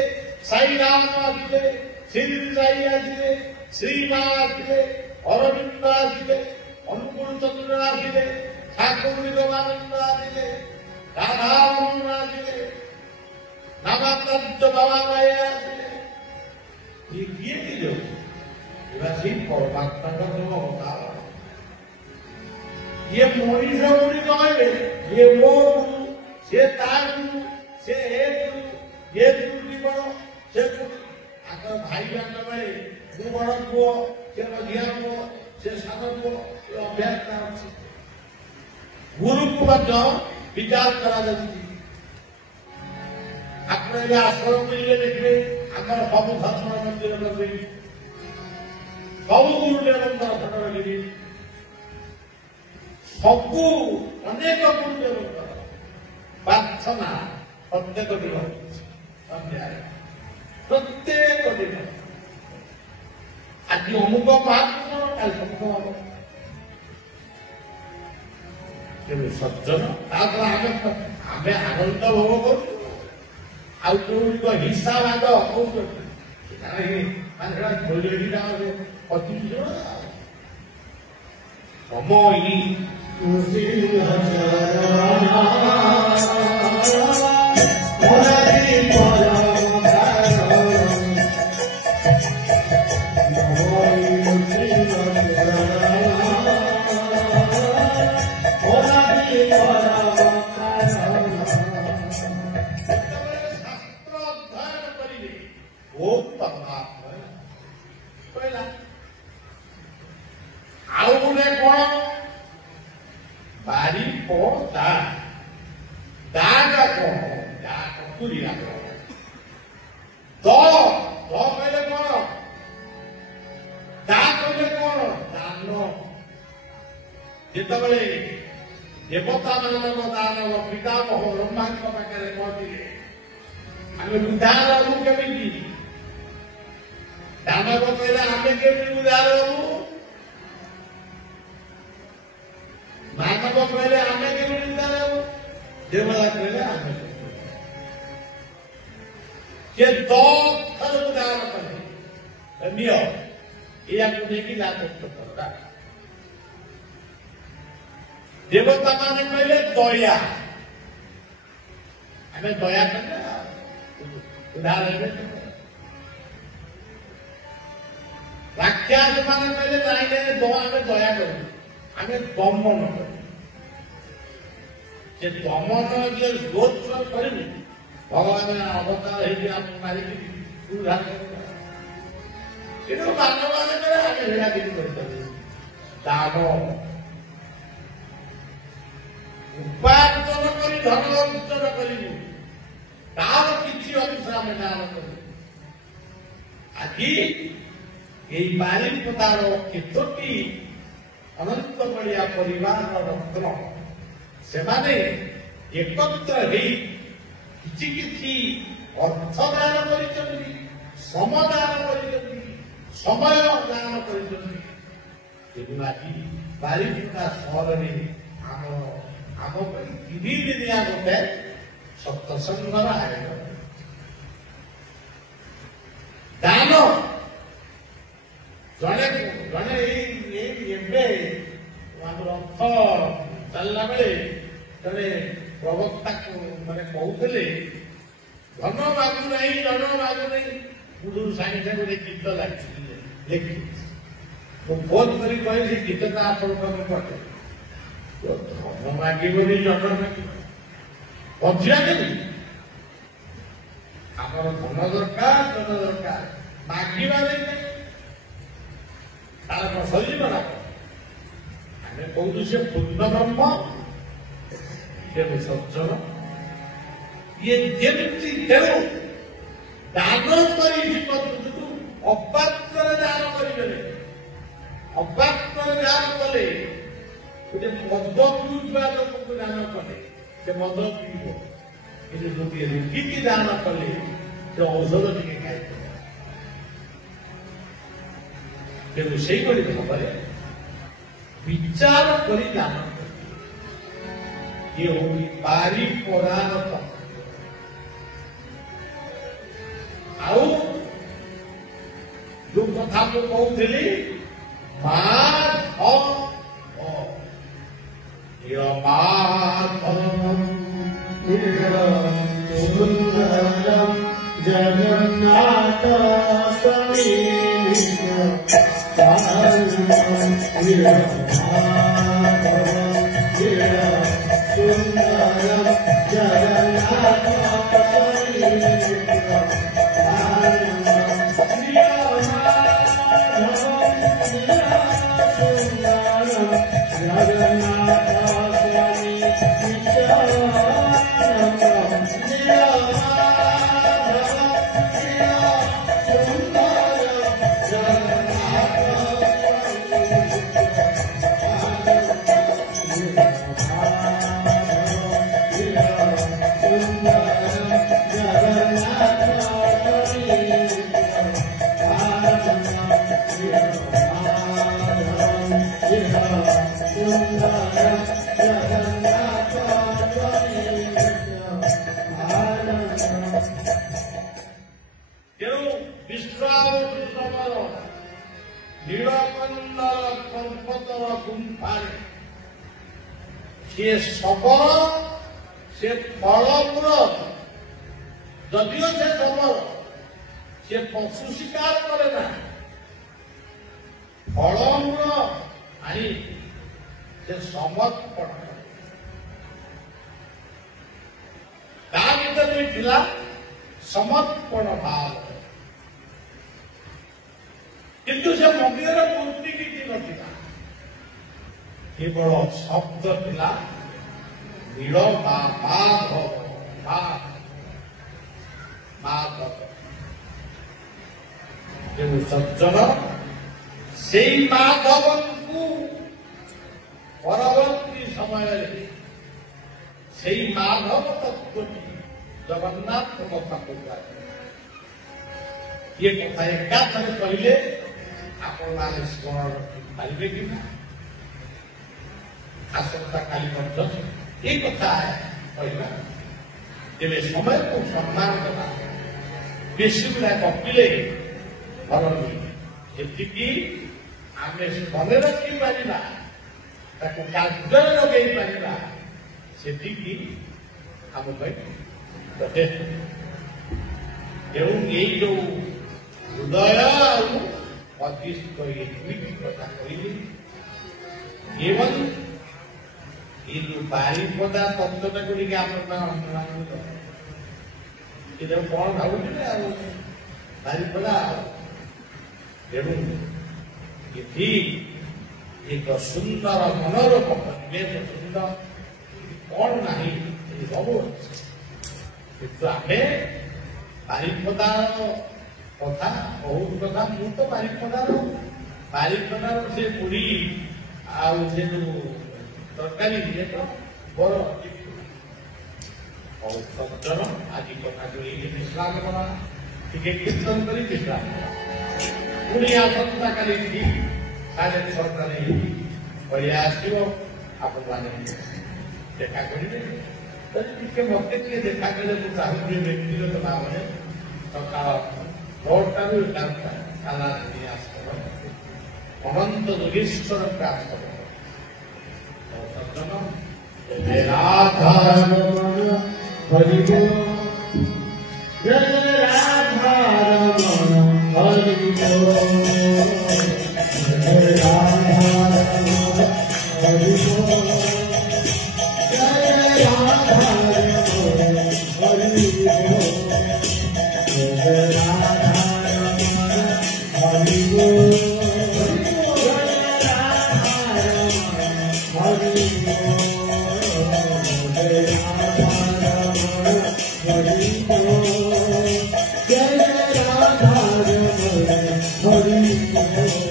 साई राम आसिले श्री साई आसिले श्रीमा आसिले अरविंद आसिले अनुकूल चंद्र आसिले ठाकुर निगमानंद आसिले राधारमण आसिले नामाकांत बाबा माया आसिले ये किए जो राशि परमात्मा का अवतार ये मनीष गुरु कहले ये मो गुरु से ता गुरु से ए गुरु ये गुरु जीवन से आगर भाई बहन बेले मु बड़ पुओ से मझिया पुओ से सान पुओ अभ्यास अच्छी गुरु को विचार करा अपने आश्रम मिले देखिए आगर सब धर्म मंदिर लगे सब गुरुदेवंकर फटो लगे सबू अनेक गुरुदेवंकर प्रार्थना प्रत्येक दिन सन्ध्या प्रत्येक दिन आज अमुक महात्मा कल समुक सज्जन आम आनंद भोग कर हिंसा भाग जितेबले देवता मान दान पितामह ब्रह्मा पाखे कहते आम उदार हूँ केमी दानव कहले आम केमी उदार हूँ मानव कहले आम केमी उदार हूँ देवता कहले आम से 10 थर उदार कले निय या लाभ कर देवता माने कहले दया हमें दया करना उदाहरण राक्षस माने कहले नहीं हमें दया कर हमें दमन कर दमन जो गोत्र कर भगवान अवतार मारिक मानव दान उपार्जन कर धन अर्जन करूँ तार किसी अंश आम दान कर आज बारिपदार केतोटी अनंत बड़िया परिवार रत्न से एकत्र किसी अर्थ दान कर समदान कर समय दान कर बारिपदा सहर में आम दिनिया गोटे सत्संगर आयोजन दान जड़े जड़े रथ चलला बेले जड़े प्रवक्ता मैंने कहते धन मागु नहीं जन मागु नहीं मुझे साइड से गोटे गीत लिखी बहुत कर गीत का आप पढ़े धन मागोनी जन माग बंचिया केमी आमर धन दरकार जन दरकार मागिबा तार सरीगला आम कहूँ से पूर्ण ब्रह्म से सज्जन ये जमी तेणु दान कर अपात्र दान करें अपात्र दान कले गोटे मद पिउवा लोक को दान कले से मद पीब कि रुकी दान कले से औषध टे खाई तेणु से भाव विचार कर दान ये बारी परार आउ जो कथा को कहूली जगन्नाथ स्वामी যদিও সে সবল সে পশু শিকার করে না ফলমূল আনি সে সমর্পণ করে ତା ଭିତରେ ବି ଥିଲା ସମର୍ପଣ ଭାବ କିନ୍ତୁ ସେ ମନ୍ଦିରର ମୂର୍ତ୍ତି କିଛି ନଥିଲା କେବଳ ଶବ୍ଦ ଥିଲା ନୀଳ ମାଧବ ଯେଉଁ ସଜ୍ଜନ ସେଇ ମାଧବଙ୍କୁ ପରବର୍ତ୍ତୀ ସମୟରେ ସେଇ ମାଧବ ତତ୍ତ୍ୱଟି ଜଗନ୍ନାଥଙ୍କ ପାଖକୁ ଆସିଲା ଇଏ କଥା ଏକାଥରେ କହିଲେ ଆପଣମାନେ ସ୍ମରଣ ରଖିପାରିବେ କି ନା ଆସନ୍ତାକାଲି ମଧ୍ୟ ଏ କଥା କହିବା ତେବେ ସମୟକୁ ସମ୍ମାନ ଦେବା ବେଶୀ ଗୁଡ଼ା ଗପିଲେ ଭଲ ନୁହେଁ ଯେତିକି ଆମେ ମନେ ରଖିପାରିବା ତାକୁ କାର୍ଯ୍ୟରେ ଲଗେଇ ପାରିବା ସେତିକି ଆମ ପାଇଁ ଯଥେଷ୍ଟ ତେଣୁ ଏଇ ଯୋଉ ହୃଦୟ ଆଉ ମସ୍ତିଷ୍କ ଏ ଦୁଇଟି କଥା କହିଲି ଏବଂ ଏଇ ଯୋଉ ବାରିପଦା ତତ୍ତ୍ୱଟାକୁ ଟିକେ ଆମ ପାଇଁ କଣ ଭାବୁଥିଲେ ଆଉ ବାରିପଦା ତେଣୁ ଏଠି ଏକ ସୁନ୍ଦର ମନୋରମ ପରିବେଶ ସୁନ୍ଦର କଣ ନାହିଁ ସବୁ ଅଛି କିନ୍ତୁ ଆମେ ବାରିପଦାର କଥା ବହୁତ କଥା ମୁଁ ତ ବାରିପଦାର ସେ ପୁରୀ ଆଉ ସେ ଯୋଉ ତରକାରୀ ଇଏ ତ ବଡ ବହୁତ ସଜ୍ଜନ ଆଜି କଥାକୁ ଏଇଠି ବିଶ୍ରାମ କରା ଟିକେ କୀର୍ତ୍ତନ କରି ବିଶ୍ରାମ କରା ପୁଣି ଆସନ୍ତାକାଲି ଠିକ 6:30 ପଳେଇ ଆସିବ ଆପଣମାନେ ଦେଖା କରିବେ ଟିକେ ମତେ ଟିକେ ଦେଖା କଲେ ମୁଁ ଚାହୁଁଛି ବ୍ୟକ୍ତିଗତ ଭାବରେ ସକାଳ 9ଟାରୁ 11ଟା କାଲା ଆସିବ ଅନନ୍ତ ଯୋଗେଶ୍ୱର ପ୍ରାପ୍ତ ସଜ୍ଜନ राधारमण हरि बोल जय राधारमण हरि बोल जय राधारमण हरि बोल जय राधारमण हरि बोल जय राधारमण हरि बोल जय राधारमण हरि बोल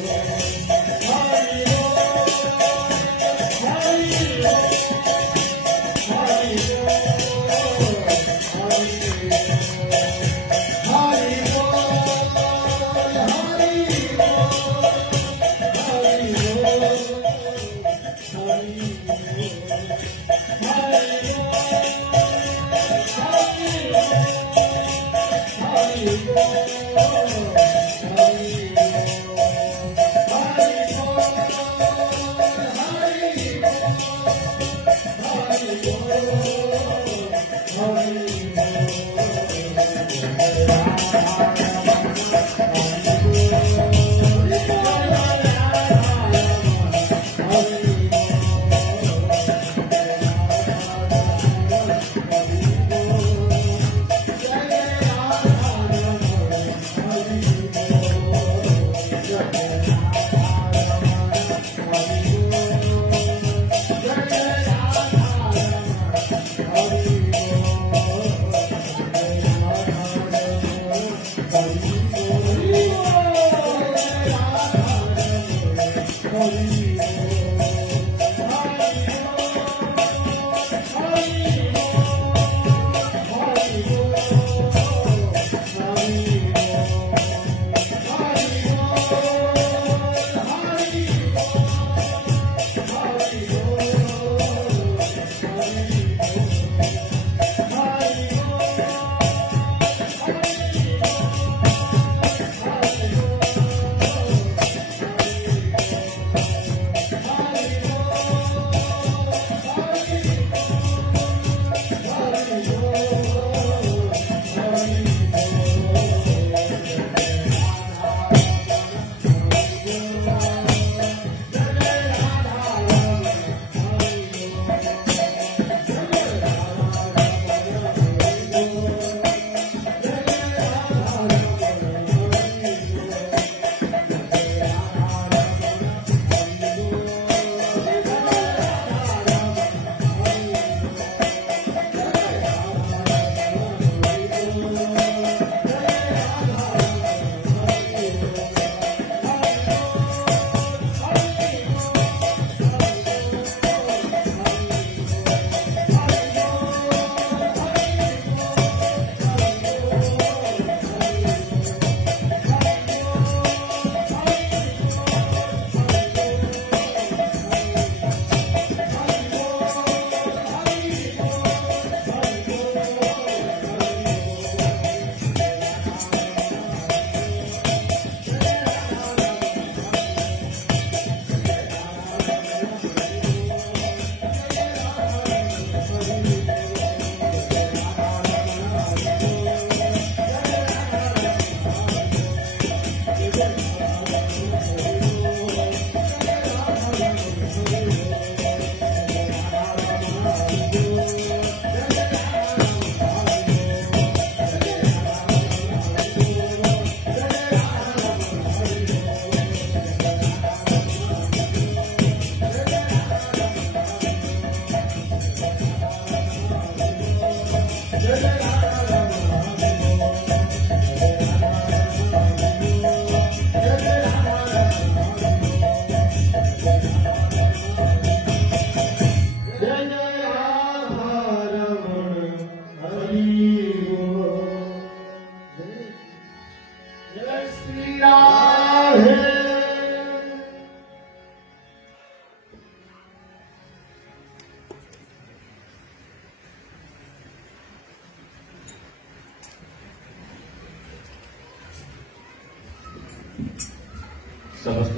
समस्त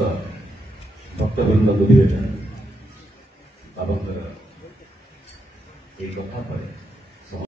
भक्तवृंद बुझे बाबा ये कथा पर